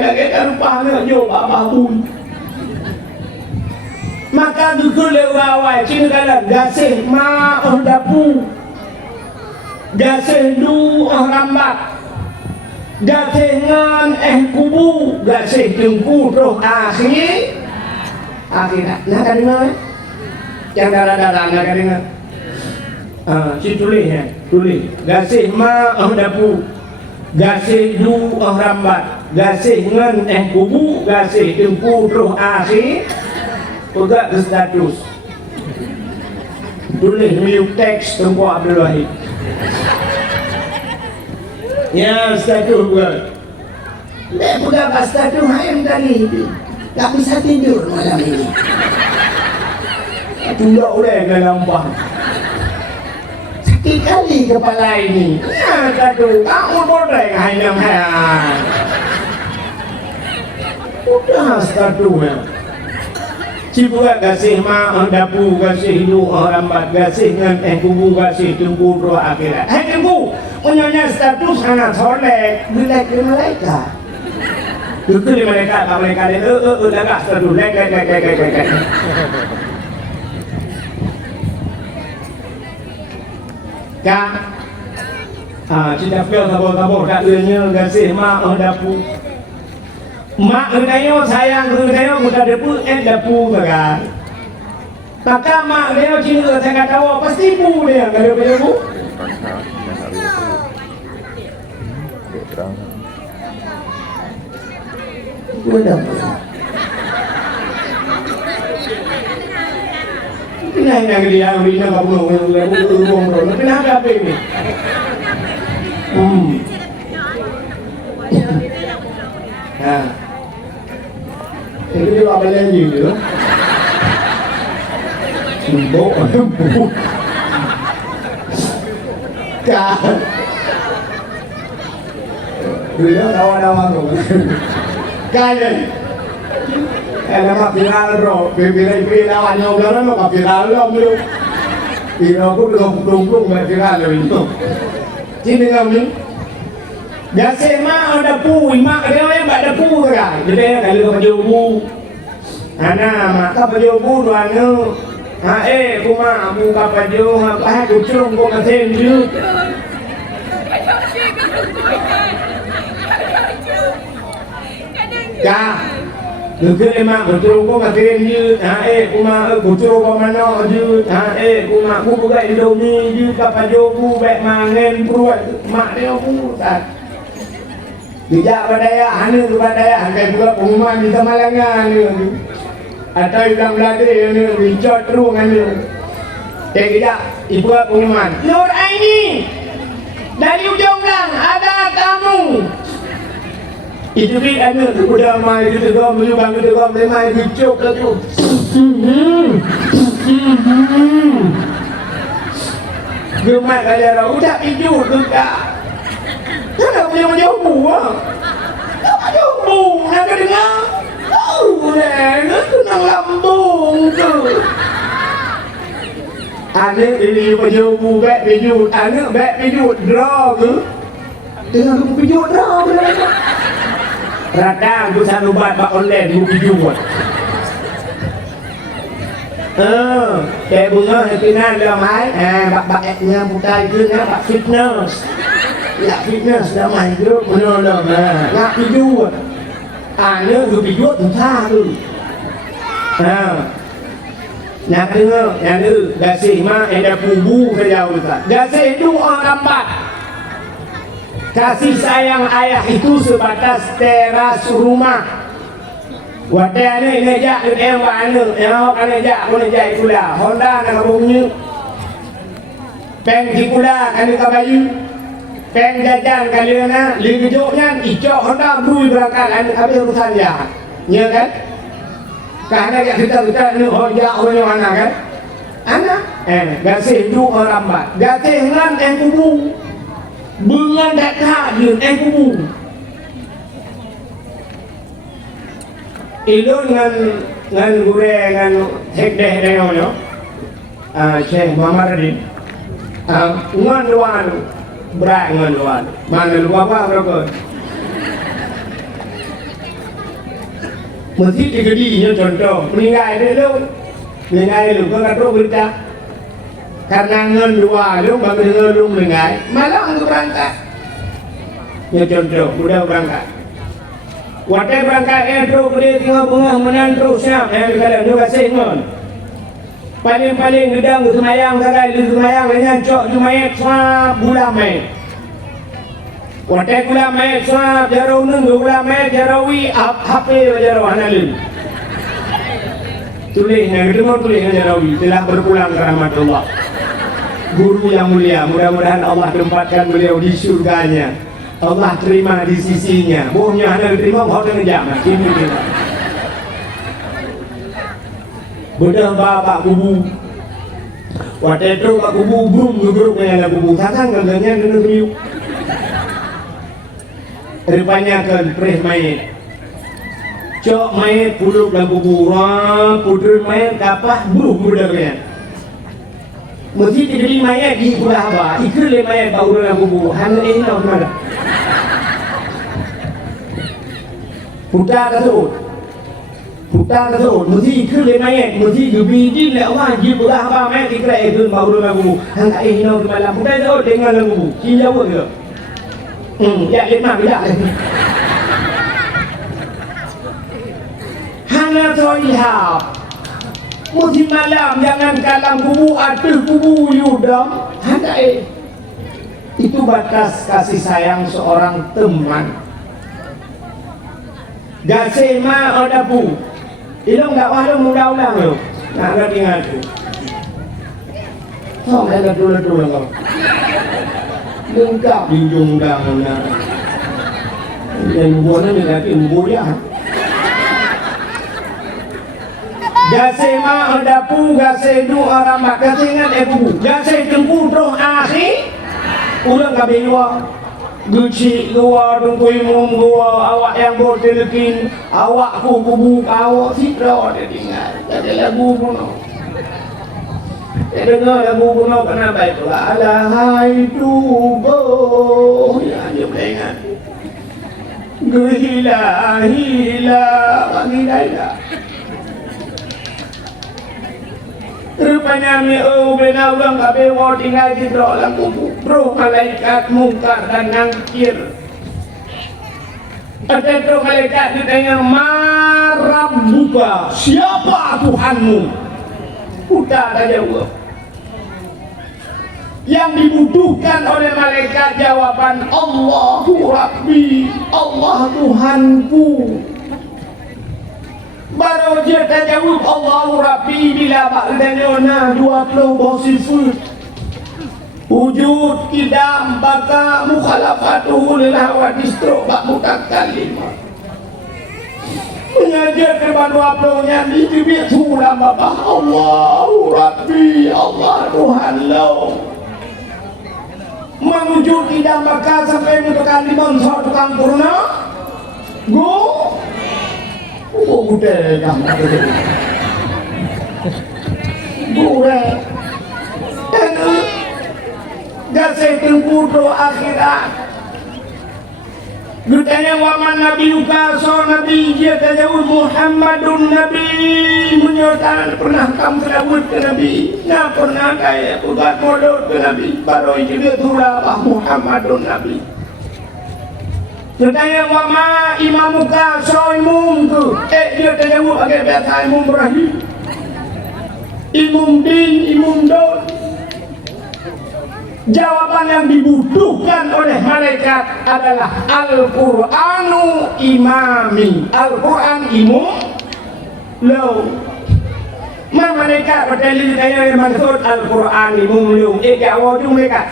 lagi kan rupanya yo babun. Maka dukul lewawai cina kala gasih ma dapu. Gasih du rambat. Gasih ngan kubu, gasih tengku roh akhirat. Nak kan dengar? Yang darah-darah nak kan dengar? Si tulis ya, tulis. Gasih ma dapu. Gasih du rambat. Gasih ngan kubu, gasih tengku roh akhirat. Tegak ke status. Tulis miuk teks Tengku Abdul Wahid. Ya status buat. Dia pegang ke status ayam tadi. Tak bisa tidur malam ini. Tunda oleh ke lampang. Sakit kali kepala ini. Ya status. Kamu boleh hanya hayat. Udah statusnya. Cibuat gasih ma dapu gasih lu rambat gasih ngan kubu gasih tunggu roh akhirat. Hai tunggu, punyanya status anak soleh, dilek di malaikat. Itu di malaikat, kalau malaikat itu udah gak status lek. Kak, cinta feel tabur kak duanya gasih ma dapu. Mak kenanya sayang kenanya muda depu depu kan. Maka mak dia cinta saya kata wah pasti bu dia kalau dia bu. Muda. Kenapa dia Rina kamu ngomong kenapa ini? Nah. Itu juga boleh juga. Bố Cả người đó đâu rồi cay lên em nó mặc viral rồi vì đây viral anh không đó nó mặc viral không luôn thì nó cũng đúng mà viral rồi chứ đừng không nhỉ Gase ma ada pu, mak dia yang ada pu kan. Jadi kalau baju bu, ana mak baju bu doanu. Kuma muka baju, kucung ko kasen ju. Ka, Dukir mak kucung ko kasen ju. Kuma kucung ko mano ju. Kuma bu buka Indomie ju baju bu bek mangen pruat mak dia bu tak. Tidak badaya, anu badaya, kayak juga pengumuman di Samalangan ni. Atau bilang belakang ni, bincot terus anu. Kayak tidak, ibu pengumuman. Nur Aini, dari ujung gang ada kamu. Itu dia anu, udah mai gitu gom, bang gitu gom, mai bincot lagi. Gemak kaya udah hijau juga. Kenapa punya jauh buah? Kenapa jauh buah? Nak dengar? Tahu deh, tenang lambung tu. Anak ini jauh buah, bek pijut. Anak bek pijut, draw ke? Tengah aku pijut draw berapa? Radang tu sanubat bak online aku pijut. Kayak bunga hatinan dalam hai. Bak-baknya bukai tu ni, bak fitness. Ya fitness dah main grup benar-benar nak pijut. Ana tu pijut tu tha tu. Nak dengar, yang tu gasih mak ada pubu saja ustaz. Gasih itu orang rambat. Kasih sayang ayah itu sebatas teras rumah. Wadah ni nejak ke dewan ni, yang kan nejak pun nejak itulah. Honda nak bunyi. Peng cikula kan di kabayu. Peng jajan kalian li gejoknya icok Honda brui berangkat habis urusan dia. Ya kan? Karena kita ni honja orang mana kan? Anak gasih du orang mat. Gasih ngan kubu. Bungan dak hadir kubu. Ilun ngan gure ngan hekdeh dengono. Syekh Muhammad Radin. Ngan luan berat ngan luan. Mana luan apa berapa? Mesti digedinya contoh, meninggal dulu, meninggal dulu, kau kata berita, karena ngen dua lu, bagi ngelung meninggal, malah untuk berangkat. Ya contoh, udah berangkat. Waktu berangkat itu dia tengah bengah menantu siap, kalau juga sengon. Paling gedang semayang sekali semayang dengan cok semayang swab gula mai. Waktu gula mai swab jarau nunggu gula mai jarawi HP jarau analin. Tulisnya gitu mau tulisnya jarawi telah berpulang ke rahmat Allah. Guru yang mulia, mudah-mudahan Allah tempatkan beliau di surganya. Allah terima di sisinya. Bohongnya hanya diterima, mau dengan jamak. Ini kita. Bedah bapak kubu. Waktu itu bapak kubu brum geruk-geruknya kubu. Takkan katanya kena riuk. Rupanya kan perih mayat. Cok mayat puluk dan kubu. Putri mayat kapah brum mudahnya. Mesti jadi mayat di kulah apa? Ikut le mayat bau dalam kubu. Hanya ini nak mana? Putar kasut. Putar kasut. Mesti ikut le mayat. Mesti dibiji le awak ji kulah apa mayat ikut ikut bau dalam kubu. Hanya ini nak mana? Putar kasut dengan dalam kubu. Kini jauh ke? Ya lemah tidak. Hanya soihab. Musim malam jangan kalang kubu aduh kubu yudam. Hanya itu batas kasih sayang seorang teman. Gasema odapu. Ilong tak wah mudah ulang lo. Nak ngerti ngatu. Oh, ada dulu kau. Lengkap junjung undang-undang. Yang buahnya mengerti umurnya. Gase ma dapu gase du orang makan dengan ibu. Gase tempu roh akhir. Ulang kabeh luar. Guci luar tungkui mum gua awak yang botelekin awak kubu awak sitra dia dengar. Ada lagu kuno. Dengar lagu kuno kenapa itu? Alahai tubo. Ya dia dengar. Gila bagi dah. Rupanya benar ulang kabeh mau tinggal di dalam kubu. Roh malaikat mungkar dan nangkir. Ada roh malaikat ditanya Marabbuka, siapa Tuhanmu? Udah ada jawab. Yang dibutuhkan oleh malaikat jawaban Allahu Rabbi, Allah Tuhanku. Baru dia jawab Allahu Rabbi bila ba'danya 20 bosifut. Wujud kidam baka mukhalafatuhu lil hawadis bak mutakalimah. Mengajar kepada aplonya di bibir sulam apa Allahu Rabbi, Allah Tuhan lo. Mewujud kidam baka sampai mutakalimah tukang purna. Go. Oh, udah kamu. Udah. Dan gasai tempudo akhirat. Ditanya waman Nabi Yukaso Nabi dia tanya Muhammadun Nabi menyatakan pernah kamu selawat ke Nabi. Nah pernah kayak buat modal ke Nabi. Baru itu dia turah Muhammadun Nabi. Ditanya wama imamuka soimum tu. Dia tanya pakai bahasa imum Ibrahim. Imum din, imum don. Jawaban yang dibutuhkan oleh malaikat adalah Al-Qur'anu imami. Al-Qur'an imum lo. Malaikat bertanya yang maksud Al-Qur'an imum lo. Jawab tu mereka.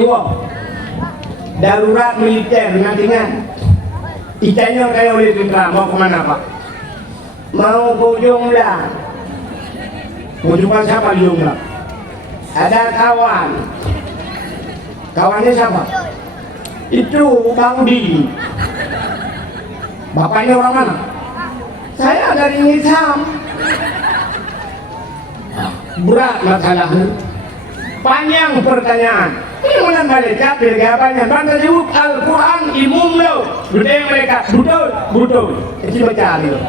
Dua. Darurat militer nantinya. Itanya kayak oleh tentara mau kemana pak? Mau ke Jumlah. Mau jumpa siapa di Jumlah? Ada kawan. Kawannya siapa? Itu Bang Di. Bapaknya orang mana? Saya dari Nisam. Berat masalahnya. Panjang pertanyaan. Ini mana malaikat mereka banyak. Bangsa jawab Al-Quran imum lo. Budaya mereka betul. Jadi baca itu.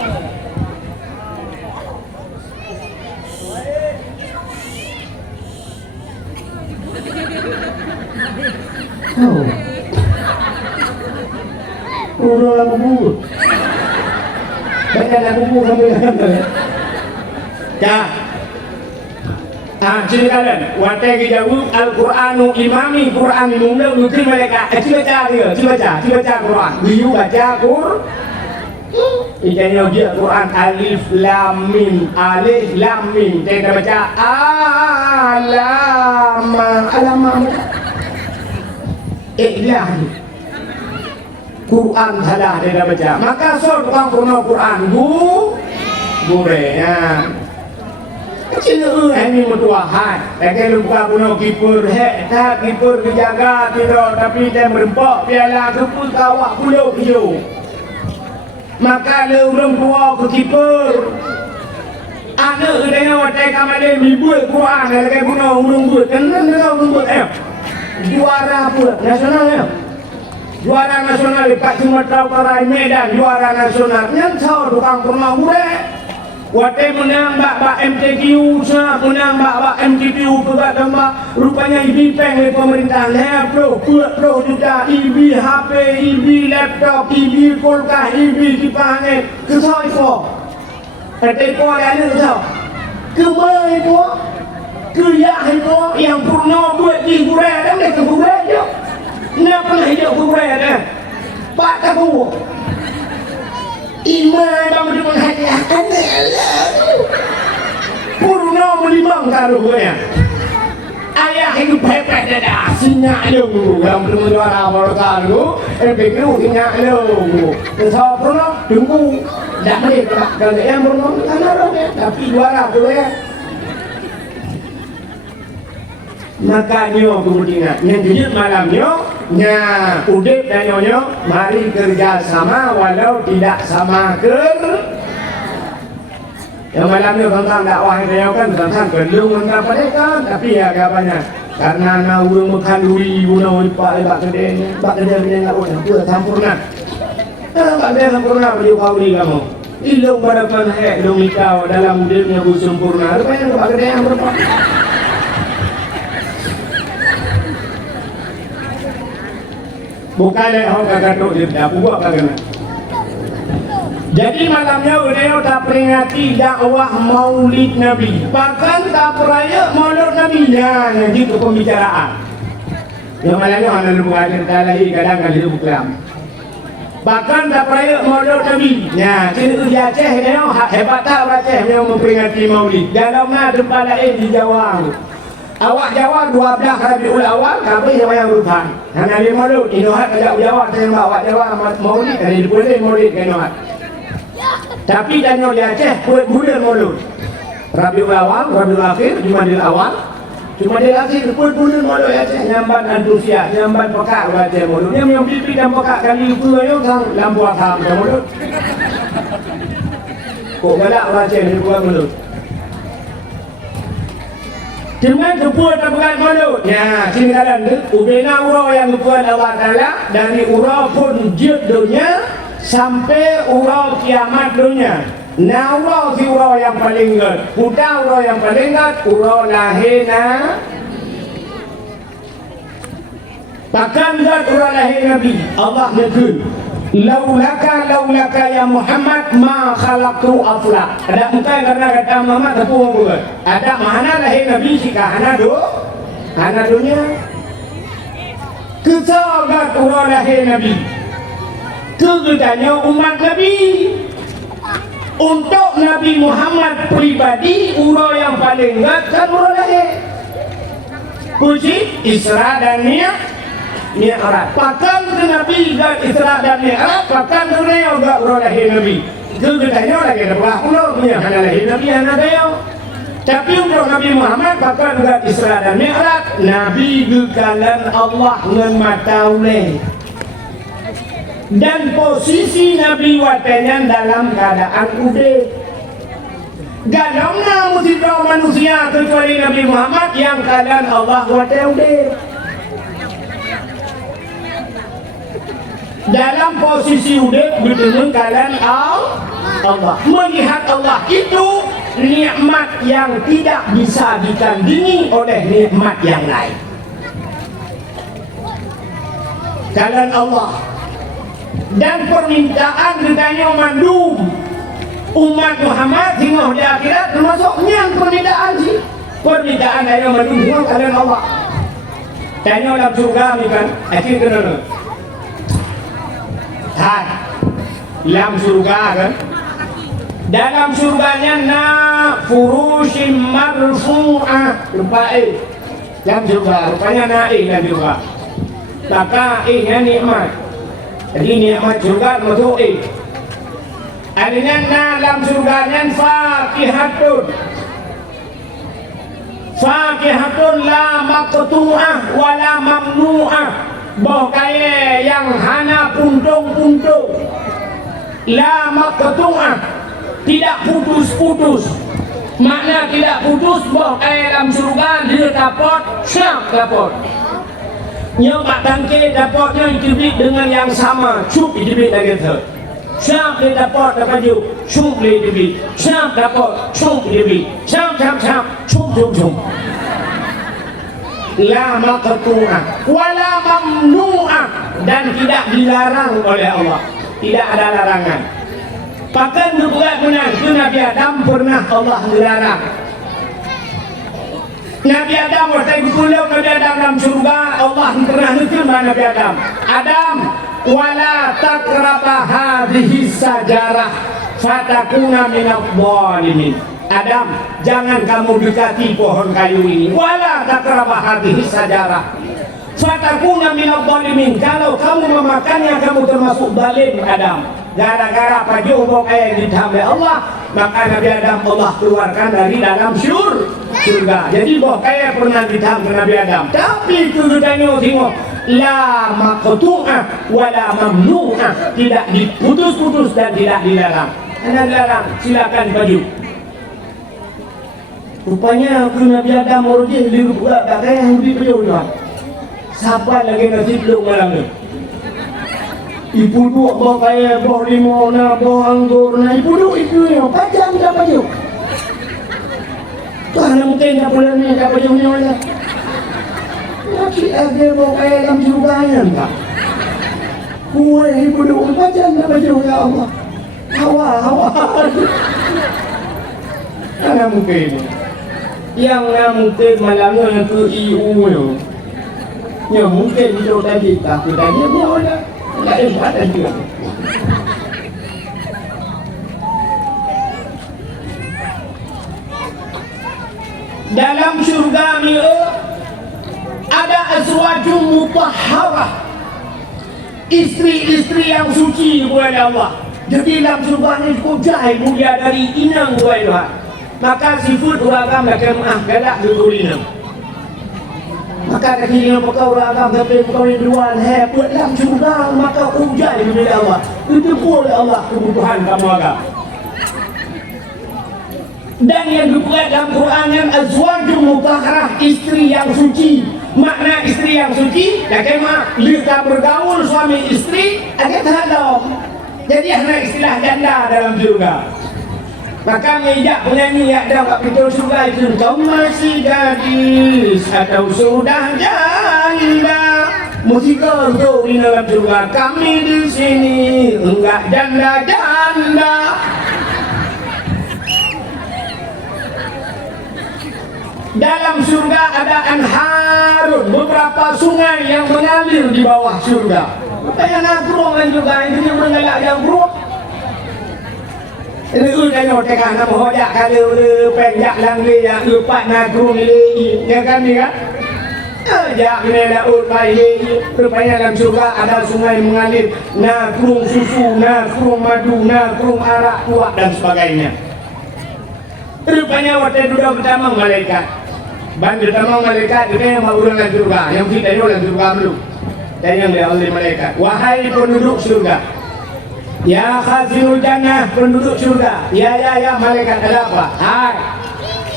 Oh. Udah lagu buku. Banyak lagu buku sambil. Ya. Jadi kalian, waktu kita jawab Al-Quranu imami Quran imumnya nutri mereka. Coba baca Quran. Biu baca Quran. Ikannya dia Quran alif lam mim. Kita baca alama. Ilah. Quran salah dia baca. Maka soal tukang Quran gure ya. Kecil ini mutuahan. Tapi lupa punya kiper tak kiper dijaga tidak tapi dia merempok piala kepul kawak pulau hijau. Maka le orang tua ke kiper. Anak dia watai kamade mibul Quran lagi punya urung buat kan urung buat juara pula nasional ya. Juara nasional di Pak Sumatera Utara Medan juara nasional nyantau tukang pernah gue. Waktu menang bak MTQ, menang bak MTQ juga tambah rupanya IB peng oleh pemerintah. Pro juga IB HP, IB laptop, IB kulkas, IB kipas angin. Kesal itu. Tapi kau ada kesal. Kemana itu? Kerja itu yang pernah buat di Korea dan mereka Korea je. Nak pernah hidup Korea dah. Pak tahu. Iman bang dengan hati akan purno melimang taruh ya. Ayah hidup pepet dah sinyak lu yang belum juara berkah lu begitu sinyak lu so purno tunggu dah mereka kalau yang purno karena tapi juara tu ya. Makanya kemudian yang jujur malamnya udip dan nyonya mari kerja sama walau tidak sama yang malamnya tentang dakwah yang kan tentang gelung tentang mereka tapi ya kapannya karena naurung makan duri ibu nauri pak kedai nggak boleh sempurna beliau kau ni kamu ilung pada panhek ilung ikau dalam udipnya bu sempurna rupanya pak kedai yang berapa. Bukan orang kagak tahu dia buat kagak. Jadi malamnya beliau tak peringati dakwah Maulid Nabi. Bahkan tak peraya Maulid Nabi yang itu pembicaraan. Yang malamnya orang lupa cerita lagi kadang-kadang itu bukan. Bahkan tak peraya Maulid Nabi. Ya, cerita di Aceh dia hebat tak Aceh yang memperingati Maulid. Dalamnya tempat lain di Jawa. Awak Jawa 12 Rabiul Awal, kami yang berusaha. Hanya 5 Maulid, Inohat ajak Jawa, saya awak Jawa Maulid, dari boleh Maulid ke Inohat. Tapi jangan di Aceh, bulan Maulid. Rabiul Awal, Rabiul Akhir, Jumadil Awal. Jumadil Akhir, bulan Maulid Aceh, nyamban antusias, nyamban pekak Aceh Maulid. Yang pipi dan pekak kali itu yang sang lampu asam Maulid. Kok galak Aceh ni buat Maulid. Cuma kepuan bukan malu. Ya, sini kalian ubena urau yang kepuan Allah Taala dari urau pun jid dunia sampai urau kiamat dunia. Nah urau si urau yang paling gat, puta urau yang paling gat, urau lahirna. Bahkan gat urau lahir Nabi Allah nyebut. Laulaka ya Muhammad ma khalaqtu afla. Ada muka karena kata Muhammad tepung bukan. Ada mana lahir Nabi jika hana dunia. Kesagat urang lahir Nabi. Kegetanya umat Nabi. Untuk Nabi Muhammad pribadi urang yang paling gat kan urang lahir. Puji Isra dan Mi'raj. Pakan ke Nabi dan Isra dan Mi'raj, pakan ke dia juga lahir Nabi. Itu katanya lagi depan ulo punya hana lahir Nabi hana dia. Tapi untuk Nabi Muhammad pakan ke Isra dan Mi'raj, Nabi gekalan Allah ngan mata uleh. Dan posisi Nabi watanya dalam keadaan ude. Gadangna musibah manusia kecuali Nabi Muhammad yang keadaan Allah watanya ude. dalam posisi hidup berdengarkan Allah, melihat Allah. Itu nikmat yang tidak bisa ditandingi oleh nikmat yang lain. Kalian Allah dan permintaan ditanya mandu umat Muhammad hingga di akhirat termasuknya permintaan sih. Permintaan dari mandu hingga kalian Allah. Tanya dalam surga ni kan, akhir kena dalam surga kan, dalam surganya na furushim marfu'ah, rupa dalam surga rupanya na dalam surga, maka nya nikmat. Jadi nikmat surga masuk artinya na dalam surganya fakihatun la maqtu'ah wala mamnu'ah, bokaya yang hana puntung-puntung, la maqtu'ah, tidak putus-putus. Makna tidak putus, bokaya dalam surga dia dapat siap dapat nyoba tangke dapatnya dibeli dengan yang sama, cup dibeli lagi tu. Siap dia dapat yuk, cup dia dibeli. Siap dapat, cup dibeli. Siap, cup. La maqtu'ah wala mamnu'ah, dan tidak dilarang oleh Allah, tidak ada larangan. Bahkan juga benar Nabi Adam pernah Allah melarang. Nabi Adam waktu pulau Nabi Adam dalam surga, Allah pernah nutur Nabi Adam, wala taqraba hadhihi sajarah fatakuna minadh dhalimin. Adam, jangan kamu dekati pohon kayu ini. Wala taqraba hadhihi sajarah fatakuna minadh dhalimin. Kalau kamu memakannya kamu termasuk zalim Adam. Gara-gara pajubok yang ditambah Allah, maka Nabi Adam Allah keluarkan dari dalam surga. Jadi bokaya pernah ditambah Nabi Adam. Tapi itu tengok la maqtu'ah wala mamnu'ah, tidak diputus-putus dan tidak dilarang. Anda dilarang, silakan baju. Rupanya aku Nabi Adam orangnya liru pula, tak kaya yang lebih berjauh. Siapa lagi nasib belum malam ni? Ibu duk bokaya boh limau na boh anggur na, ibu duk itu yang pajam tak baju. Tuhan mungkin tak boleh ni tak baju ni mana? Lagi ada bokaya dalam surga tak? Kue ibu duk pajam tak baju, ya Allah. Hawa. Mana mungkin? Yang mungkin malamnya tu iu yo. Ya mungkin itu tadi tapi tadi dia ada. Lain ada juga. Dalam surga ada azwajun mutahharah, istri-istri yang suci oleh Allah. Jadi dalam surga ini kujai mulia dari inang oleh Allah. Maka sifat uragam akan galak dululinang. Maka kekinian pakau uragam sampai pakau yang luar buat dalam surga, maka ujai oleh Allah. Itu oleh Allah kebutuhan kamu agam. Dan yang dibuat dalam Quran yang azwajun mutahharah, istri yang suci. Makna istri yang suci, bagaimana kita bergaul suami istri agak terhadap. Jadi ada istilah janda dalam surga. Maka ngejak penyanyi yang ada kat pintu surga itu, kau masih gadis atau sudah janda? Musika untuk di dalam surga, kami di sini enggak janda-janda. Dalam surga ada anharun, beberapa sungai yang mengalir di bawah surga. Makanya nagrong kan juga, itu yang mengalak yang buruk. Ini tengok tekan nama hojak kalau penjak langli yang upat nagrong ini, ya kan ni kan? Jak ni dah upai ini, rupanya dalam surga ada sungai mengalir, nagrong susu, nagrong madu, nagrong arak kuat dan sebagainya. Rupanya waktu duduk pertama malaikat. Bandar pertama malaikat itu yang mau dalam surga, yang kita itu dalam surga dulu. Dan yang dia oleh malaikat, wahai penduduk surga, ya khazinul jannah, penduduk surga, ya malaikat, ada apa? Hai,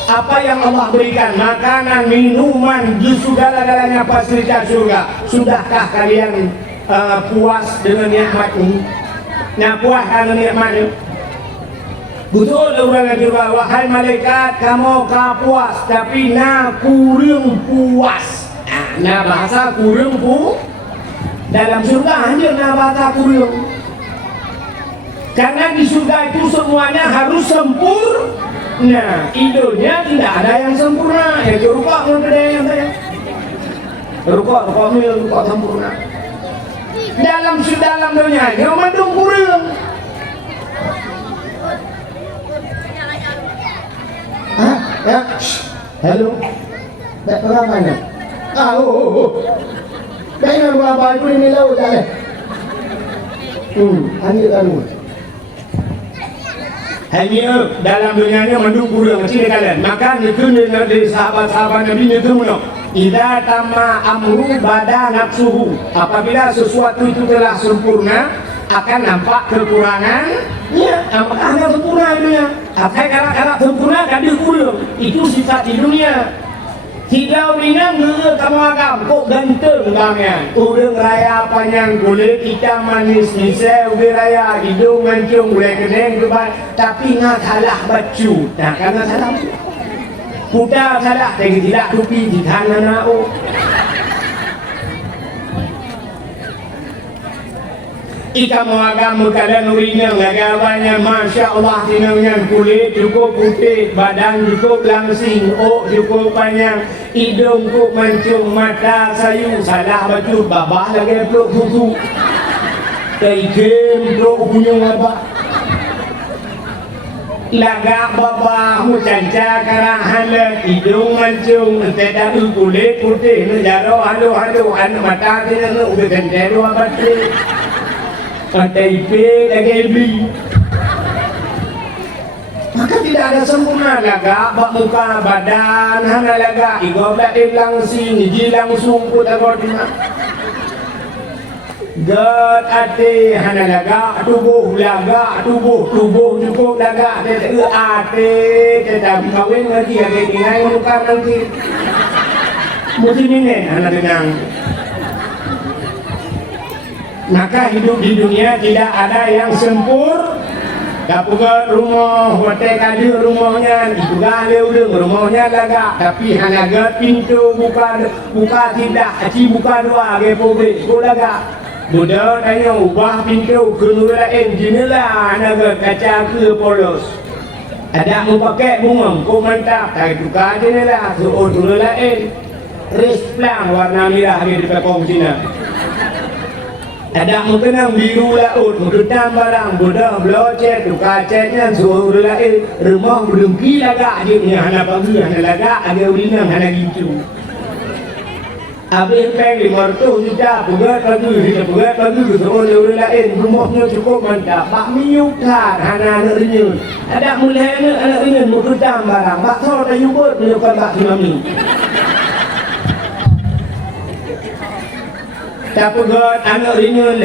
apa yang Allah berikan, makanan, minuman, di segala-galanya fasilitas surga, sudahkah kalian puas dengan nikmat ini. Nah, puas dengan nikmat ini. Betul orang juga, wahai malaikat, kamu puas, tapi na kurang puas. Nah, bahasa kurang dalam surga hanya na bahasa kurang. Karena di surga itu semuanya harus sempurna. Nah, idulnya tidak ada yang sempurna. Ya rukuk ada yang rukuk mil rukuk sempurna. Dalam dunia ini mandung kurang. Hah? Ya? Halo? Tak pernah mana? Dengan berapa itu ini laut dah. Hanya lalu. Hanya dalam dunia ini mandung kurang kecil kalian. Maka itu dari sahabat-sahabat Nabi itu mana? Idza tamma amru bada nafsuhu. Apabila sesuatu itu telah sempurna, akan nampak kekurangan. Ya, akan sempurna dunia. Apa cara sempurna kan kurang. Itu sifat di dunia. Tidak minang kamu agam kok ganteng banget. Udang raya panjang kulit kita manis misal raya hidung mancung boleh keneng kebat tapi nggak salah baju. Nah karena salah kuda salah tidak tupi di tanah nao. Ika mengagam kalian urinang lagawanya Masya Allah tinangnya kulit cukup putih, badan cukup langsing, cukup panjang, hidung cukup mancung, mata sayu, salah baju, babah lagi peluk susu, taikem peluk kunyung apa, lagak babah mucanca karahan hidung mancung, tidak kulit putih, jaro halo anak mata tinang udah gantero apa sih? IP lagi beli. Maka tidak ada sempurna laga bak muka badan hana laga igoba langsing ji langsung put agodna god ate hana laga tubuh cukup laga ate tetap kawin lagi ada tinggal muka nanti mesti ini hana denang. Maka hidup di dunia tidak ada yang sempurna. Dapat rumah, hotel kali rumahnya, itu gale udang rumahnya laga. Tapi hanya gat pintu buka tidak, aci buka dua, gepo laga. Budak tanya ubah pintu kenura engine lah, hanya kaca ke polos. Ada mau pakai bunga, kau mantap, tak tukar je lah, suruh dulu lah Resplang warna merah di pekong Cina. Ada mungkin biru laut, menggetam barang, bodoh blocet, tukar cetnya suruh lain, rumah belum gila gak dia hana pagi, hana lagak, ada urinam, hana gitu. Habis peng 500 juta, pegat pagi, suruh orang lain, rumahnya cukup mantap, bak miuk tar, hana anak renyut. Ada mulai anak renyut, menggetam barang, bak sol dah yubut, menyukai bak simami. Tapi anak ringan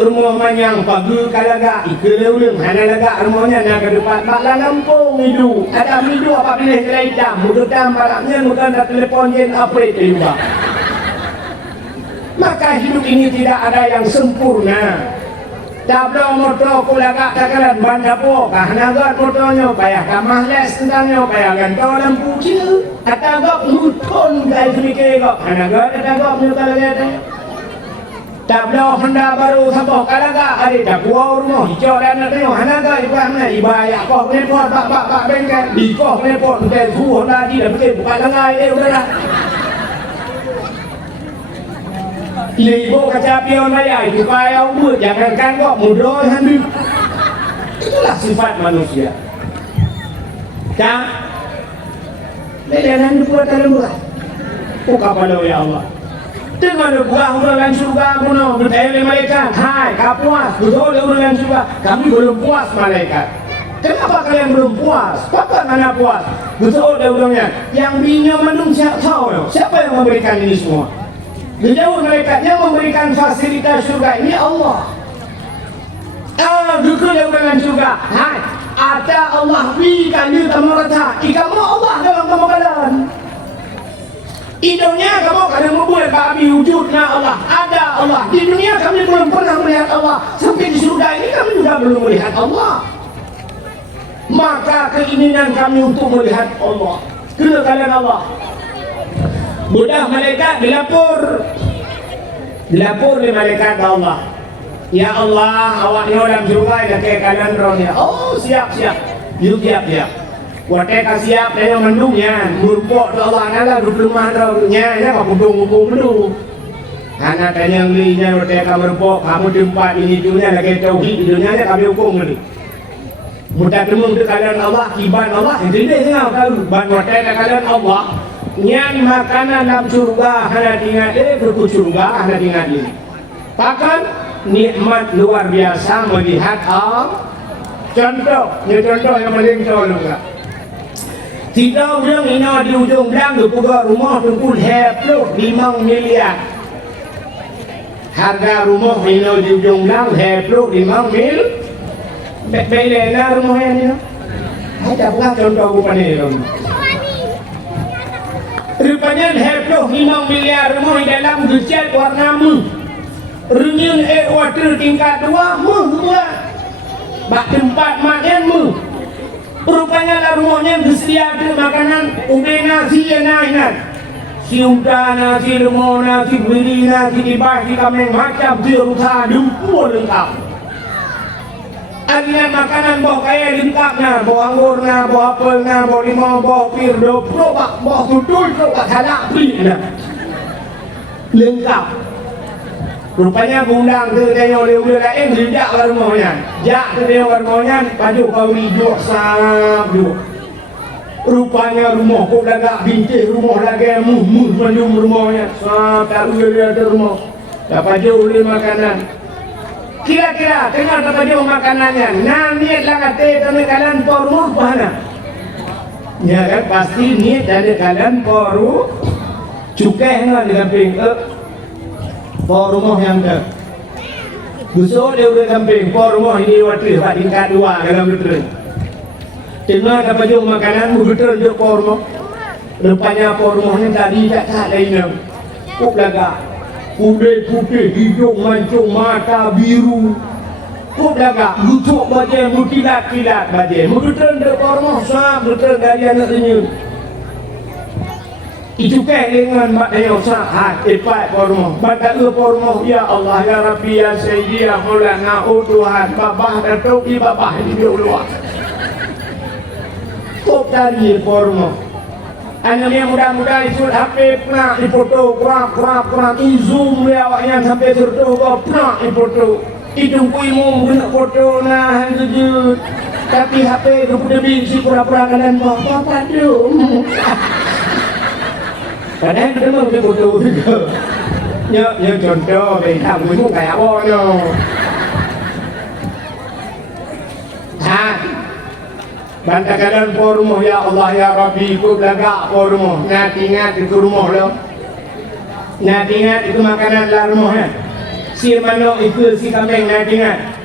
rumah manyang pagi kalaga ikeleuleung hana laga rumahnya nak ke depan bakla nampung hidup ada hidup apa pilih kelai jam mudah barangnya bukan telepon yen upgrade juga. Maka hidup ini tidak ada yang sempurna. Dablo motor kulaga takaran bandapo kahnagat motornya payah kamah les tentangnya payah gantol lampu cil atagok nuton guys mikir kok hanagat atagok nyuta lagi. Dablo Honda baru sampai kalaga ada dakwa rumah hijau dan tengok hanaga ibahnya ibaya kok nepot bak bengkel di kok nepot hotel su Honda di dapat bukan langai udahlah. Ibu kaca pion raya itu kaya umur jangan kan kok mudah handu. Itulah sifat manusia. Kan? Lelan buat terlemah. Kapan ya Allah? Dengan buah urulan surga kuno bertanya malaikat, hai kapuas, betul urulan surga, kami belum puas malaikat. Kenapa kalian belum puas? Apa mana puas? Betul urangnya, yang binya menung siapa yang memberikan ini semua? Jauh malaikat yang memberikan fasilitas surga ini Allah. Betul urulan surga, hai ada Allah bi kali tamu kata, ikamu Allah dalam pemakalan. Di dunia kamu kadang membuat babi wujudnya Allah, ada Allah. Di dunia kami belum pernah melihat Allah. Sampai di surga ini kami juga belum melihat Allah. Maka keinginan kami untuk melihat Allah, kekalian Allah. Budak malaikat dilapor oleh malaikat Allah. Ya Allah, awak ni dalam surga ada kekalian rohnya. Oh siap. You siap. Wateka siap dia mendungnya, murpok Allah nala rumah rohnya, ya apa mendung. Anak tanya linya wateka murpok, kamu tempat ini dunia lagi tauhid di dunia kami hukum ni. Mudah temu kekalian Allah, kiban Allah, jadi dia tengah tahu ban wateka kekalian Allah. Nyan makanan dalam surga hanya tinggal berku surga hanya tinggal ini. Bahkan nikmat luar biasa melihat contoh yang paling tolong enggak. Tidak orang ina di ujung belang tu puga rumah tungkul heplo 5 miliar. Harga rumah ina di ujung belang heplo 5 mil. Bela rumah yang ni. Ada pula contoh bukan ni dong. Rupanya heplo 5 miliar rumah di dalam gecat warna mu. Renyun water tingkat 2 mu. Bak tempat makan mu. Rupanya lah rumahnya bersedia ada makanan ubi nasi enak. Si udah nasi lemon nasi beri nasi dibah di kameng macam dia rusa lumpur lengkap. Ada makanan bawa kaya lengkapnya, bawa anggurnya, bawa apelnya, bawa limau, bawa pir, bawa tutul, bawa salak beri lengkap. Rupanya bundang tu dia oleh lain tidak ke rumahnya. Jak tu dia ke rumahnya baju kau hijau sab. Rupanya rumah kau dah bintik rumah lagi mendung rumahnya. Sab tak dia ada rumah. Dapat jauh oleh makanan. Kira-kira tengah dapat jauh makanannya. Niat lah kata tanya kalian por rumah mana? Ya kan pasti niat dari kalian poru cukai dengan di samping por rumah yang ada. Busuk dia udah samping por rumah ini watri pak tingkat 2 dalam betul. Tengah dapat jauh makanan betul untuk por rumah. Rupanya por rumahnya tadi tak lain. Kuk laga. Putih, hijau, mancung, mata biru. Kuk laga. Lucuk baca, berkilat-kilat baca. Betul untuk por rumah sah betul dari anak senyum. Itu dengan mak daya usaha tepat pormo. Pada pormo ya Allah ya Rabbi ya Sayyidi ya Maulana oh Tuhan babah datuk di babah di luar. Top dari pormo. Anak yang muda-muda itu HP pernah dipoto kurang zoom dia awaknya sampai tertutup pernah dipoto. Itu kuimu guna foto nah jujur. Tapi HP kepada bingsi pura-pura kalian bapak tu. Padahal kita mau foto juga. Như contoh thằng Nguyễn Quốc Kẻ Bo nhau. Bantakan forum ya Allah ya Rabbi ku belagak forum. Ingat itu rumah lo. Ingat itu makanan dalam rumah. Si manok itu si kambing ingat.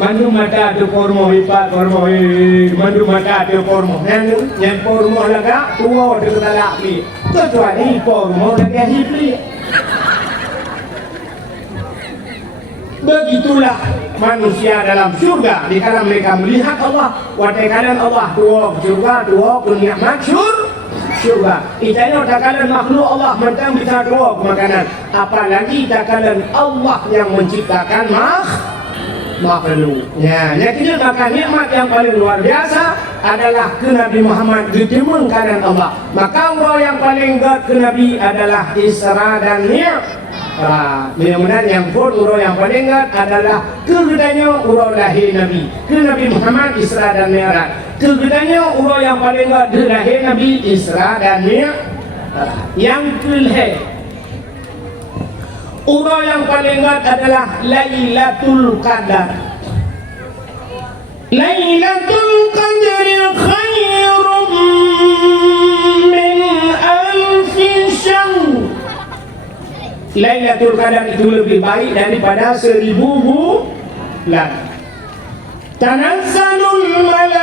Mandu mata tu forum lipat forum mandu mata tu forum. Yang forum lagak tua tu talak ni. Kecuali forum lagi hibli. Begitulah manusia dalam surga di kala mereka melihat Allah. Wadai kalian Allah dua surga dua nikmat surga. Itanya kalian makhluk Allah mentang bisa dua makanan. Apalagi kalian Allah yang menciptakan makhluk. Ya, jadi maka nikmat yang paling luar biasa adalah ke Nabi Muhammad ditemun kalian Allah. Maka umrah yang paling ke Nabi adalah Isra dan Mi'raj. Mudah-mudahan yang umrah yang paling ingat adalah kegedanya umrah lahir Nabi. Ke Nabi Muhammad Isra dan Mi'raj. Kegedanya umrah yang paling ingat lahir Nabi Isra dan Mi'raj. Yang kedua umrah yang paling ingat adalah Lailatul Qadar. Lailatul Qadar khairum min alfi syahr. Lailatul Qadar itu lebih baik daripada 1000 bulan. Tanazzalul malaikatu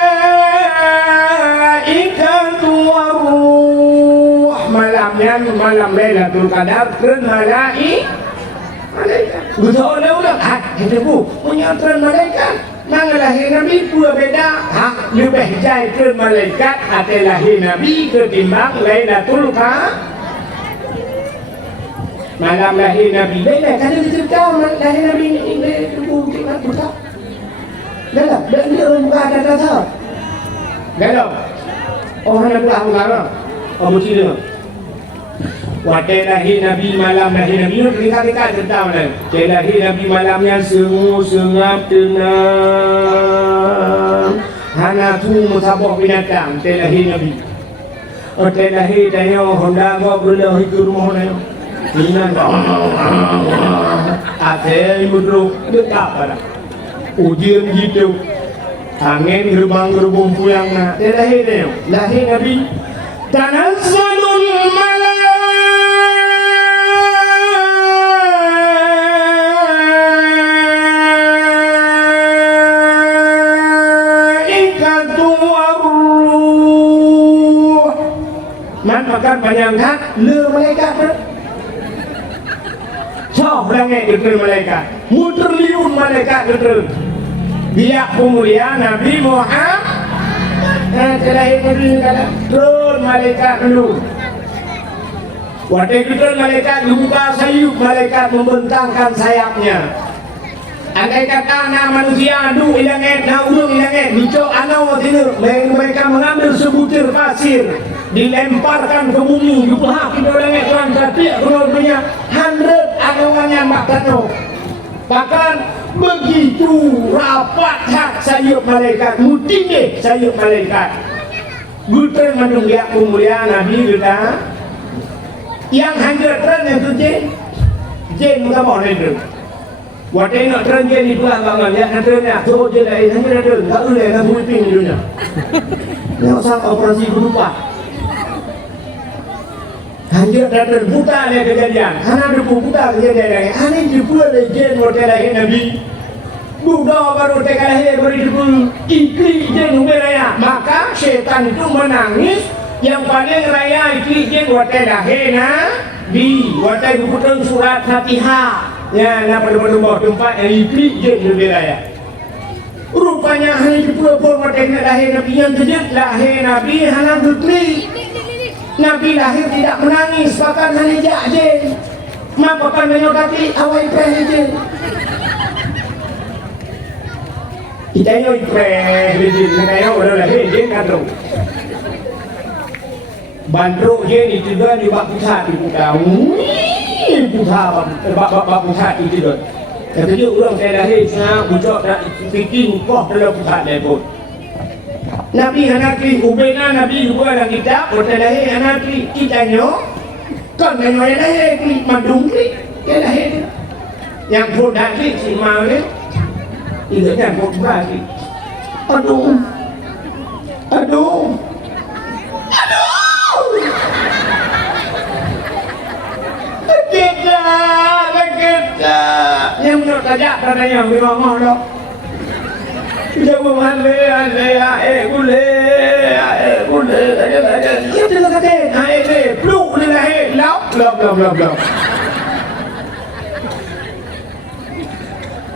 waruh, malam yang malam Lailatul Qadar tren malaikat. Betul lah. Kita punya tren malaikat. Nang lahir Nabi dua beda. Lebih jai tren malaikat atau lahir Nabi ketimbang Lailatul Qadar. Malam lahir Nabi beda. Kan dia cerita lahir Nabi ini tunggu kita buka. Dah lah, dia buka ada tahu. Dah lah. Orang nak buka. Apa cerita? Waktu lahir Nabi malam lahir Nabi itu dekat-dekat cerita mana? Lahir Nabi malamnya sungguh sengap tenang. Hana tu musabah binatang. Lahir Nabi. Waktu lahir tanya Honda gua berlahi ke rumah mana? Ini asyik mudruk dekat pada ujian gitu angin gerbang-gerbang puyang nak lahir dia lahir Nabi tanazzalul malaikatu war-ruh man makan banyak hak le malaikat Soh langit geter malaikat, muterliun malaikat geter. Dia pemulia Nabi Muhammad. Terlahir Nabi kata, turun malaikat dulu. Waktu geter malaikat dibuka sayup, malaikat membentangkan sayapnya. Andai kata anak manusia adu ilangit, na ulung ilangit, dicok anak watinur, mereka mengambil sebutir pasir, dilemparkan ke bumi, dipahak ke langit, tuan setiap keluarganya, 100 agangannya makatno. Bahkan begitu rapat hak sayup malaikat, mutinggi sayup malaikat. Guter menunggak pemuliaan Nabi kita, yang hanjatan yang tu jen muka mohon itu. Waktu nak tren je ni pulang bangan ya nak tren ya tu je dah hanya ada tak boleh nak sweeping dunia. Yang sang operasi berupa. Hanya datang buta ni kejadian. Karena ada buta kejadian. Ani jepul jen waktu lahir Nabi. Buddha baru lahir baru jepul ikli jen raya. Maka syaitan itu menangis. Yang paling raya ikli jen waktu lahir Nabi. Waktu diputar surat Fatihah. Ya, nak pada bawah tempat yang iklik je lebih raya. Rupanya hari ke-20 merdeka lahir Nabi yang kejut lahir Nabi hanya berklik. Nabi lahir tidak menangis, bahkan hanya jak je. Mapakan banyak kaki awal ipreh je. Kita yang ipreh je, kita orang lahir je kan tu. Bandruk je ni juga di bak pusat di Putau. Pusat bak pusat itu tu. Katanya orang saya lahir sana bujuk nak fikir koh dalam pusat dia pun. Nabi Hanafi ubena Nabi juga dalam kitab waktu lahir Hanafi kitanya kan yang lahir klik madung klik dia lahir yang pun dah klik si mau ni itu kan pun berarti aduh kita yang menurut saja ada yang ngomong dok jauh hale gule ya tidak kata peluk ni lahir lop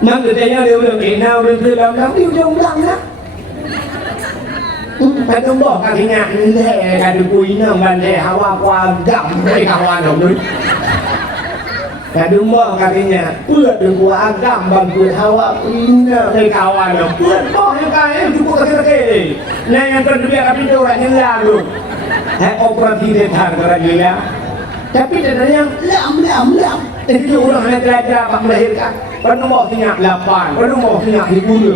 mang người ta nhớ điều được kỹ nào được từ lòng lắm yêu trong lòng đó phải không bỏ cả cái nhạc như thế cả được quý nào gần để hawa qua gặm hay hawa nào đấy cả đừng bỏ cả cái nhạc bữa đừng qua gặm bằng cười hawa hay kawan nào bữa bỏ những cái em chúng có cái gì này yang kedua tapi itu orangnya lalu operasi detan kerajaan tapi ada yang lam itu orang yang belajar melahirkan penuh mau tinyak 8 penuh mau tinyak 10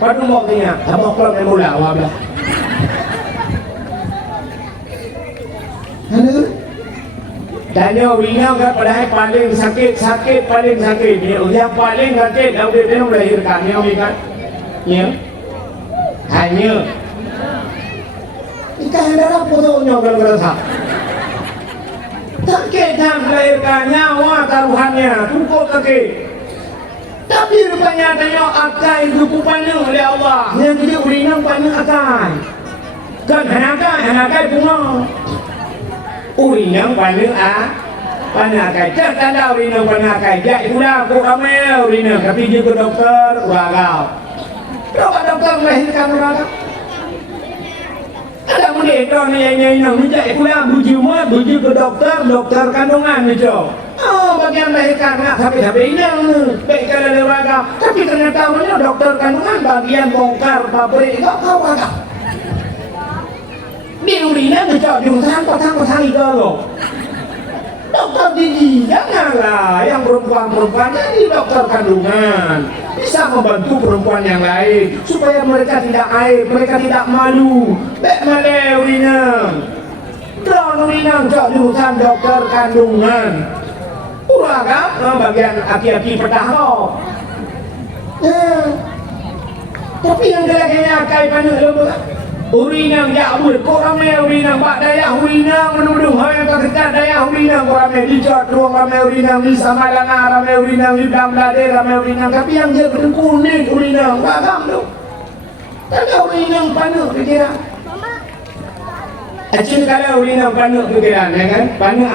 penuh mau tinyak sama kalau yang mula wablah tanya wina kan padahal paling sakit paling sakit yang paling sakit kalau dia melahirkan yang kan ya hanya ikan darah potongnya kalau kerasa sakit yang melahirkan nyawa taruhannya cukup sakit tapi rupanya tanya akai itu kupanya oleh Allah yang dia urinang banyak akai kan hanakai bunga Urinang panakai tanda urinang panakai ya itulah aku amel urinang tapi dia ke dokter uragau coba dokter melahirkan uragau ada mudik dong yang minta itulah buju ke dokter kandungan itu oh bagian melahirkan nggak sampai inang baik kalau ada uragau tapi ternyata dokter kandungan bagian bongkar pabrik nggak kau uragau di urinang ngejauh di utang itu loh dokter gigi janganlah yang perempuan jadi dokter kandungan bisa membantu perempuan yang lain supaya mereka tidak aib, mereka tidak malu bek male urinang drone urinang jauh jurusan dokter kandungan uragam bagian aki-aki petahro tapi yang kayaknya akai panik urinang jauh korame urinang pak daya urinang menudung hal yang terdekat daya urinang korame dijot ruang rame urinang di Samalanga rame urinang di Damlade rame urinang tapi yang dia kuning urinang bagam tu ada urinang panuk pikiran acin kalau urinang panuk pikiran ya kan panuk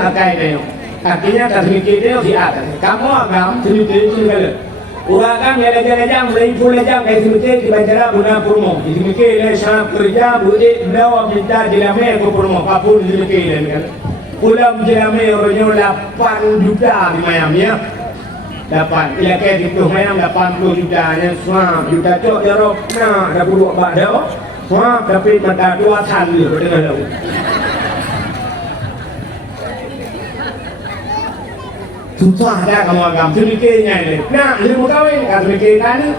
akai dia artinya termikir dia di atas kamu agam termikir kalau uragam ya lejang mulai pulajang kayak semikir di Banjara Buna Purmo di semikir le syarap kerja bude dawa minta dilame ke Purmo apapun di semikir kan ulam dilame orangnya 8 juta di mayamnya 8 ila kayak gitu mayam 80 juta nya semua juta cok jarok nah ada buruk bak dah semua tapi mata 2 tan dia dengan lalu susah dah kamu agam semikirnya ni nak ilmu kawin kan semikirkan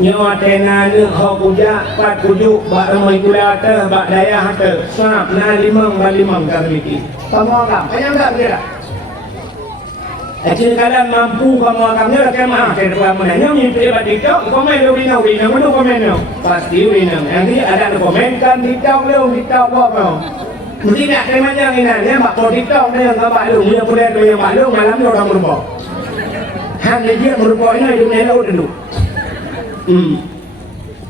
nyawa tena ni hok kuja pat kujuk bak ramai kula atas bak daya atas sap na limang kan semikir kamu agam kayang tak kira acil kalian mampu kamu agamnya dah kemah kedua menanya mimpi pada TikTok komen urinang mana komen pasti urinang nanti ada komenkan TikTok apa mesti nak temanya ini mak po TikTok ni yang gambar lu dia boleh tu yang maklum malam ni orang merubah hanya dia merubah ini dia lalu dulu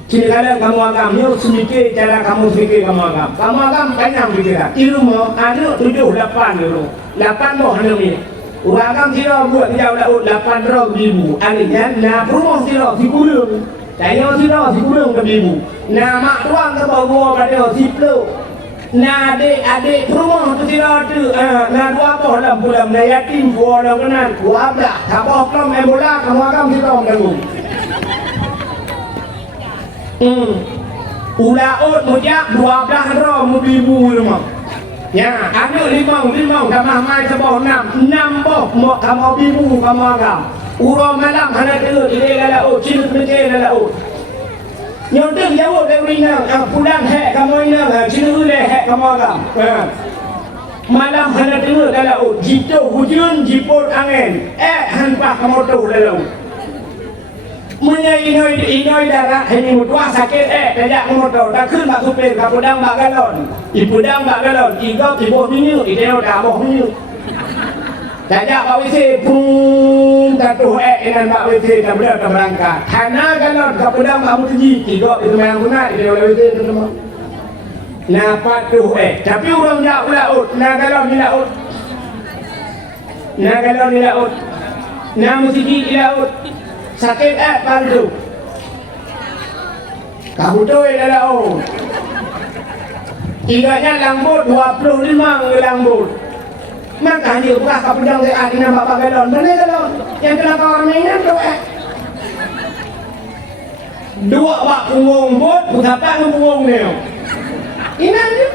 sini kalian kamu agam ni semikir cara kamu fikir kamu agam banyak fikiran ilmu ada 7 8 dulu 8 boh hanya ni uragam sila buat jauh laut 800 ribu artinya na rumah sila si kulung tanya sila si kulung ke ribu na mak tuang ke bawah pada si peluk nah adik rumah tu tidak ada nah dua apa dalam bulan nah yatim dua orang kenan dua belah tak apa kalau main bola kamu akan kita mengganggu ulaut mujak 12 rom ribu rumah ya anak limau kamah mai sebab 6 boh mau kamu ribu kamu akan uram malam hana tu ini lalau cil kecil lalau nyodeng jauh dari urinang pulang hek kamu inang cina le hek kamu agam malam hana dengar dalam jito hujan jipot angin hanpah kamu tu dalam menyai inoi darah ini mutua sakit tidak kamu tu dahขึ้นbak supir kapudang bak galon ipudang bak galon igau ibu minyu ideo dah boh minyu Dajak Pak WC pung tatuh dengan Pak WC dah benar dah berangkat. Karena kalau kapudang Pak Muji tiga itu memang guna dia oleh WC itu semua. Nah patuh tapi orang jauh laut. Nah kalau ni laut. Nah musiki di laut. Sakit palsu. Kamu tu dah laut. Tiganya lambut 25 lambut. Maka hanya beras kapudang saya di nama Pak Galon. Mana galon? Yang kenapa orang mainan tu dua wak punggung bot, pusatan punggung dia. Ini dia.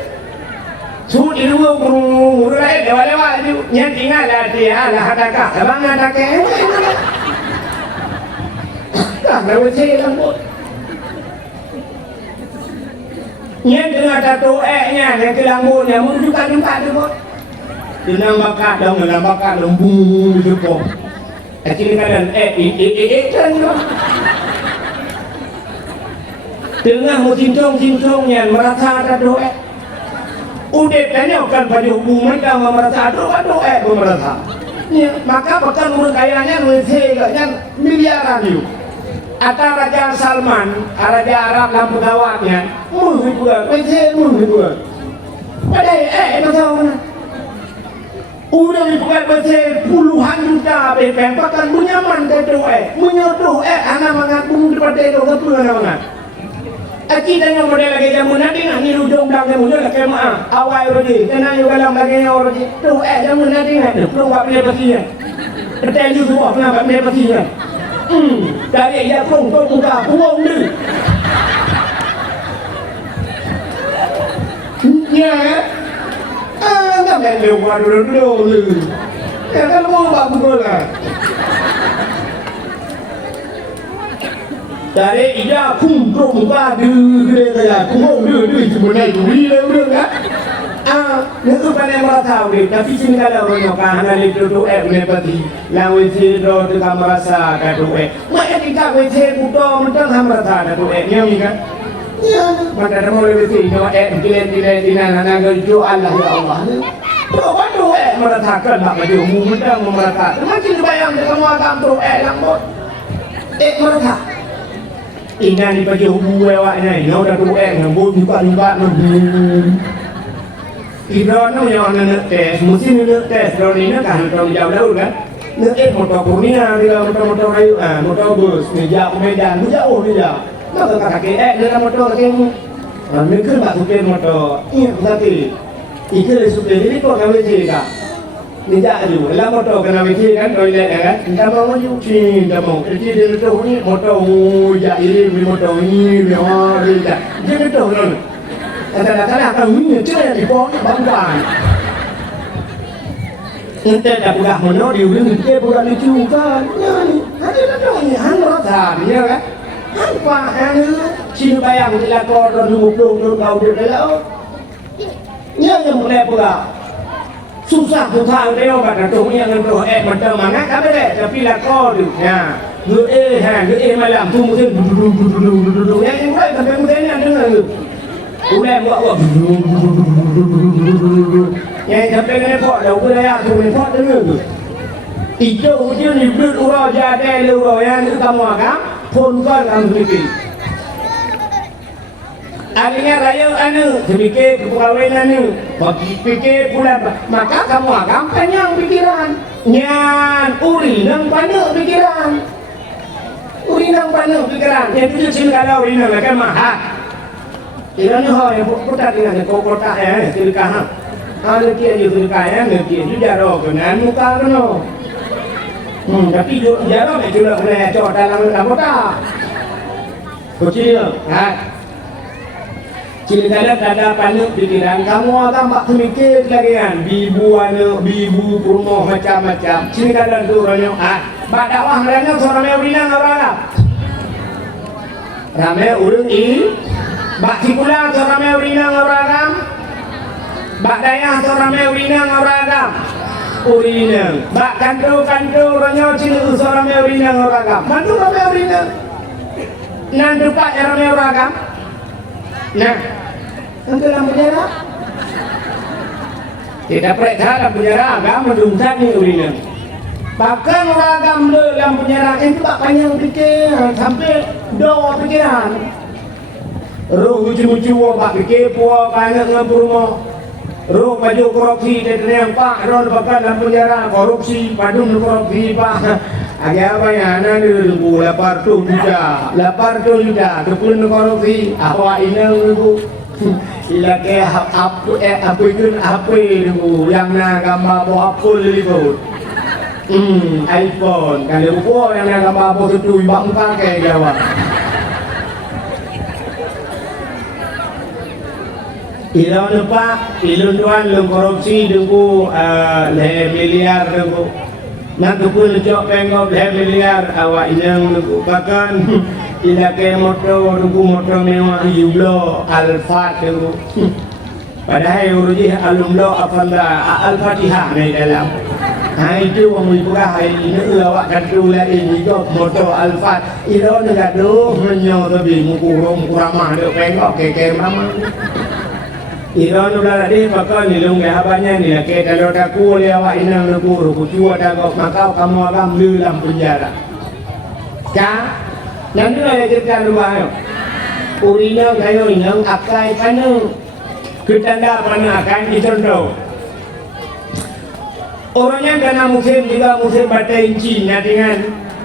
Sud ini dua punggung lain lewat tu. Yang tinggal lah dia lah hadakah. Abang hadakah. Tak lewat saya lambut. Yang tengah tato nya, yang ke lambutnya menunjukkan tempat tu bot. Tenang bakat lembung di depan. Kecil kadang kan tengah cincong-cincongnya merasa ada doa. Udah tanya kan pada hubungan mereka merasa doa merasa. Maka bahkan urut kayanya nulisnya miliaran itu. Atau Raja Salman, Raja Arab lampu gawatnya, mungkin juga. Padahal macam mana? Udah dipakai bersih puluhan juta BPM pakai menyaman menyodoh anak mengabung daripada itu apa anak mangat. Kita yang model lagi jamu nanti nak ni rujung dah jamu je lah kemah awal rodi kena juga dalam lagi orang rodi tu jamu nanti nak perlu buat benda bersih betul juga semua pernah buat benda bersih dari ia pun muka buang ni ya tak boleh lewat dulu ya kalau mau buat pukul lah dari ia pun muka dia saja buang dia sebenarnya duri dia kan itu pandai merasa ni tapi sini kalau orang kan ada itu merepati lawan siro tu kan merasa kadu macam kita wece buto macam ham merasa kadu ni kan ya macam ada orang wece no dilen anak kerja Allah ya Allah tu kadu merasakan mak maju mudah merasa macam bayang kamu agam tu lambot merasa ingat ni baju buwe waknya no dah tu ngambut juga Ibrahim nó nhỏ nữa test musim nữa test rồi này nó cả trong giàu đâu kan nước ép một tàu Kurnia thì là một tàu hay một tàu bus này giàu Medan nó jauh đi giàu nó có cả cái nữa là một tàu cái mình cứ bảo supir một tàu ini berarti itu dari supir ini kok kami cerita ni jauh juga lah một tàu kami cerita kan toilet kan kita mau maju sih kita mau jadi dia tàu ini một tàu ya ini một tàu ini ya jadi tàu rồi kadang-kadang akan menyerah di bawah bangkuan. Kita dah buka mana di ujung kita buka di juga. Ni, ada orang ni, hang rasa dia kan. Hang hang sini bayang di lakor dan lumpuh kau dia dah. Ni yang mulai buka. Susah dia pada tu yang tu macam mana kau boleh tapi lakor tu. Ya, dia malam tu mungkin yang mulai sampai mungkin yang dengar tu. Udah buat yang sampai kena pot dah udah tu kena pot dengar tu itu je ni duit urang jadi lu yang kamu agak pun kan kamu fikir adanya raya anu sedikit perkahwinan ni bagi fikir pula maka kamu agak panjang pikiran nyan uri nang panjang pikiran yang tu je kalau uri nang kan mahal Iran ni yang kota dengan kota sedekah. Ada kia je sedekah ada kia je jaro kenan muka keno. Tapi jaro ni juga kena cok dalam kota. Kecil Cili ada panuk pikiran kamu akan tak mikir lagi kan bibu kurma macam-macam. Cili kadang tu orang bak dakwah mereka seorang Medina orang ramai urang Bak Cikula seorang Urina ngoragam Bak Dayah seorang Urina ngoragam Urina Bak Kanto Ranyo Cilu seorang Urina ngoragam Mantu ramai Urina Nan dupak ramai ngoragam Nah Nanti dalam penjara Tidak periksa dalam penjara agam Mendungsak ni Urina Bahkan ngoragam dalam penjara itu tak panjang fikir Sampai dua pikiran Roh lucu-lucu pak fikir puak banyak ngapur mo. Roh maju korupsi dan pak roh bakal dalam penjara korupsi padum korupsi pak. Agak apa ya nanti dulu lapar tu juga kepun korupsi awak ini dulu. Ilake apa dulu yang nak gambar apa lihat. iPhone kalau puak yang nak gambar apa tu bang pakai jawab. Iran lepak, ilun tuan lung korupsi dengku leh miliar dengku. Nak pun cok pengop leh miliar awak yang dengku. Bahkan ilake motor dengku motor mewah Yulo Alfa dengku. Padahal uruji alumlo Al-Fatihah ni dalam. Itu orang buka hari ini awak kadu lagi ni jok motor Alfa. Iran ni kadu menyo tapi mukurung kuramah dek pengop keke mama. Iran udah ada bakal nilung lehabannya ni lah. Kalau aku oleh awak inang neguru, kucua dah kau makau kamu akan dalam penjara. Kah? Nanti ada cerita luar. Urina kayu inang akai panu. Ketanda panakan contoh. Orangnya kena musim juga musim batenci dengan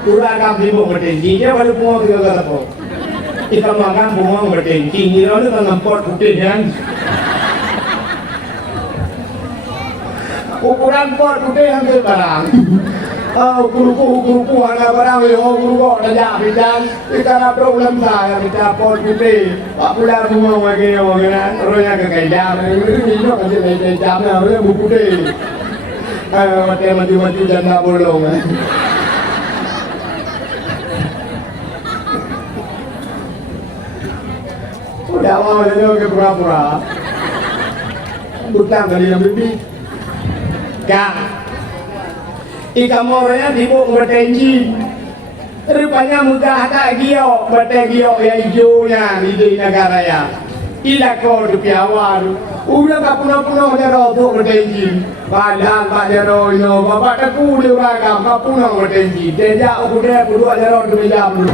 uragam sibuk batenci dia baru pungo juga kata kita makan pungo batenci ni lalu kan ngempot putih kan ukuran pot putih hampir barang kuruku anak barang kuruku ada jahitan kita problem saya kita pot putih pak pulang pungo lagi orang orangnya kekaidan ini juga kasih lagi jamnya orangnya buku putih mati janda bolong udah mau jadi ke pura-pura butang kali yang bibi kak ikan morenya tibuk bertenji rupanya mudah tak giok bertegio yang hijaunya di negara ya ila kau rupiah udah tak punah jero tu bertenji padahal pak jero ino bapak teku di uragam tak punah bertenji dia udah dua jero 2 jam 12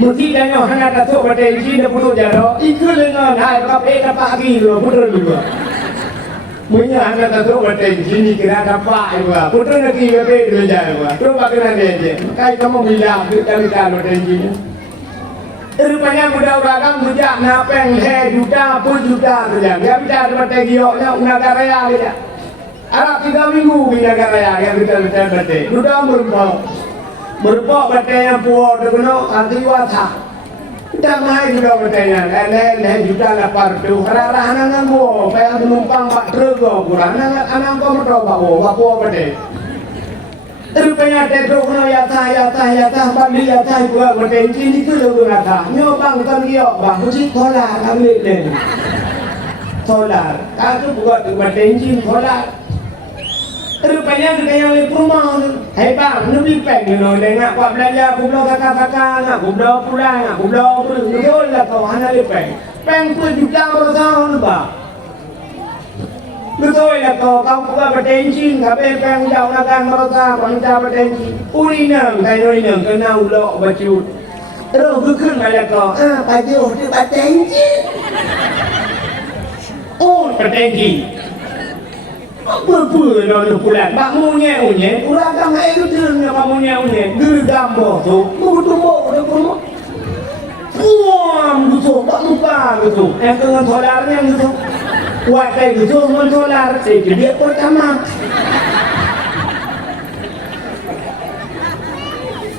mesti danyo hana tak bertenji dia punya jero ikut dengan hai kap pagi lu putra juga punya hana tak bertenji ni kira dapat juga putra nak kira dua jam juga tu bagaimana dia kai kamu bilang kita bertenji rupanya muda uragam sejak napeng juta pun juta saja dia bisa seperti gioknya negara ya dia Arab 3 minggu di negara ya dia betul-betul betul sudah merupakan betul yang puas dengan anti wasa kita naik sudah betulnya lele juta lapar tu rara-rara anak mau kayak penumpang pak truk kurang anak kau mertua bawa betul rupanya tetruk no yata bali yata gua bertenci ni tu lu rata nyo bang kan giok bang uji solar ambil deh solar aku buat bertenci solar rupanya kita yang di rumah hebat lebih peng no dengan buat belanja kublo kakak aku kublo pulang aku kublo betul lah kau hana lebih peng pun juta bertahun bah betul lah kau buka bertensi, tapi peng jauh nakan merasa wanita bertensi. Urinang, kena ulok baju. Terus bukan lah kau, baju tu bertensi. Oh, bertensi. Apa dah pulang? Bangunnya unye, uragam hai rutin bangunnya unye. Gergam bosu, tumbuk dah kono. Puam gitu, tak lupa gitu. Dengan solarnya gitu. Wakai gitu mendolar, dia pertama.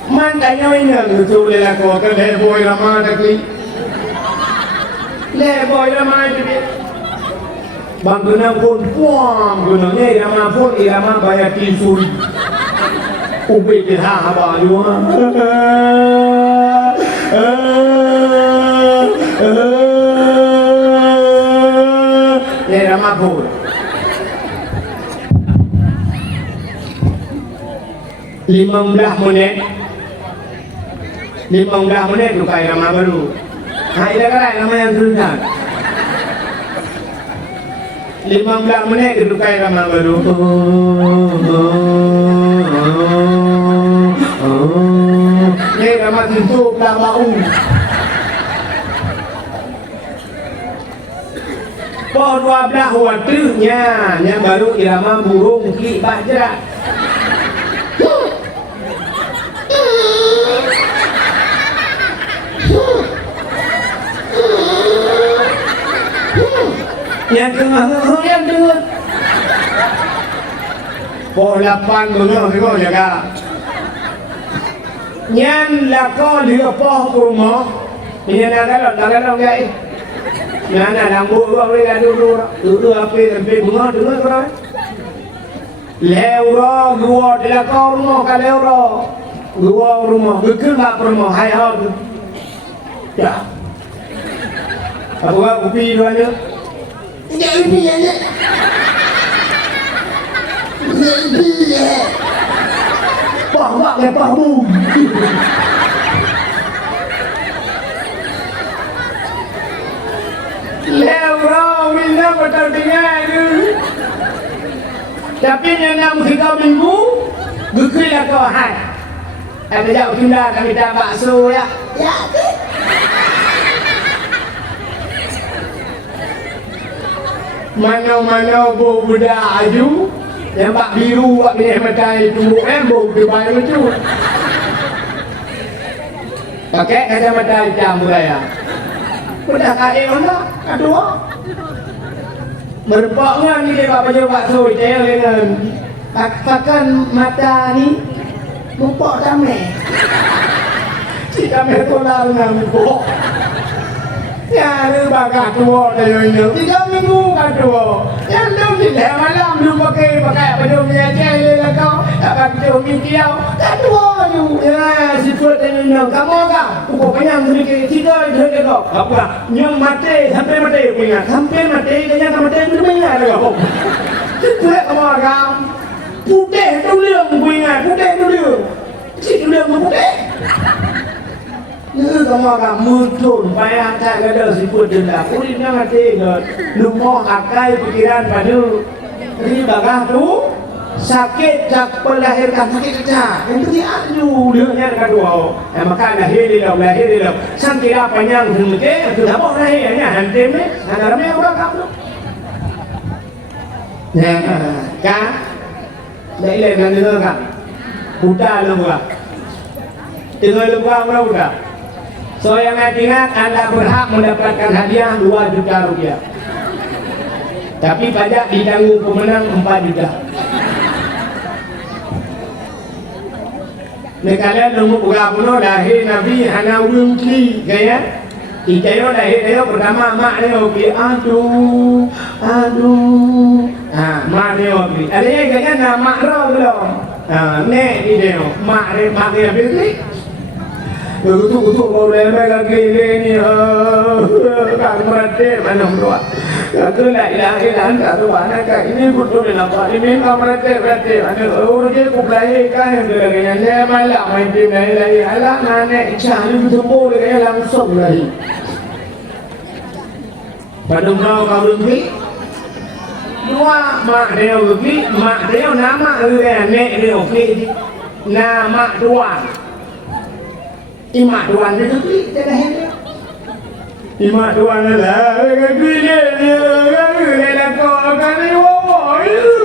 Mantanya ini gitu lelah kau leboy ramah dekli, leboy ramah dekli. Bang gunang pun puang gunangnya irama pun irama bayar tisuri. Ubi kita apa juga. Irama pun 15 menit tu kaya irama baru. Hai dah kan irama yang tulisan 15 menit tu kaya irama baru. Ni irama tutup dah bau. Po 12 waktunya yang baru irama burung ki bajra. Yang kedua po 8 guna kau jaga. Yang lako lihat po rumah ini nak kalau gay. Nana lambu gua boleh dulu apa sampai bunga dulu kan leuro gua di kau rumah kan leuro gua rumah betul tak rumah hai hal ya apa kopi dulu aja ini aja ini ya bawa ke bahu Leuro minta pertandingan tapi yang 3 minggu gukui lah kau hai ada jauh pindah kami dah bakso ya Mana-mana budak aju nampak biru buat minyak matai tu bau terbaik tu pakai kacamata hitam budaya udah kaya mana kedua berpoknya ni dia buat baju bakso dia dengan pakan mata ni mumpuk tamai si tamai tolak dengan mumpuk ya lu bakal tua dah ni 3 minggu kan tua yang tu tidak malam lu pakai baju minyak le lah kau tak pakai baju tiaw tak tua you ya si tua dah ni kamu kan pukul kenyang sedikit tiga dia kau apa nyong mati sampai mati punya sampai mati dia yang mati tu punya dah kau si tua kamu kan putih tu liang punya putih tu liang si tu liang putih như kamu agak muncul bayang tak ada siput denda kulitnya mati ke lumah akai pikiran pada ini bagah tu sakit tak melahirkan sakit kecak yang kecil aju dia kedua maka lahir di dalam sang kira panjang semeke sudah mau lahirnya hantem ni ada ramai orang kamu ya kan dah ilai nanti tu kan buta lupa tinggal lupa mana buta. So yang ingat Anda berhak mendapatkan hadiah 2 juta rupiah. Tapi pajak ditanggung pemenang 4 juta. Nekala nunggu buka puno lahir Nabi hana wungki gaya. Kita yo lahir yo pertama mak dia oke aduh. Mak dia oke. Ada yang gaya nama roh belum. Nek dia mak dia pilih. Betul boleh lagi ni kan merate mana dua. Kalau la ilaha illallah Tuhan kan ini betul nampak ini kan merate mana orang je kuplai kan dia lagi malam main tim lain ala nane cari betul dia langsung lagi. Pada mau kau pergi dua mak dia pergi mak dia nama dia nek dia pergi nama tuan Imak tuan dia tu tidak hendak. Imak tuan lah, dia nak kau kan ni wow,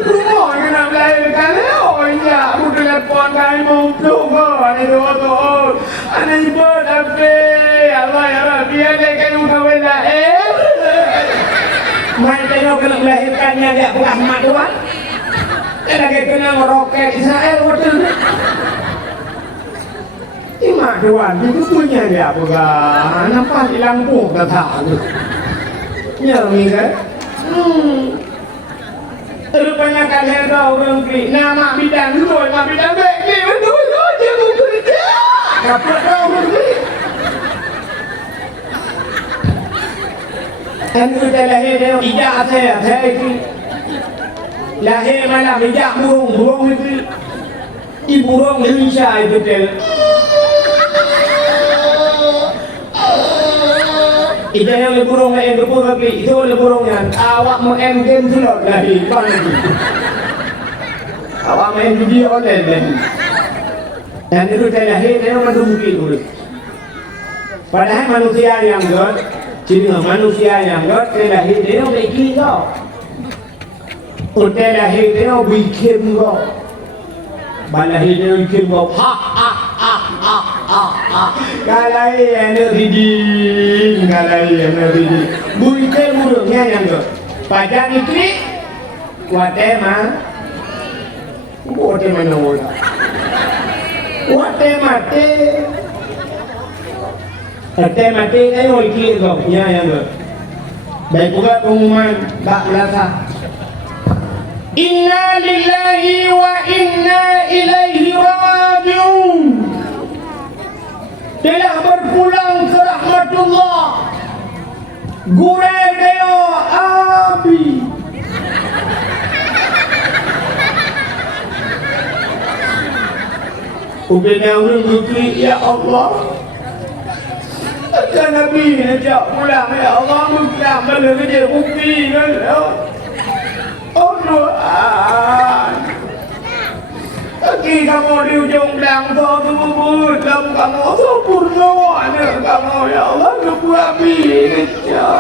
kau nak belajar kan ni, oh ya, bukan telepon kan mau keluar ni tu, ane ibu tapi, Allah biar dia kan udah bela main tengok kena melahirkannya dia bukan mak tuan, dia lagi kena ngeroket Israel betul. Imak tuan itu punya dia bukan nampak di lampu kata tu ya kan rupanya kalian tahu orang kiri nama bidang tu nama bidang baik ni betul dia kerja dapat tahu orang kiri dan kita lahir dia tidak saya itu lahir malam tidak burung itu burung Indonesia itu dia itu yang burung yang gepur lagi itu burungnya awak mau game dulu lagi kan lagi awak main video online lagi dan itu saya lahir dia mendumki dulu padahal manusia yang god jadi manusia yang god saya lahir dia bikin kau udah lahir dia bikin kau balahir dia bikin kau Kalai energi, bukan burungnya yang tu. Pada itu, watema nola, watema te, ni oleh kau, yang tu. Baik juga pengumuman tak biasa. Inna lillahi wa inna ilaihi raji'un. Telah berpulang ke rahmatullah Guredeo Abi Ubina urut ya Allah Kata Nabi ajak pulang ya Allah pulang balik kerja Ubi kan Allah Kaki kamu di ujung belakang tu bubur dalam kamu sempurna anak kamu ya Allah kebuabi ya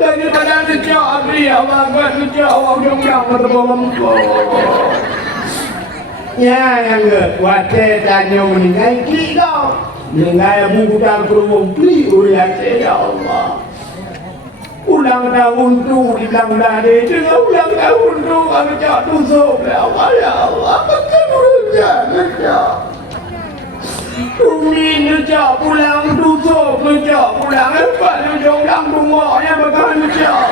daripada cak dia banget cak orang yang berbohong. Ya yang ke wajar tanya meninggal kita, meninggal buku dan kerumung beli uriat ya Allah. Ulang tahun tu dibilang dari dengan ulang tahun tu kami cak tusuk ya Allah ya Allah makan urutnya cak. Tumi cak pulang tusuk cak pulang apa cak ulang tungoknya makan cak.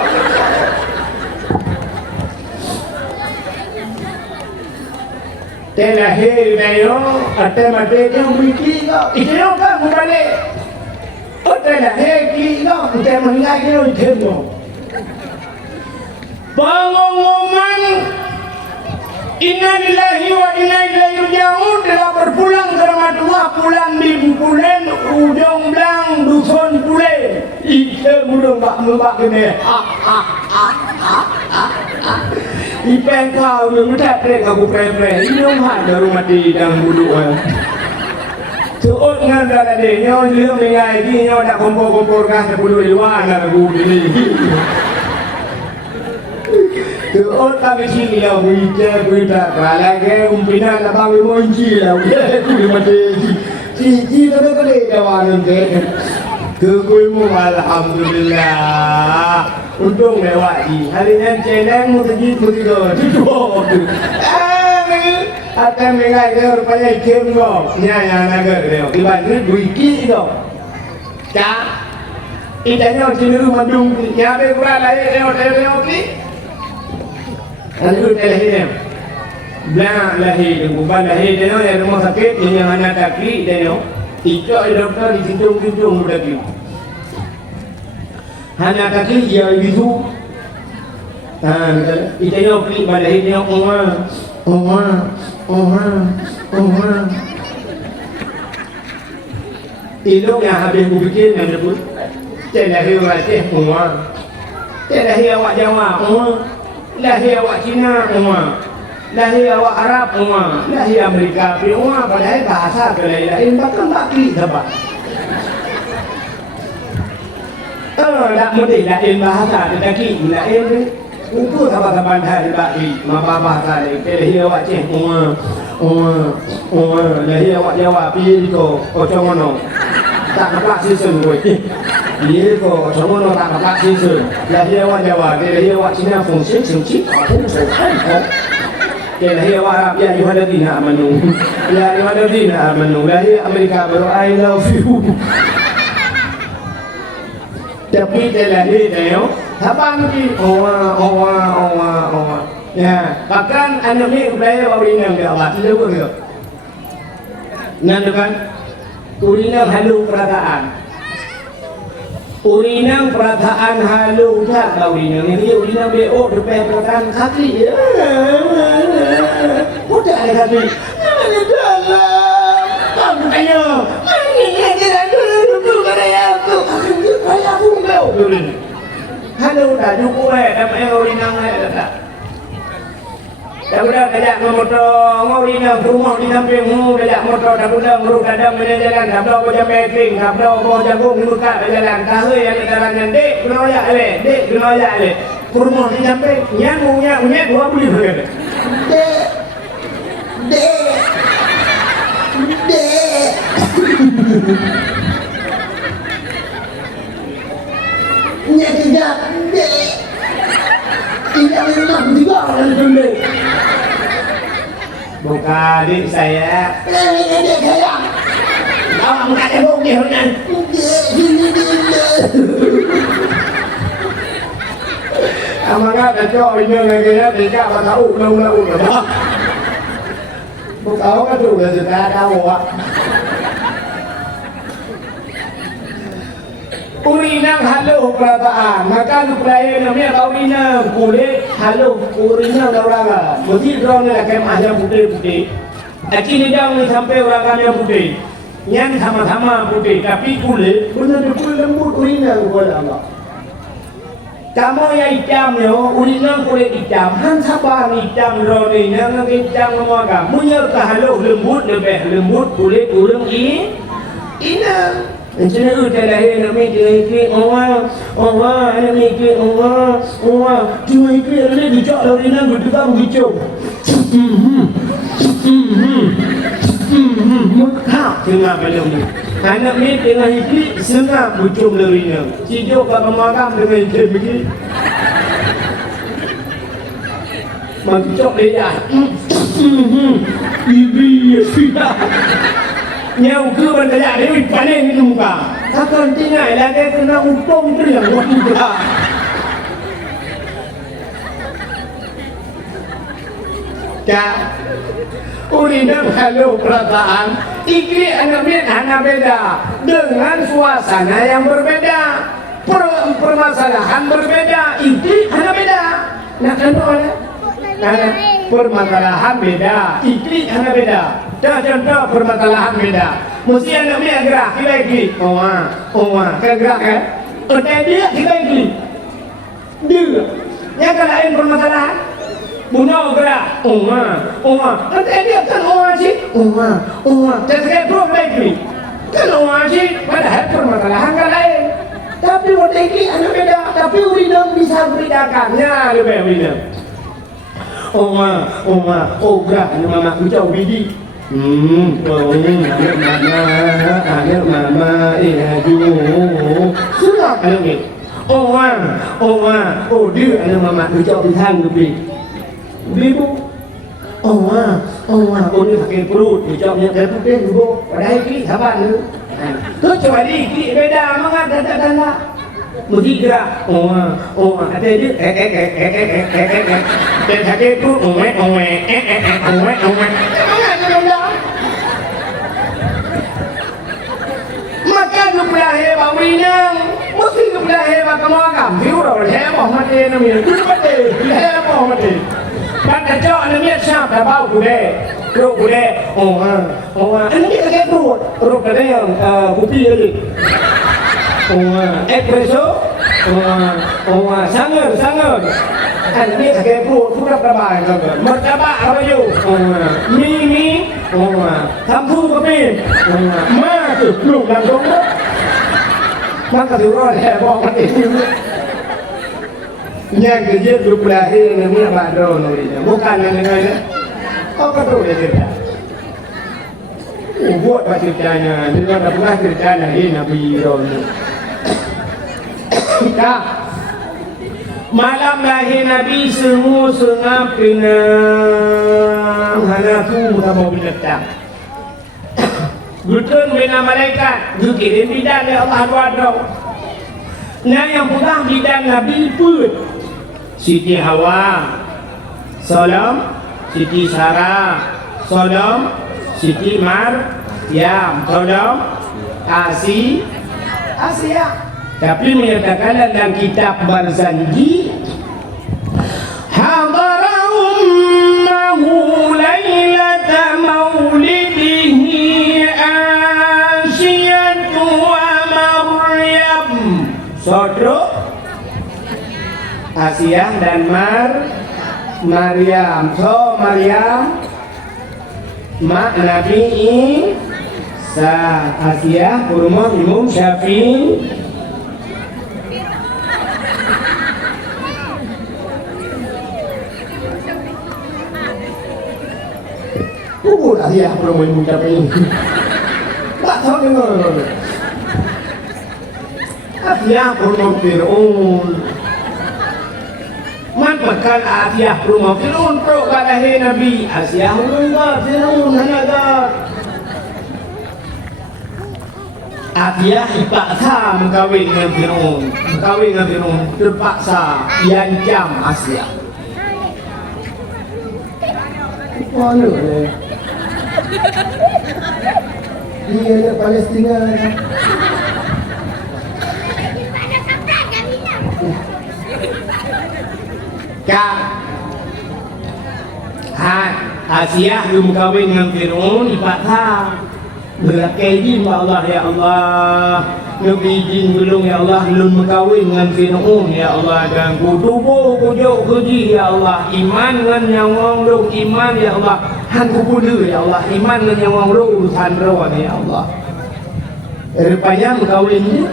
Telahir nayo, ate mate yang biki no, ikyo kan mubale. Telahir kilo, ate mengai kilo ikyo. Pengumuman Inna lillahi wa inna ilaihi raji'un telah berpulang ke rumah tua, pulang di Pulen, ujung belang dusun Pulen. Ikyo mudah mbak kene. Ipen kau yang muda prek aku prek ini orang ada rumah di dalam bulu tuut ngan dah deh nyaw liam dengai di nyaw nak kompor kan sebulu luar nak bulu ini tuut kami sini lah berita kalau ke umpina nak bagi monci lah aku mati cici kade kawan ke kekulmu alhamdulillah untung lewat di hari yang celeng mesti tidur akan mengai ke rupanya ikem go nyaya naga dia dibanding duiki itu cak idanya jenuh mandung nyabe kurang lahir dia okey anu lahir bla lahir bukan lahir dia yang rumah sakit yang anak takli dia itu doktor di sintung muda tu hanya kaki dia itu itu yang klik pada ini Oma itu yang habis berfikir yang sebut lahir Aceh Oma lahir awak Jawa Oma lahir awak Cina Oma lahir awak Arab Oma lahir Amerika Oma padahal bahasa lain bahkan tak klik sebab tak mudah lain bahasa tetapi lain untuk sahabat-sahabat hari bagi mapa bahasa ni lahir awak Aceh lahir awak Jawa pi ko ocongono tak dapat season gue dia ko ocongono tak dapat season lahir awak Jawa lahir awak Cina fungsi sengcik aku sokan ko lahir awak Arab ya yuhadina amanu ya yuhadina amanu lahir Amerika baru I love you tapi dia lahir dia siapa mungkin ya bahkan anak ni belajar urinam dia Allah tidak boleh nanti kan urinam halu perataan halu tak urinam ini urinam BO depan perataan kaki mudah ada kaki kamu tanya halo dah cukup dapat urinam dah. Dah budak kajak motor, urinam rumah di samping kajak motor dah budak meruk kadang berjalan, dah belok macam petring, dah belok bawa jagung muka berjalan. Tahu yang jalannya dek genoyak le. Rumah di samping nyang gua boleh berkata. Dek. Nyek kejap, tidak memang juga orang itu. Bukan adik saya. Adik saya. Awak bukan tembok dia hujan. Amangat dah cok ini ngaya dia apa tahu ulang. Bukan awak tu dah sudah tahu awak. Urinam halu perataan, maka lu pelai namanya urinam kulit halu urinam orang. Mesti orang ni akan macam putih. Aci ni jauh ni sampai orang yang putih, yang sama-sama putih, tapi kulit betul-betul lembut urinam kulit Allah. Kamu yang hitam ni, urinam kulit hitam, hansapan hitam roni, yang hitam semua kamu. Munyar halu lembut lebih lembut kulit urang ini. Macam mana dia lahir nak mikir Allah nak mikir Allah cuma ikut dia dijak dari nak berdekat begitu mekak tengah malam ni anak ni tengah ikut sengap bucung darinya cijuk kat pemakam dengan ikut begini Mancok dia ibi sudah nyau ke bandaya dia paling itu muka takkan tinggal lagi kena upong tu yang waktu dah Kak Uridam halu perasaan Ikli anak beda dengan suasana yang berbeda permasalahan berbeda Ikli anak beda nak contoh permasalahan beda Ikli anak beda dah contoh permasalahan beda mesti anak gerak kita ikli kan gerak kan dia kita ikli dia yang kan lain permasalahan Bunuh gerak, nanti dia kan sih, jadi saya proof lagi, kan sih, padahal permasalahan kan lain. Tapi lagi anak beda, tapi uridam bisa bedakannya lebih uridam. Gerak, mama aku jauh bidi. Anak mama, sudah anak ni. Dia anak mama aku jauh bidang lebih. Ibu, ni pakai perut, hijabnya dari putih ibu, padahal ikli sabar tu. Kecuali ikli beda, mengada. Mesti gerak, ada dia, dan sakit tu, Maka nupiah hebat winang, mesti nupiah hebat kemakam. Fiura hebat mati namanya, tu mati, hebat mati. Kan kacau anak siap dah bau kuda, keruk kuda, ini dia pakai perut ada yang kopi lagi, espresso, sangat, ini pakai perut sudah terbaik, martabak apa tu, mie, tampu kopi, tu belum langsung, maka diurut hebat mati. Yang kerja grup lahir ni apa drone ni bukan dengan kau kata dia cerita buat apa ceritanya dia dah pernah cerita lagi Nabi drone kita malam lahir Nabi semua sengap kena hana tu tak mau binatang Gutun bina malaikat Zukirin bidan ya Allah doa nah yang pulang bidan Nabi pun Siti Hawa Salam Siti Sarah Salam Siti Maryam Salam Asia tapi menyatakan dalam kitab Barzanji hadara ummahu lailata maulidihi Asyatu wa Maryam Sodro Asia dan Maryam. So Maryam mak Nabi Isa. Asia rumah Imam Syafi'i. Asia rumah Imam Syafi'i. Tak tahu dengar. Asia rumah Fir'aun. Man bakal Asia rumah Fir'aun pro kalahir Nabi Asia rumah Fir'aun hanaga Asia dipaksa mengkawin dengan Fir'aun terpaksa diancam Asia mana ni dia nak Palestina Asia belum kahwin dengan Fir'aun dipaksa berakai izin Allah ya Allah Nabi izin belum ya Allah belum berkahwin dengan Fir'aun ya Allah dan kutubuh kujuk keji ya Allah iman dengan yang orang lu iman ya Allah han kubulu ya Allah iman dengan yang orang lu urusan rawan ya Allah rupanya berkahwin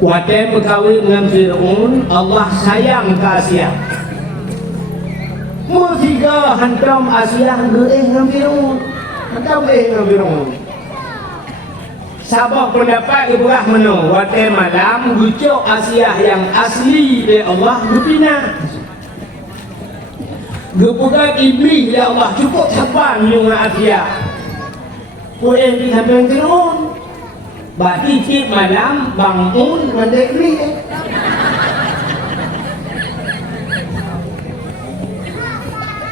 waktu berkahwin dengan Fir'aun Allah sayang ke Asia Musiga hantam Asia dengan Fir'aun hantam dengan Fir'aun sabah pendapat ibrah menu waktu malam gucuk Asia yang asli dari Allah berpindah gepukan iblis ya Allah cukup sabar dengan Asia boleh disampai Fir'aun berarti tiap malam bangun mandek iblis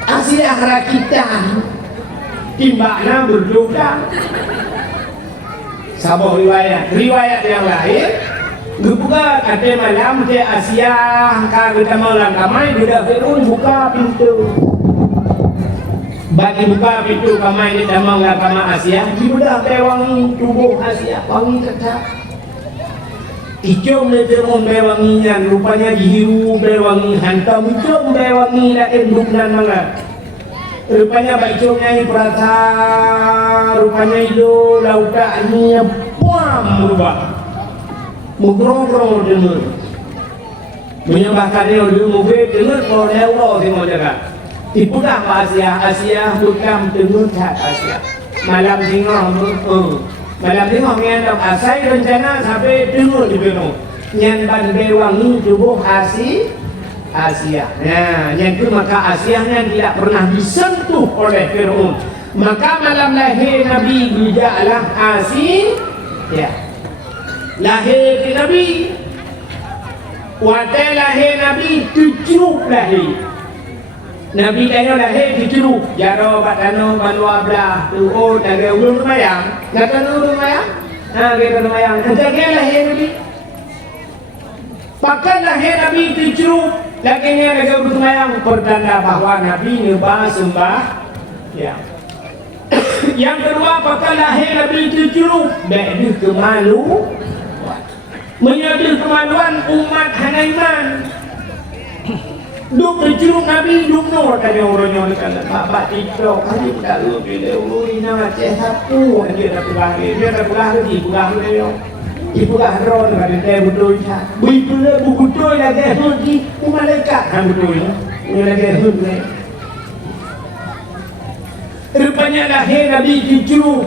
Asia rakitan timbaknya berdoa sabah riwayat yang lain gepukan ada malam di Asia kalau kita malam kamai budak Fir'aun buka pintu bagi buka pintu kamai kita mau kama Asia budak wangi tubuh Asia wangi tetap icom Fir'aun bewanginya rupanya dihiru bewangi hantam icom bewangi lain bukan mana rupanya baicomnya ini perasa rupanya itu laukanya puam berubah mugrong-grong dengar menyembahkan dia dulu mungkin dengar kalau Allah sih mau jaga dipegang Asia bukan dengar Asia malam tengah malam tengah mengendap asai rencana sampai dengar di Fir'aun yang bandai wangi tubuh Asia nah yang itu maka Asia yang tidak pernah disentuh oleh Fir'aun maka malam lahir Nabi bijaklah Asia ya lahir di Nabi waktu lahir Nabi tujuh lahir Nabi tanya lahir tujuh jaro batano manwa belah tuh naga ulun lumayang naga ulun lumayang kita lumayang kejaga lahir Nabi pakai lahir Nabi tujuh lakinya naga ulun lumayang pertanda bahwa Nabi nyembah sembah ya yang kedua pakai lahir Nabi tujuh bedu kemalu menyadari kemaluan umat Hanaiman duk berjuruk Nabi duk nur tanya orangnya kata bapak tiktok kali tak lu bila ului nama cek sapu dia dah pulang di pulang dia ibu dah ron ada teh betul ya betul buku betul lagi lagi malaikat kan betul ini lagi betul rupanya lahir Nabi dijuruk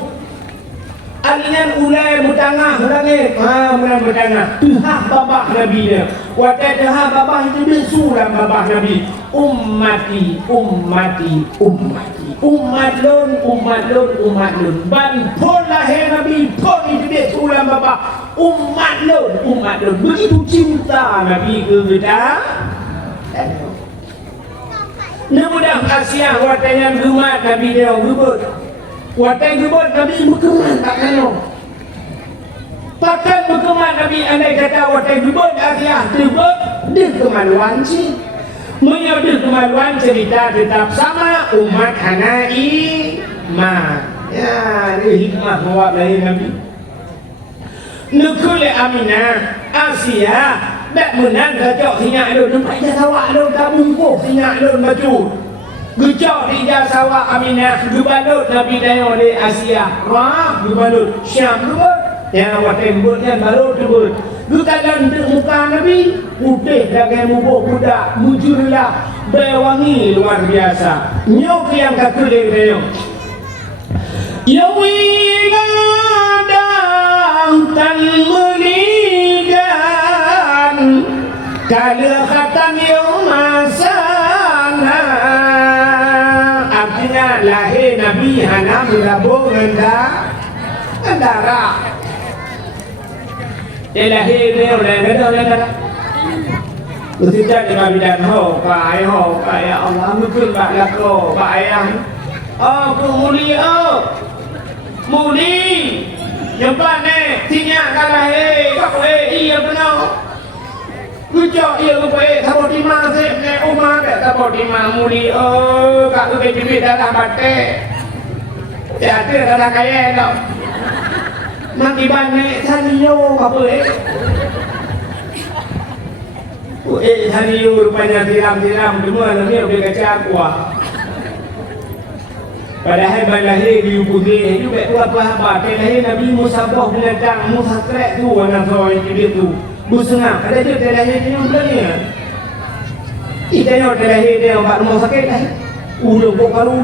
alinan ulai bertangah langit mulai bertangah tehah babah Nabi dia waktu tehah babah itu dia suram babah Nabi ummati umat lun ban pun lahir Nabi pun itu dia suram babah umat lun begitu cinta Nabi ke kita namudah Asia waktu yang gemat Nabi dia gebut waktu gebut Nabi berkeman tak kena takkan berkeman Nabi andai kata waktu gebut Asia gebut dia kemaluan sih menyebut kemaluan cerita tetap sama umat Hanaiman ya ini hikmah bawa lahir Nabi Nukul Aminah Asia tak menang kacau sinyak lu nampak jasawak lu tak bungkuh sinyak lu baju gejok di jasawak Aminah gebalut Nabi tanya oleh Asia wah gebalut Syam gebalut ya waktu gebutnya balut gebut gekalan muka Nabi putih dengan mubuk budak mujurlah berwangi luar biasa nyok yang kakulir tanya yawiladang tan menigan kalahatan yomasana artinya lahir Nabi hana bergabung darah dia lahir dia oleh darah Ketika di bidan ho ya Allah mungkin bak lako bak ayam aku muli jumpa ni tinyak kalah kau iya benar Kucok iya lupa sabot lima sih ni umar sabot lima muli kak udah bibit dalam batik jadi dalam kaya tau Mangiban ni saniyo apa saniyo rupanya tiram semua namanya udah kacau kuah Padahal balahir di putih juga apa apa. Padahal Nabi Musa boh binatang Musa trek tu anak soal dia tu. Busengah. Ada dia balahir dia yang berani. Kita yang balahir dia yang rumah sakit lah. Udah kok kalau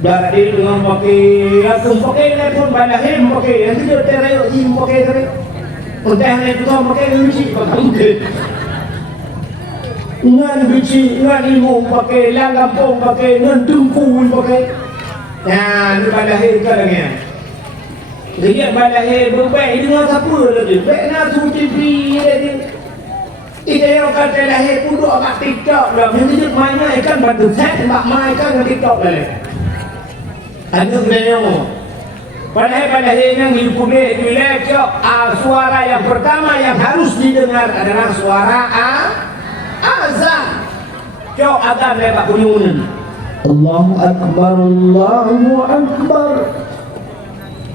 dah dia dengan pakai aku pakai telefon balahir pakai nanti dia terayuk si pakai terayuk. Entah ni tu sama pakai biji kau tahu ke? Ngan biji, ngan ilmu pakai langgam pakai ngan tungku pakai. Nah, ni balahir kan lagi. Dia balahir berbaik dengan siapa lagi? Baik nak suruh TV dia. Ida yang kata lahir pun duk kat TikTok lah. Yang dia main kan bantu set mak main kan kat TikTok lah. Ada beliau. Padahal yang hidup di lecok suara yang pertama yang harus didengar adalah suara azan. Cok azan lepak kunyunan. Allahu Akbar, Allahu Akbar.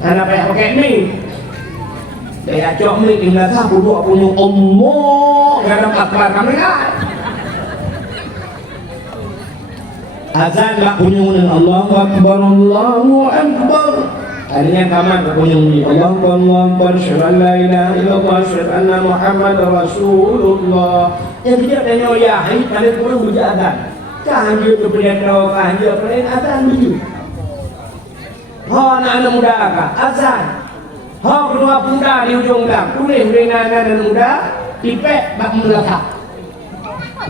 Anak payah pakai ni. Dia cok ni tinggal satu dua punya Allah. Kadang akbar kami kan. Azan tak kunyunan Allahu Akbar, Allahu Akbar. Adanya kamar berbunyi Allahu Akbar, Allahu Akbar, syahadu an la ilaha illallah, syahadu anna Muhammad Rasulullah. Yang tidak tanya ya, ini pada kurang bujak azan. Kah dia kemudian kau kah dia pada azan baju. Anak muda kah azan. Kedua muda di ujung belakang. Tulis anak muda tipek bak melakak.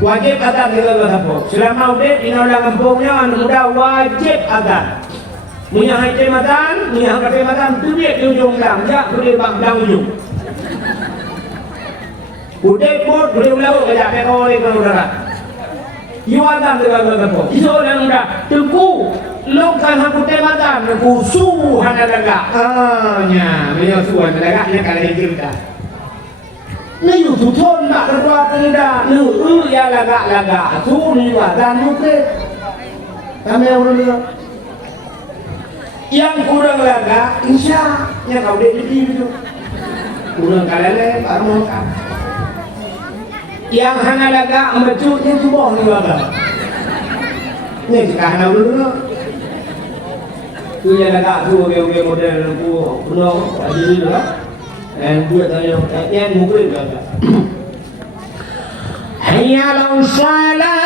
Wajib azan di dalam kampung. Selama udah di dalam kampungnya anak muda wajib azan. Punya hati matan, punya hati matan, tulis di ujung belakang, jak boleh bang ujung. Udah pun boleh ulang kerja, kau oleh kau darah. Iwan dengan kampung. Isu dan muda, tengku, longkan hati matan, tengku su hana lega. Nya, beliau suan lega, nya kalau cerita. Ni tu thon nak kedua pemuda, nu ya lega, tu ni dan mukre. Kami orang yang kurang laga, insya nya kau dek lebih itu. Kurang kalele, baru makan. Yang hana laga, ambacutnya subuh ni laga. Ni jika hana dulu. Tu yang laga tu oke model aku penuh tadi dulu lah. Dan buat yang mukul laga. Hayya lau salat.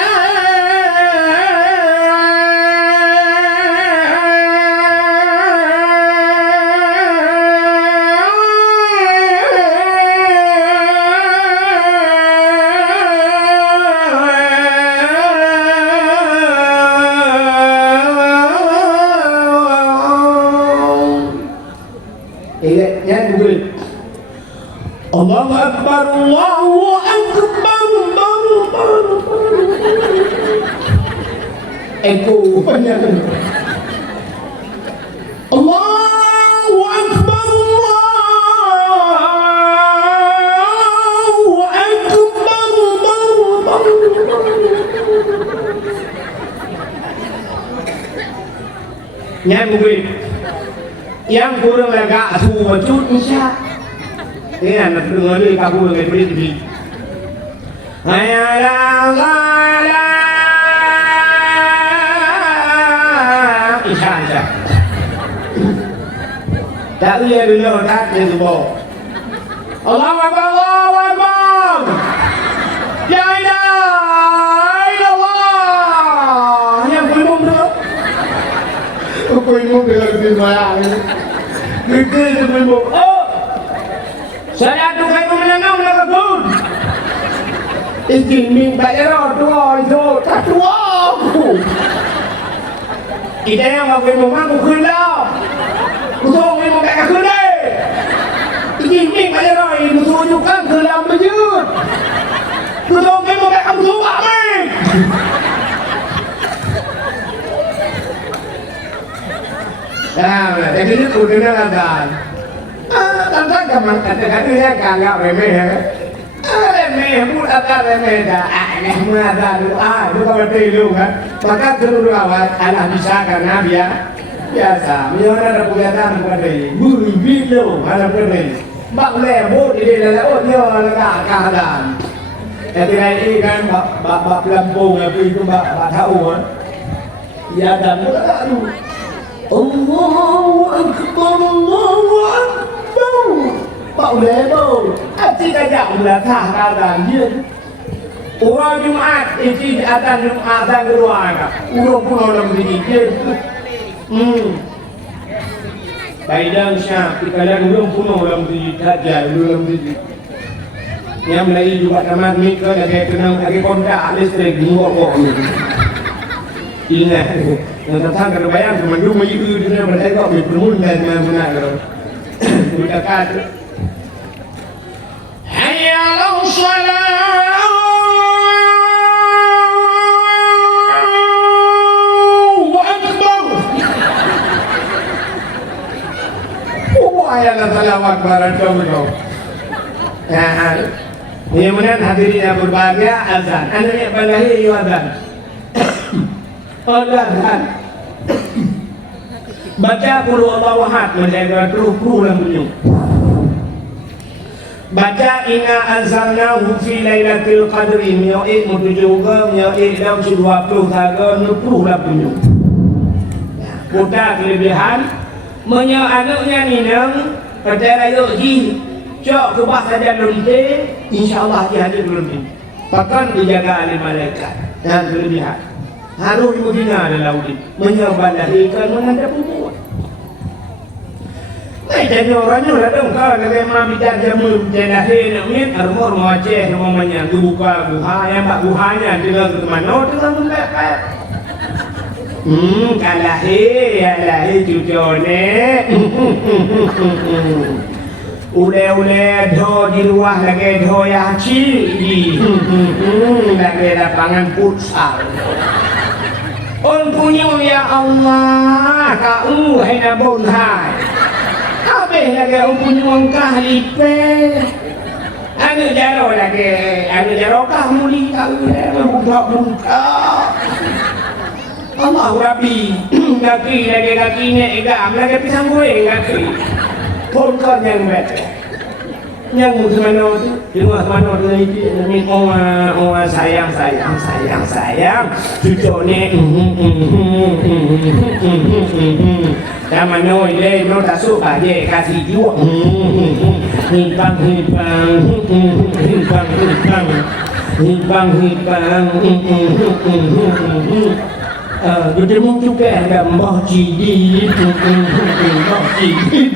Allahu Akbar, Allahu Akbar, Eko banyak. Allahu Akbar, Allahu Akbar. Nyambung. Yang kurang agak asuh cut insya. Ini anak dengar ni kamu dengan beri beri. Insya. Tak boleh dulu tak dia sebut. Allahu Akbar, Allahu Akbar. Ya Allah. Yang belum tu. Belum dia lebih banyak. Kita belum. Saya tu kai menanam nak pun. Ingin minta error tua itu tak tua aku. Kita yang aku mau aku kena. Kutung mau kayak kena. Ingin minta error itu tunjukkan kelam bejut. Kutung mau kayak kamu tua ni. Jadi itu dia kan. Tentang kaman kata-kata dia kagak remeh ya. Remeh, mudah tak remeh dah. Mudah doa, itu kalau tilu kan. Maka seluruh awal Allah bisa karena dia biasa. Misalnya ada kegiatan pada bulu bilu, ada pada bak lebo di dalam oh dia lega keadaan. Jadi ini kan bak lampung apa itu bak tahu kan. Ya dan mudah tu. Allahu Akbar, Allahu Akbar. Pak Lebo, aci kajak belakang azan dia. Orang Jumaat itu azan kedua kan. Urang pun orang begitu. Baidang syah kita urang pun orang begitu aja urang begitu. Yang Melayu juga tamat mikir ada kenang ada kontak listrik dua orang. Ingat, yang datang ke bayang cuma dua minggu dunia mereka berperumun dan mana kalau kita kata, hayya lau salat, wa akbar. Ayat salawat barat kau. Kemudian hadirin yang berbahagia azan. Anda yang balahi azan. Azan. Baca qul huwallahu ahad menjaga ruku dan bunyi. Baca inna anzalnahu fi lailatul qadri mi'id mutujuga mi'id dalam 20 tahun 20 dan bunyi. Kota kelebihan menyanyi ninang percaya yuk ji cok kebah saja lonte insyaallah dia hadir lonte bahkan dijaga oleh malaikat dan kelebihan harus mudina adalah laudi menyabadahikan menghadap umur. Jadi orangnya lah dong kalau lagi mami jaga menjelahin min armor ngoceh namanya buka buha yang pak buhanya dengan teman oh dengan mereka. Kalahi cucone. Ule do di luar lagi do ya cili. Lagi lapangan futsal. On punya ya Allah kau hai na bon hai. Kabeh lagi on punya angkah lipe. Anu jaro kah muli kau buka. Allah Rabbi, kaki ni egam lagi pisang goreng kaki. Pun kau yang betul, yang mana tu, tengok mana tu ni orang sayang, cucu ni, dah mana ile, no tak suka je kasih jual, hipang, Duduk juga ada mbah cidi, mbah cidi.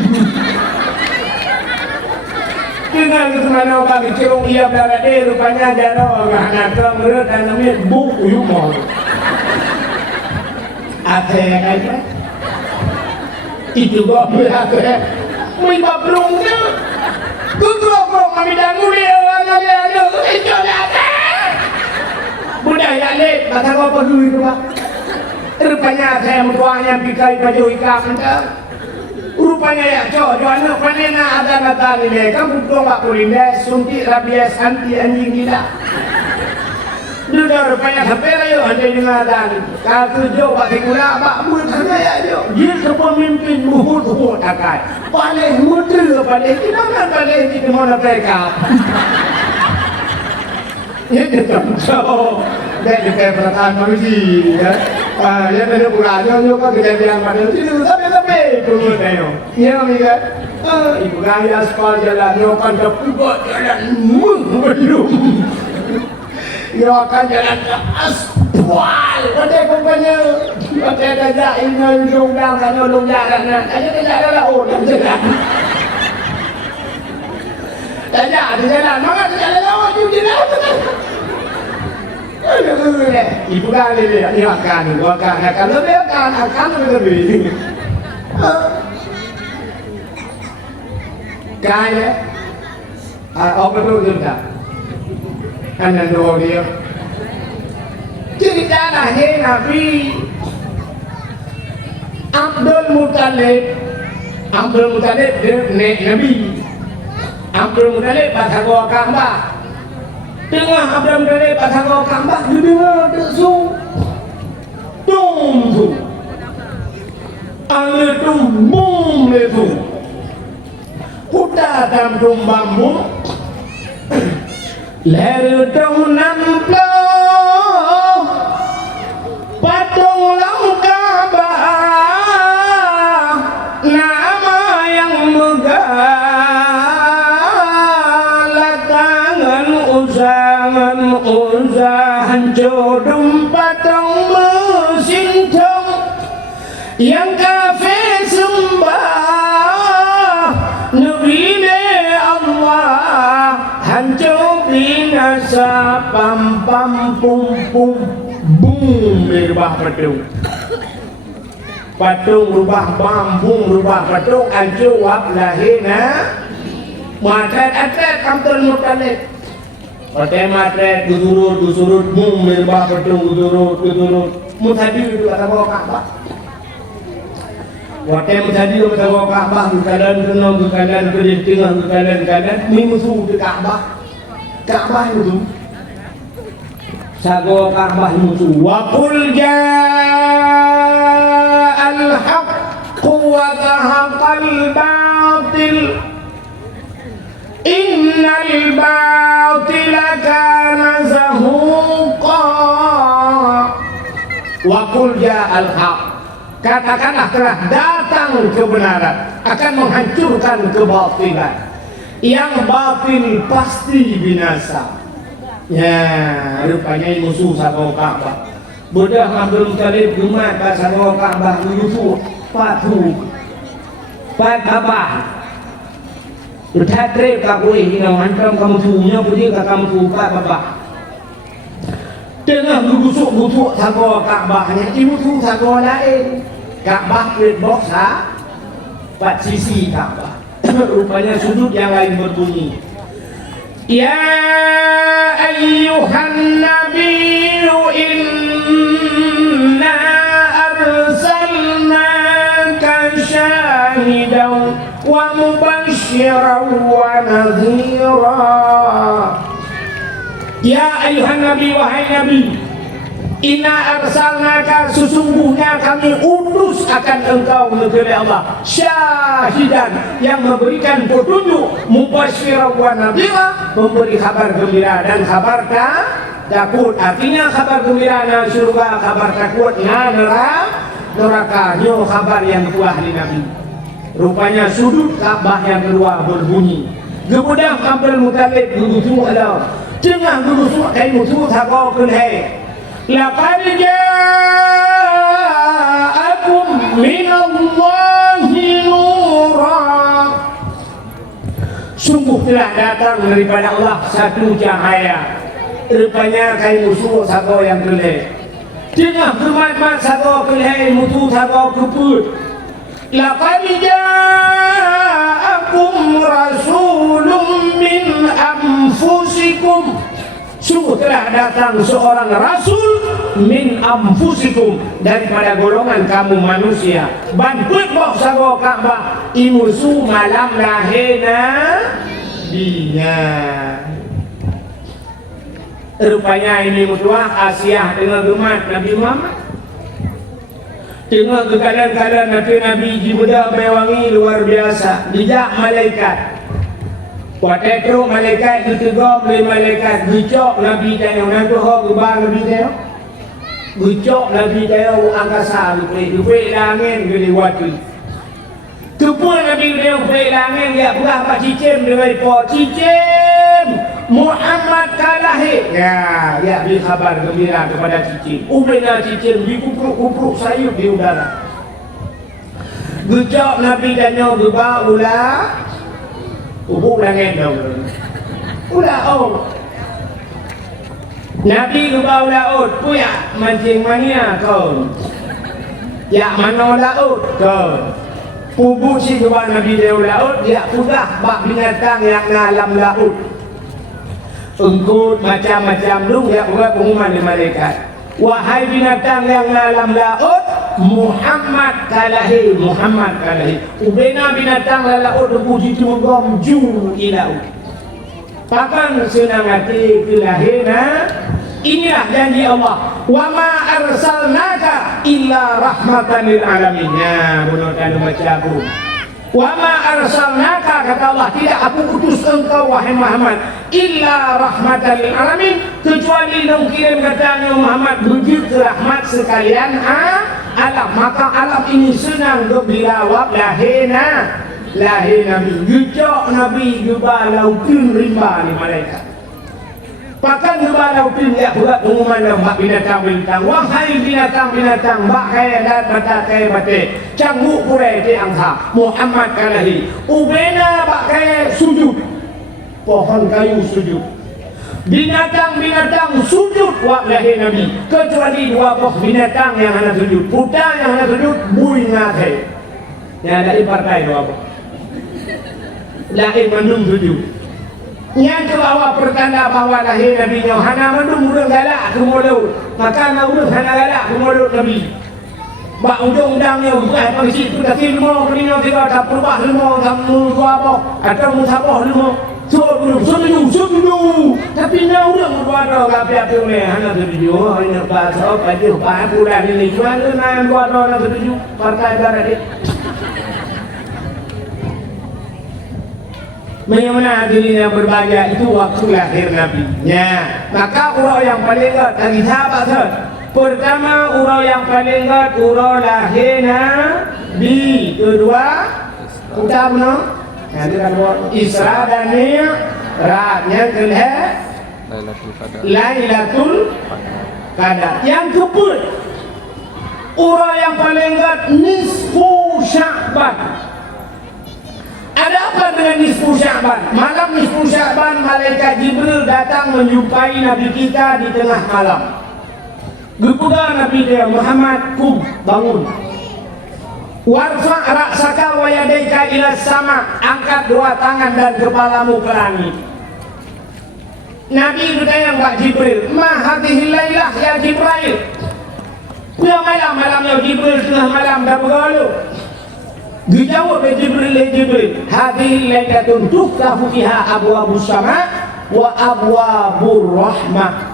Dengan kemana bagi cerung ia berada rupanya jaro anak kemerut dan namanya buku humor. Apa aja? Itu gak berapa? Mereka berungnya. Tutup kami dah mulia orang ada itu ada. Budaya leh, kata kau apa dulu itu pak? Rupanya saya mentuanya pikai baju ikan rupanya ya cowok anak panena ada ni kamu tuh nggak kuliner suntik rabies anti anjing gila sudah rupanya sampai ayo ada dengan kalau jauh pak tikula pak mulut saya yo dia kepemimpin muhut akai paling muda paling tidak paling di mana mereka ini contoh dari kayak perasaan manusia ya ada pulangnya juga kejadian pada itu tapi turun ayo ya amiga ibu gaya aspal jalan nyokan ke pukul jalan belum nyokan jalan ke aspal ada kumpanya ada kajain lunggang kan lunggang aja tidak ada orang jalan ada jalan mana jalan lawan di jalan ibu kali ni akan lebih akan lebih kaya apa tu juga kan dua dia cerita lahir Nabi Abdul Muttalib Nabi Abdul Muttalib bahagia Ka'bah. Tengah Abdul Muttalib bahagia Ka'bah dia dengar desu tum ale tum bum letu kuda dalam tum bambu leher tum namplo patung lam Ka'bah Uzza hancur patung mesin tong yang kafir sembah Nabi Allah hancur binasa pam pam pum pum boom berubah patung rubah bambung rubah patung hancur wab lahina matret kantor mutalib matret gusurut boom berubah patung gusurut mutadi itu kata bawa Ka'bah Wakai mutadi kata bawa Ka'bah keadaan kenal keadaan kedentingan keadaan ini musuh di Ka'bah itu sago Ka'bah musuh wa qul ja'al haqq wa zahaqal batil innal batila kana zahuqa wa qul ja'al haqq katakanlah telah datang kebenaran akan menghancurkan kebatilan yang batil pasti binasa. Ya, rupanya musuh sama Ka'bah. Bodah Abdul Muttalib gemat sama Ka'bah musuh patuh. Pat Ka'bah. Bertatrip kakui hingga hantam kamu tuhunya puji kamu tuh Pat Ka'bah. Tengah gusuk sama Ka'bahnya, ibu tuh sama lain. Ka'bah box ha? Pat sisi Ka'bah. Rupanya sudut yang lain berbunyi ya ayyuhan nabiyyu inna arsalnaka syahidan wa mubasysyiran wa nadhira ya ayyuhan nabi wahai nabi inna arsalnaka sesungguhnya kami utus akan engkau negeri Allah syahidan yang memberikan petunjuk mubasysyiran wa nadhira memberi kabar gembira dan kabar takut artinya kabar gembira na surga kabar takut na neraka nyo kabar yang kuah di Nabi rupanya sudut Ka'bah yang kedua berbunyi kemudian Abdul Muttalib gugusu Allah tengah gugusu kai musuh thako kunhai laqad ja'akum minallahi nura sungguh telah datang daripada Allah satu cahaya rupanya kai musuh satu yang kelih tengah bermat satu kelih musuh satu keput laqad ja'akum rasulun min anfusikum sungguh telah datang seorang rasul min anfusikum daripada golongan kamu manusia bantuit bok sago Ka'bah imusu malam lahena dinya rupanya ini mutuah Asia dengan gemat Nabi Muhammad dengan kekalian-kalian Nabi Jibril mewangi luar biasa dijak malaikat Watetro malaikat ditegok oleh malaikat gucok Nabi tayo nanto ho gubang Nabi tayo gucok Nabi tayo angkasa lupa langit gede watu kepul Nabi tayo lupa langit ya bukan apa cicim dengan po cicim Muhammad kalahi ya beri kabar gembira kepada cicim ubena cicim dikupruk-kupruk sayup di udara gucok Nabi tayo gubang ulah ubuk langit dong ulah oh Nabi lubau laut puya mancing mania kau ya mana laut kau pubu si kebar Nabi leu laut ya pudah bak binatang yang ngalam laut engkut macam-macam dong ya buat pengumuman di malaikat wahai binatang yang ngalam laut Muhammad kalahi ubena binatang laut puji tumgom ju ilau pakan senang hati kelahina inilah janji Allah wa ma arsalnaka illa rahmatan lil alamin ya bunutan macabu wa ma arsalnaka kata Allah tidak aku utus engkau wahai Muhammad illa rahmatan lil alamin kecuali dong kirim katanya Muhammad begitu rahmat sekalian alam maka alam ini senang gembira wab lahina Nabi gejok Nabi gebalau kun rimba ni malaikat Pakan kebalau pindah berat pengumuman lembak binatang-binatang. Wahai binatang-binatang, bak kaya dan mata kaya mati. Canggu kurai di angka. Muhammad kalahi. Ubena bak kaya sujud. Pohon kayu sujud. Binatang-binatang sujud wak lahir Nabi. Kecuali dua poh binatang yang hanya sujud. Kuda yang hanya sujud, bui ngakai. Yang ada partai dua poh. Lahir mendung sujud. Yang kebawa pertanda bahawa lahir Nabi Hana mendung urang galak ke mulut. Maka na urang hana galak ke mulut Nabi. Bak undang-undangnya bukan polisi tu dah lima kelima tiga tak perubah lima kamu apa atau musabah lima. Setuju. Tapi na urang berdoa gapi-gapi oleh hana setuju. Hanya bahasa paju paku dah ini jual na doa setuju partai barat dia. Bagaimana hadirin yang berbahagia itu waktu lahir Nabi. Ya, maka urau yang paling ingat dari sahabat tu. Pertama urau yang paling ingat urau lahir Nabi. Kedua, ucap no. Nanti kan Isra dan Mi'raj. Yang kedua, Lailatul Qadar. Yang keempat, urau yang paling ingat nisfu Sya'ban. Ada apa dengan nisfu Sya'ban? Malam nisfu Sya'ban, malaikat Jibril datang menjumpai Nabi kita di tengah malam. Berpegang Nabi dia, Muhammad, kum, bangun. Warfa' ra'saka wa yadaika ila sama, angkat dua tangan dan kepalamu ke langit. Nabi bertanya Pak Jibril, ma hadhihi lailah ya Jibril? Ya malam ya Jibril, tengah malam dah bergaul. Dijawab oleh Jibril, hadhihi lailatun tuftahu fiha abwabus sama wa abwabur rahmah.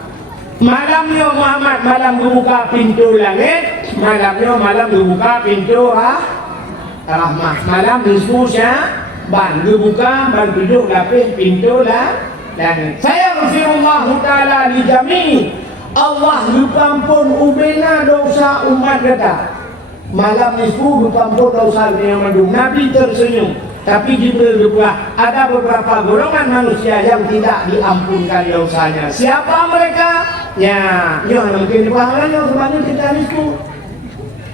Malamnya Muhammad, malam dibuka pintu langit, malamnya malam dibuka pintu rahmah. Malam nisfu Sya'ban dibuka ban 7 lapis pintu langit. Saya Rasulullah taala li jami' Allah dipampun ubena dosa umat kita. Malam nisfu berpampun dosa yang mandung. Nabi tersenyum. Tapi Jibril berbuah, ada beberapa golongan manusia yang tidak diampunkan dosanya. Siapa mereka? Ya, yang mungkin dipahalanya sebanyak kita nisfu.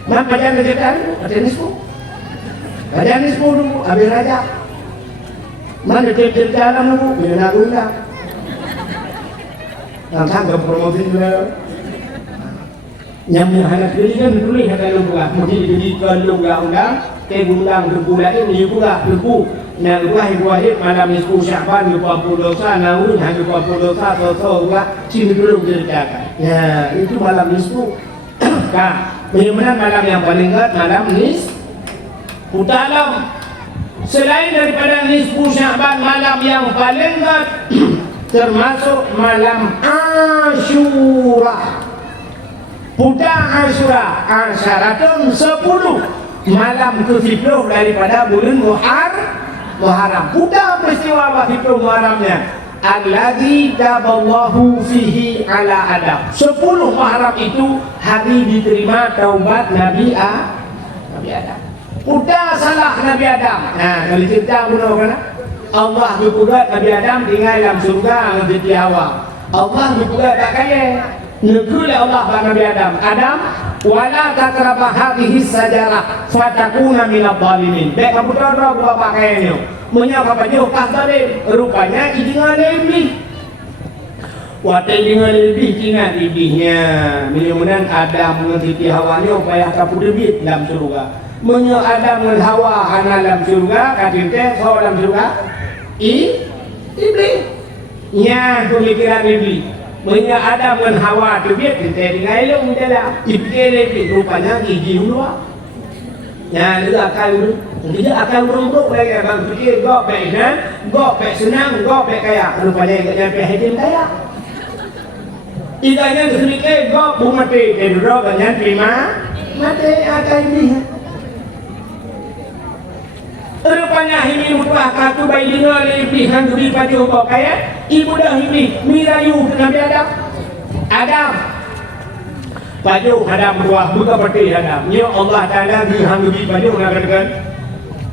Mana baca cerita ada nisfu? Baca nisfu dulu, habis raja. Mana cerita dalam dulu? Bila guna. Tentang promosi juga. Yang anak kiri kan tulis kata lupa, mesti dijadikan undang-undang, undang berbulan ini juga berbu. Nah, buah malam nisfu Sya'ban 20 dosa, naun hanya 20 dosa, juga sini belum ceritakan. Ya, itu malam nisfu. Nah, bagaimana malam yang paling ingat malam nisfu dalam. Selain daripada nisfu Sya'ban, malam yang paling ingat termasuk malam Asyura. Puda Asyura, Asyaratun 10 malam ke-10 daripada bulan Muharram. Puda peristiwa waktu Muharramnya alladzi taballahu fihi ala Adam. 10 Muharram itu hari diterima taubat Nabi Adam. Puda salah Nabi Adam. Nah, kalau cerita bunuh kan? Allah berpugat Nabi Adam tinggal dalam surga dengan Siti Hawa. Allah berpugat tak kaya. Negeri Allah pada Nabi Adam. Wala takrabah hadhihi sajarah fatakuna minadh dhalimin. Baik kamu tahu bapak kayaknya. Menyapa jauh kasare rupanya idingan lebih. Watai dengan lebih ingat ibihnya. Mudah-mudahan Adam dengan Siti Hawanya upaya kapu debit dalam surga. Menyo Adam dengan Hawa hana dalam surga, kadinte so dalam surga. Iblis. Nya pemikiran iblis. Menyo Adam dengan Hawa debit kita dengan elok dalam. Iblis rupanya gigi ulua. Nya dia akal dia akan merunduk lagi bang fikir gok baik senang, gok baik kaya. Rupanya nyampe hidin kaya. Idanya sedikit gok bu mati, duduk banyak terima mati akan ini. Rupanya ini rupah katu bayi dengar lebih hangguri pada gok kaya. Ibu dah ini mirayu Nabi Adam. Paju Adam ruah buka peti Adam. Ya Allah Taala di hangguri pada mengatakan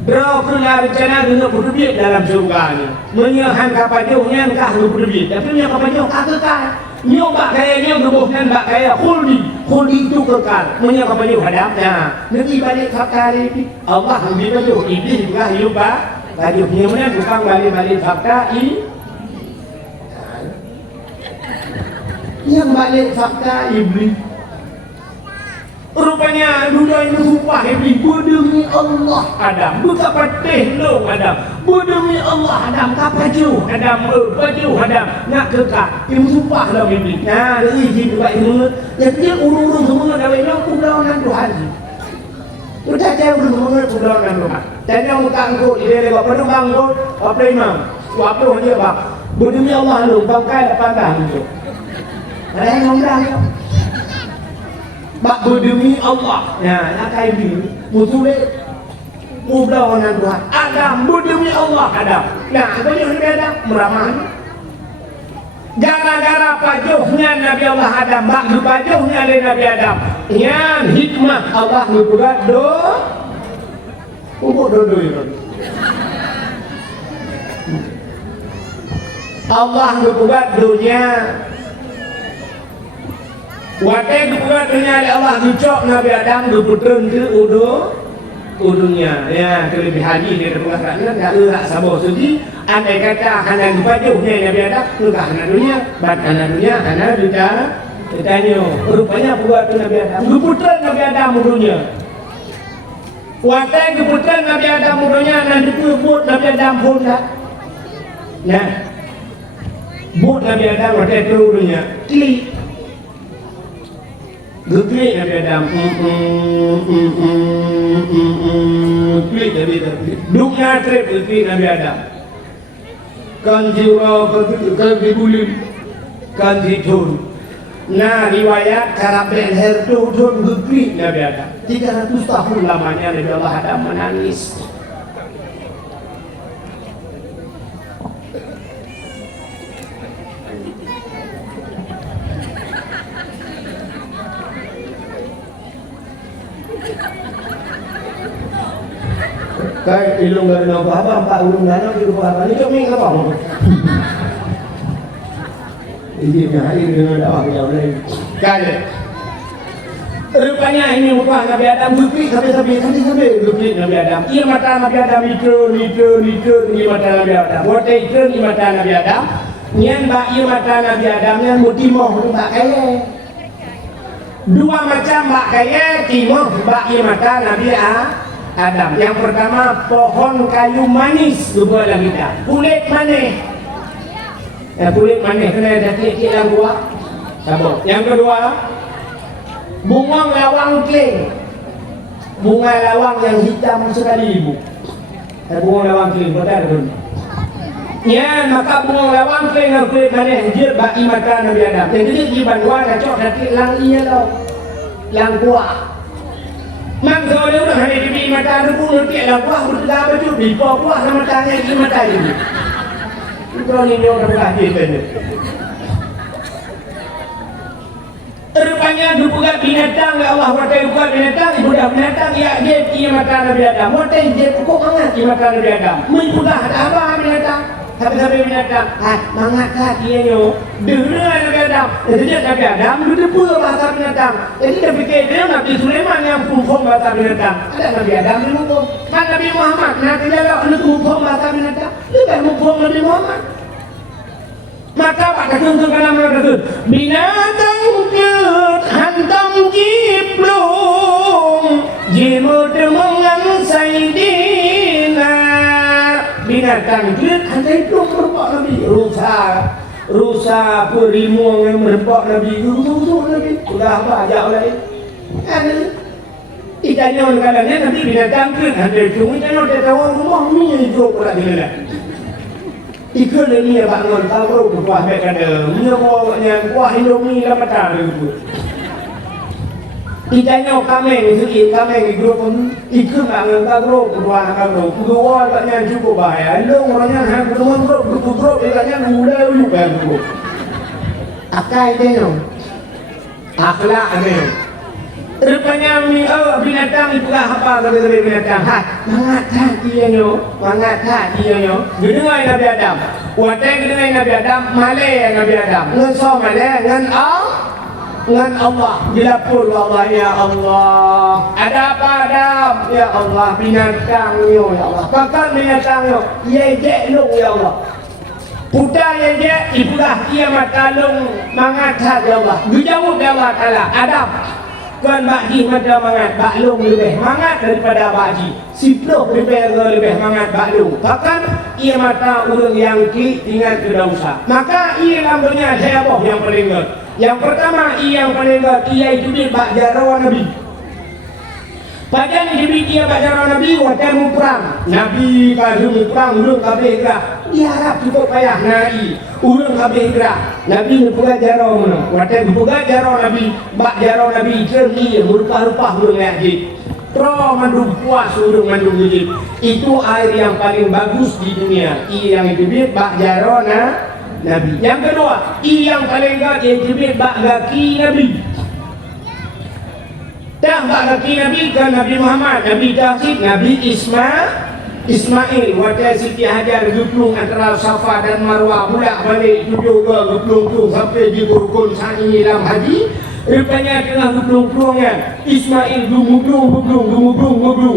Draw keluar rencana dengan berdebit dalam surga ni. Menyahan kapajuhnya kah berdebit. Tapi yang kapajuh kah kekal. Nyobak kayanya gebuhnan bak kaya khuldi. Khuldi itu kekal. Menyahan kapajuh hadapnya. Nanti balik fakta ini. Allah ambil bajuh. Iblis juga hidup bak. Bajuhnya mana bukan balik-balik fakta ini. Yang balik fakta iblis. Rupanya dunia ini sumpah iblis berdemi Allah Adam buka patih lo Adam berdemi Allah Adam kapaju Adam baju Adam nak kekal ini sumpah lah iblis nah izin buat ini yang dia urung-urung semua dah ini perlawanan Tuhan udah jauh semua perlawanan Tuhan dan yang utang kau dia lewat penumpang kau apa imam apa dia pak berdemi Allah lo bangkai depan dah itu ada yang ngomong bak berdemi Allah. Ya, nak kain ni. Musuh perlawanan Tuhan. Adam berdemi Allah Adam. Nah, apa yang Nabi Adam meramah. Gara-gara pajuhnya Nabi Allah Adam, bak pajuhnya Nabi Adam. Yang hikmah Allah membuat do itu. Allah membuat dunia. Watai kebuat dunia Allah dicok Nabi Adam diputun ke udunya ya kelebihan ini dari pengasaran tak erak sabar segi andai kata hanya kebajuhnya Nabi Adam enggak hanya dunia hanya dunia ditanya rupanya buat Nabi Adam diputun Nabi Adam udunya watai keputun Nabi Adam udunya nanti buat Nabi Adam pun tak nah buat Nabi Adam watai ke udunya klik Geplik Nabi Adam Geplik Nabi Adam Duknya trip geplik Nabi Adam Kan jiwa kan dibulin Kan ditun Nah riwayat Karabel Herdodon geplik Nabi Adam 300 tahun lamanya Nabi Allah Adam menangis Kai ilung dari apa empat ulung dana di rumah apa ni cumi apa mau? Ini hari dengan dakwah yang lain. Kai. Rupanya ini muka Nabi Adam bukti sampai bukti Nabi Adam. Ia mata Nabi Adam itu ini mata Nabi Adam. Buat itu ini mata Nabi Adam. Nian bak ia mata Nabi Adam yang mutimoh bak kaya. Dua macam bak kaya timoh bak ia mata Nabi Adam. Yang pertama pohon kayu manis dua lagi kita. Kulit manis. Kulit manis kena ada titik yang dua. Sabuk. Yang kedua bunga lawang kling. Bunga lawang yang hitam sekali ibu. Bunga lawang kling betul pun. Ya maka bunga lawang kling yang kulit manis dia bagi mata Nabi Adam. Yang jadi di bandua kacau hati lang iya lo. Yang kuat. Mak kalau dia udah hari di mata ada pun nanti ada kuah berdegar baju di kuah sama matanya di mata ini. Itu ini orang berkati ini. Rupanya bukan binatang ya Allah watai bukan binatang budak binatang ya dia di mata Nabi Adam. Watai dia kok hangat di mata Nabi Adam. Mudah ada apa binatang? Sampai binatang, mangatkah dia yo? Dulu Nabi Adam, jadi Nabi Adam dulu pula bahasa binatang. Jadi dia fikir dia Nabi Sulaiman yang kumpul bahasa binatang. Ada Nabi Adam yang kumpul. Kan Nabi Muhammad, nanti dia nak kumpul bahasa binatang. Dia kan kumpul Nabi Muhammad. Maka pada tuntukan nama itu binatang ket hantam jiplung jimut mengansai dina. Binatang kulit hantai itu merebak Nabi rusa perimung yang merebak Nabi rusuh Nabi sudah banyak lain kan ikannya orang-orangnya nanti binatang kulit hantai itu ikannya dia tahu rumah ni hidup pula dia ikan ni bangun tahu berkuah mereka ada menyebabnya kuah Indomie dalam mata itu ikannya kameng grup pun ikan bangun tahu berkuah tahu kedua ikannya cukup bahaya lo orangnya hang kedua grup ikannya muda juga grup akai dia akhlak dia Rupanya binatang itu lah apa kata binatang. Mangat dia nyo, mangat dia nyo. Gedengai Nabi Adam. Watai gedengai Nabi Adam, malai Nabi Adam. Ngan so malai ngan Allah. Bila pun Allah ya Allah. Ada apa Adam? Ya Allah binatang nyo ya Allah. Kakak binatang nyo, ye long ya Allah. Putar ye ibulah ia matalung mangat ya Allah. Dijawab ya Allah Taala. Adam kan bakji macam mangat baklung lebih mangat daripada bakji. Siploh lebih mangat baklung. Bahkan ia mata orang yang klik tinggal ke dosa. Maka ia lambungnya saya boh yang paling ingat. Yang pertama ia yang paling ingat ia itu bak jarawan Nabi. Pada ni dia bak jarawan Nabi waktu mau perang. Nabi kalau mau perang urang kabeh gerak. Dia harap cukup payah nai. Urang kabeh gerak. Nabi ni pegang jarau mana? Waktu pegang jarau Nabi, bak jarau Nabi cerni rupa-rupa urang lagi. Tro mandung puas urang mandung gigi. Itu air yang paling bagus di dunia. Yang itu bak jarau Nabi. Yang kedua, yang paling gak yang itu bak gaki Nabi. Dah bak kaki Nabi kan Nabi Muhammad, Nabi Daud, Nabi Ismail. Waktu Siti Hajar guplung antara Safa dan Marwah pula balik tujuh ke guplung tu sampai di rukun sa'i dalam haji. Rupanya tengah guplung-guplungnya Ismail guplung.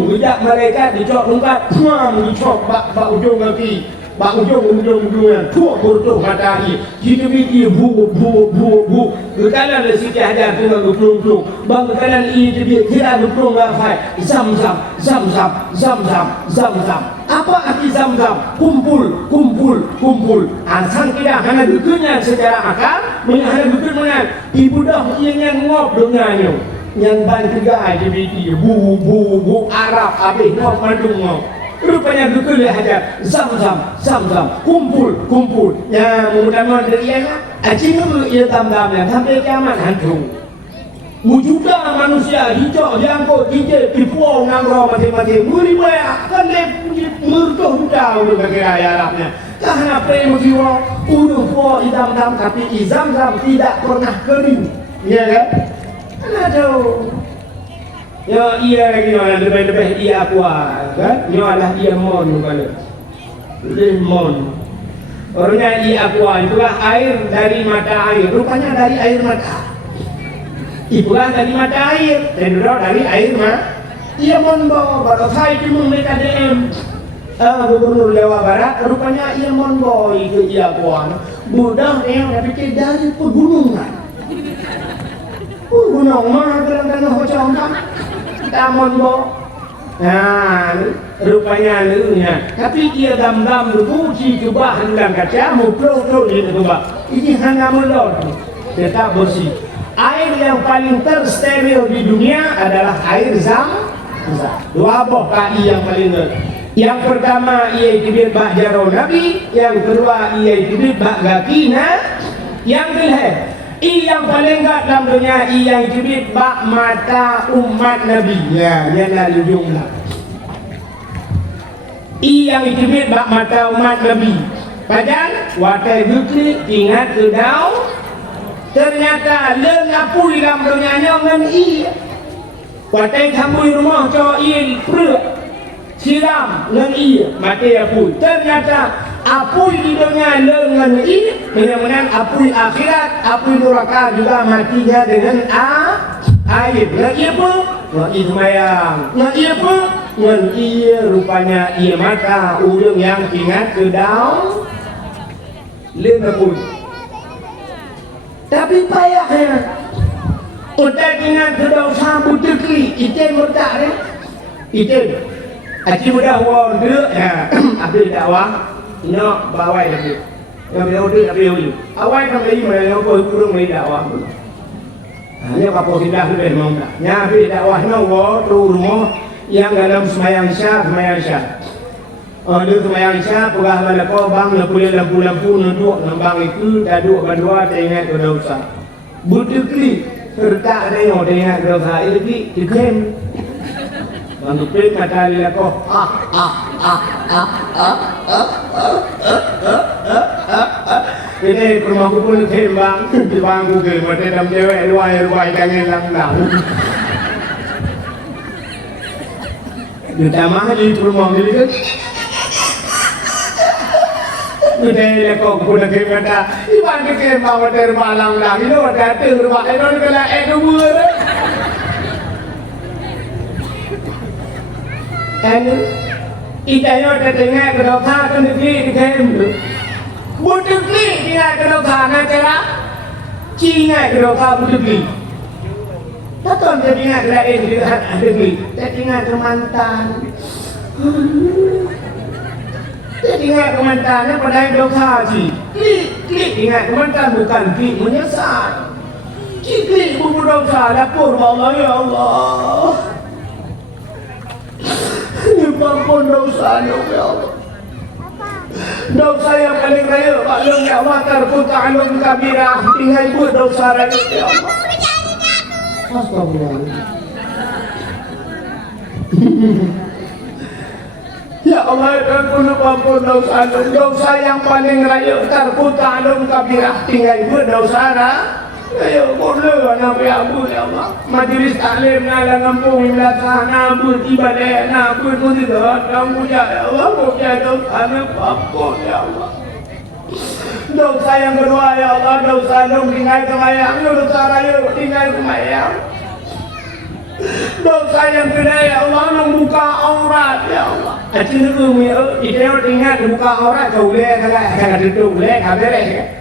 Kejap malaikat dicok lengkap, dicok bak ujung kaki. Bak ujung-ujungnya tuak bertuh matahari. Kita bikin bu. Kekalan dari Siti Hajar tengah guplung. Bang kekalan ini dia kira guplung lafai. Zam. Apa arti zam? Kumpul. Asal tidak hanya dukunnya secara akal, hanya dukun menang. Ibu dah ingin ngop dengannya. Yang bantu gaya dia bikin bu Arab habis ngop mandung ngop. Rupanya dukun dia hajar zam. Kumpul. Ya mudah-mudahan dari yang acing dulu ia tam-tamnya sampai kiamat hantu. Mujuda manusia hijau jangkau hijau pipuang nangro masing-masing muri banyak kan dia mertuh muda untuk kira Arabnya karena prema jiwa urung tua hitam-hitam tapi izam-zam tidak pernah kering ya kan? Aduh ya iya lagi lebih iya kuat kan? Ini adalah iya mon bukan lemon orangnya iya kuat itulah air dari mata air rupanya dari air mata. Itulah dari mata air, dan dari air ia mondok, baru saya cuma mereka DM. Gubernur Jawa Barat, rupanya ia mondok itu ia kuan. Mudah yang tapi dari pegunungan. Gunung mana kadang-kadang hocam kan? Kita mondok. Nah, rupanya lunya. Tapi dia dam-dam berpuji ke bahan dan kaca, mukro ini kebak. Ini hanya melod, tetap bersih. Air yang paling tersteril di dunia adalah air zam. Dua boh kali yang paling yang pertama ia dibit bak jarau Nabi, yang kedua ia dibit bak gakina, yang ketiga yang paling gak dalam dunia ia dibit bak mata umat Nabi. Ya, dia lalu jumlah. Yang dibit bak mata umat Nabi. Padahal watai bukti ingat ke daun. Ternyata lengapui dalam dunianya dengan iya. Watai tambui rumah cowok iya perut siram dengan iya mati apui. Ternyata apui di dunia dengan iya. Mudah-mudahan apui akhirat, apui neraka juga matinya dengan air. Dengan iya pun, dengan iya semayang. Dengan iya pun, dengan iya rupanya iya mata urang yang ingat ke daun lengapui. Tapi payahnya udah dengan kedosa butekli itu murtad ya itu aci mudah wong dulu ya abis dakwah no bawai lagi yang beliau dulu beliau awal kan beli mana kau kurang beli dakwah hanya kapal tidak lebih mau tak nyabis dakwah no tu rumah yang dalam semayang syah dia semayang syah pegah balik kau bang lampu nunduk nambang itu daduk bandua tengah tu dosa butekli serta tengok tengah dosa itu dikem bantu pek mata dia kau ini rumahku pun tembang di bangku ke mata dalam cewek luai kangen lang. Utama di rumah dulu kan. Udah lekok kuda kemana? Iban ke bawa termalang lah. Ini ada terma. Ini kena buat. And itanya ada tengah kalau tak kena klik kem. Butuh klik dia kalau tak nak cara. Cina kalau tak butuh klik. Tak tahu dia ingat lain dia ada klik. Dia ingat kemantan. Dia ingat kemantannya pada dosa sih. Klik ingat kemantan bukan klik menyesal. Klik buku dosa dapur Allah ya Allah. Ampun dosa ya Allah. Dosa yang paling raya Pak Long ya Allah terputalung kabirah tinggal buat dosa raya ya Allah. Astagfirullah. Ya Allah ampun dosa yang paling raya terputalung kabirah tinggal buat dosa raya. Ayo boleh anak abu ya Allah. Majlis taklim nala ngampung melaksana abu ibadah na abu mudah kamu ya Allah mudah dosa ampun ya Allah. Dosa yang kedua ya Allah dosa dong tinggal kemayang dosa raya tinggal kemayang. Dosa yang kedua ya Allah membuka aurat ya Allah. Acin itu itu tinggal buka aurat kau lihat kalau duduk lihat ada leh.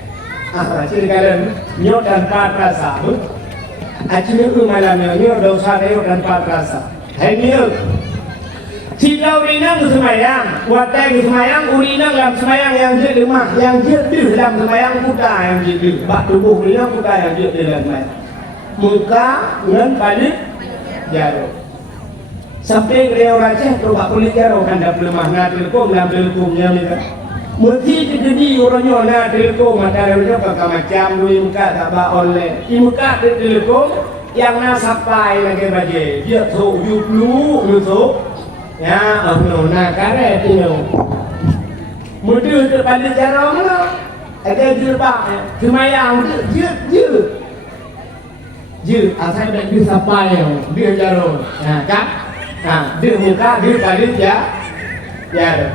Acin kalian nyot dan patrasa. Acin itu malamnya nyot dosa nyot dan patrasa. Hai nyot. Jika urinang semayang, watai semayang, urinang dalam semayang yang jadi lemah, yang jadi dalam semayang kuda yang jadi. Bak tubuh urinang kuda yang jadi dalam semayang. Muka dengan balik jauh. Sampai beliau racah coba kulit jauh kan dah lemah nak telekom dalam telekomnya mereka. Mesti jadi orangnya nak telekom ada orangnya pakai macam dua muka tak bawa oleh. Di muka telekom yang nak sampai lagi baje. Dia tu jublu tu. Ya, no nak karet tu. Mudah tu pada cara mana? Ada jilbab, semayang je. Asal dah dia sampai dia jalan. Kan? Dia muka dia pada ya.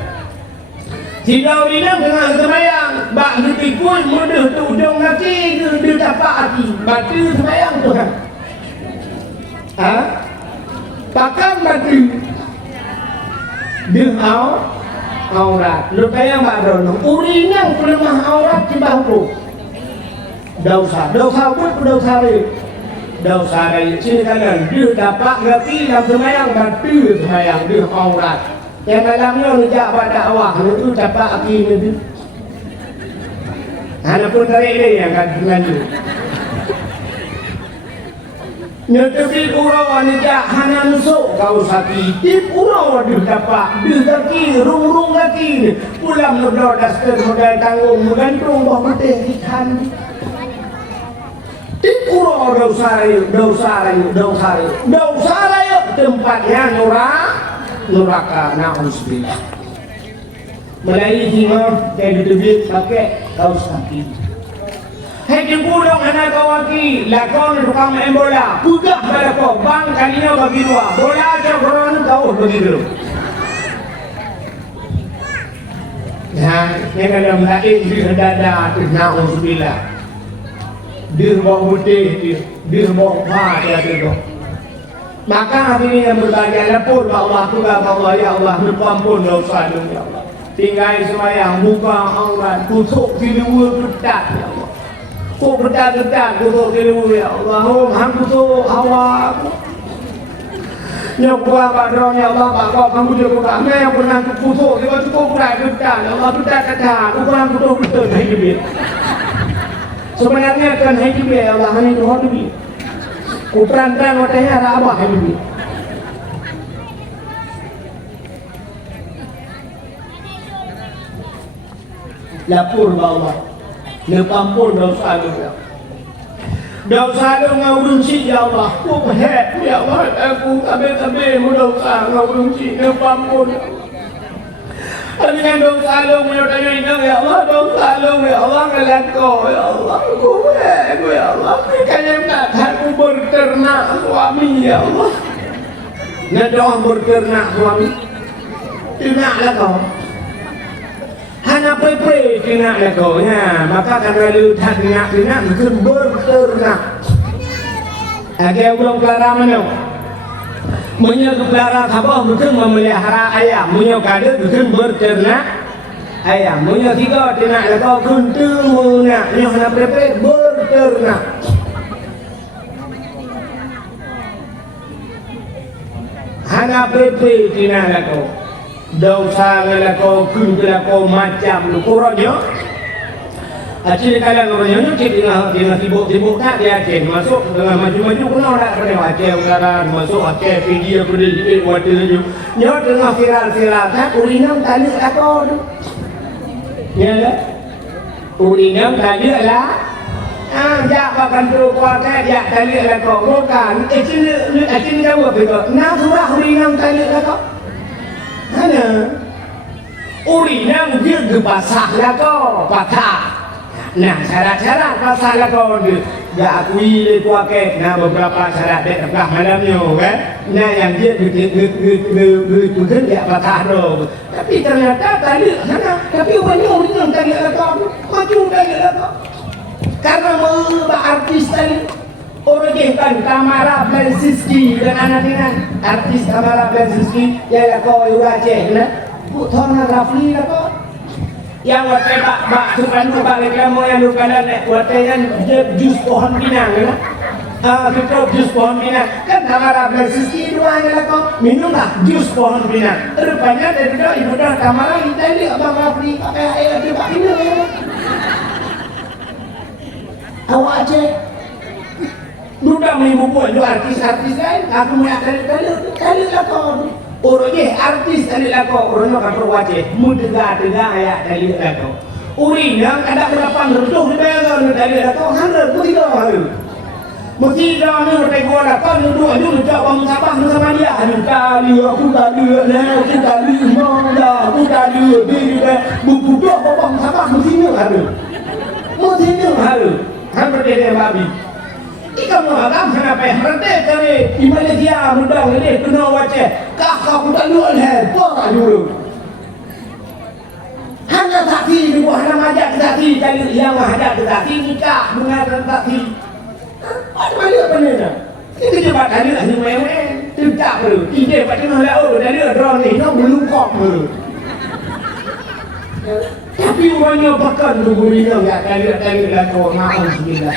Jika orang dengan semayang, bak dipikul mudah tu ujung kaki dia dapat hati. Batu semayang tu kan? Pakai batu. Dia aurat. Lu kayak mbak Rono. Urinang pelemah aurat di bahu. Dosa raya. Dosa raya. Sini kalian. Dia dapat gati dalam semayang. Batu semayang. Dia aurat. Yang dalamnya rejak pada awak. Itu dapat aki itu. Ada pun tarik dia yang akan lanjut. Nyatapi urau anjak hana nusuk kau sakit. Tip urau dia dapat. Dia kaki, rung kaki. Pulang modal daster, modal tanggung. Menggantung bawa putih ikan. Tip urau dosa raya. Tempatnya neraka. Na'udzubillah. Melayu hingga kayak duit pakai kau sakit. Hei jempulong anak kawaki, lakon tukang main bola, pugah pada kau, bang kalinya bagi dua, bola aja koron kau bagi dulu. Ya, yang ada melain di dada, na'udzubillah. Dir bawah putih, dir bawah pah, ya dir. Maka hari ini yang berbahagia lapor Allah juga Allah ya Allah ampun dosa ya Allah. Tinggal semayang buka aurat, kutuk tidur ketat ya Allah. Kau berdat-berdat kutuk dulu ya Allah. Hang kutuk awak. Nyokwa padron ya Allah. Bapak kamu juga buka. Yang pernah kutuk. Dia cukup berdat-berdat. Ya Allah berdat-berdat. Ukuran kutuk betul. Hai Jibril. Sebenarnya kan hai Jibril ya Allah. Ini Tuhan Jibril. Ukuran-ukuran watanya ada apa hai Jibril. Lapor Allah. Nepampun dosa lu ya. Dosa lu ngawurun si ya Allah. Ku behet ya Allah. Aku tabe-tabe mu dosa ngawurun si. Nepampun. Dengan dosa lu menyodanya ini ya Allah. Dosa lu ya Allah. Ngeliat kau ya Allah. Ku behet ya Allah. Kayaknya tak aku berternak suami ya Allah. Nadoh berternak suami. Ternaklah kau. Hana pre-pre ternaklah kau. Ya, maka karena lu tak ternak mungkin berternak. Agak belum kelara mana? Punya kelara apa? Mungkin memelihara ayam. Punya kada mungkin berternak ayam. Punya tiga ternaklah kau. Kuntung nak. Ni hana pre-pre berternak. Hana pre-pre ternaklah kau. Dosa ngelako, kungelako macam lu kurangnya. Acil kalian orangnya cek dengan sibuk-sibuk tak dia cek masuk dengan maju-maju kena tak pernah acil sekarang masuk acil video berdiri waktu itu. Nyo dengan viral-viral tak urinam tali aku tu. Ya lah. Urinam tali lah. Jak makan tu kuat jak tali aku. Bukan. Acil kamu apa? Nak surah urinam tali aku. Hana urinam dia gebasah lah kau patah. Nah syarat-syarat pasah lah kau dia akui dia kuaket. Nah beberapa syarat dia telah malamnya kan. Nah yang dia mungkin dia patah tu. Tapi ternyata tadi sana. Tapi banyak urinam tadi lah kau maju tadi lah kau. Karena membah artis tadi. Orang kan Tamara Bensiski dan anak-anak artis Tamara Bensiski ya kau Aceh na Putra Rafli lah kau yang waktu bak sukan tu balik kamu yang lupa dan waktu yang jus pohon pinang na kita jus pohon pinang kan Tamara Bensiski dua lah kau minum lah jus pohon pinang rupanya dari itu ibu dah Tamara kita lihat bang Rafli pakai air dia pakai minum ya awak Aceh Duda menimbulkan itu artis-artis lain. Aku melihat kali lakon. Orangnya artis kali lakon. Orangnya kan perwajib. Mudah-mudah ayat kali lakon. Urinam ada berapa ngertuh di belakang kali lakon. Handal putih dah. Mesti dah ni mereka gua dapat duduk aja menjawab bang Sabah sama dia. Kali aku tadi aku tadi mana aku tadi dia buku dah bang Sabah mesti ni ada. Mesti ni ada. Hampir dia babi. Ika mo agam kenapa herde kare di Malaysia mudang ini kena wace kakak udah luar he pora dulu hanya tadi di bawah nama aja tadi jadi yang ada tadi nikah mengajar tadi ada mana benar ini juga tadi lah yang main tidak perlu ide pada mana dari drone ini belum kok perlu tapi orangnya bahkan dulunya enggak dari kau ngau segala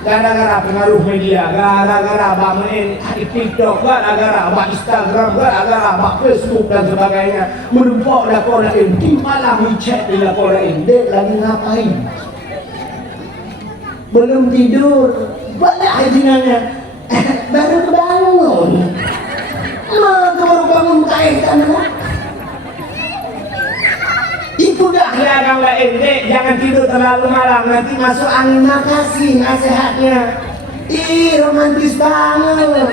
gara-gara pengaruh media, gara-gara main TikTok, gara-gara Instagram, gara-gara Facebook dan sebagainya, menumpuklah kau lain di malam chat dia kau lain, dia lagi ngapain? Belum tidur, balik hajiannya, baru bangun, baru bangun kaitkan lah. Itu dah larang lain dek, jangan tidur terlalu malam nanti masuk angin. Makasih nasihatnya. Romantis banget.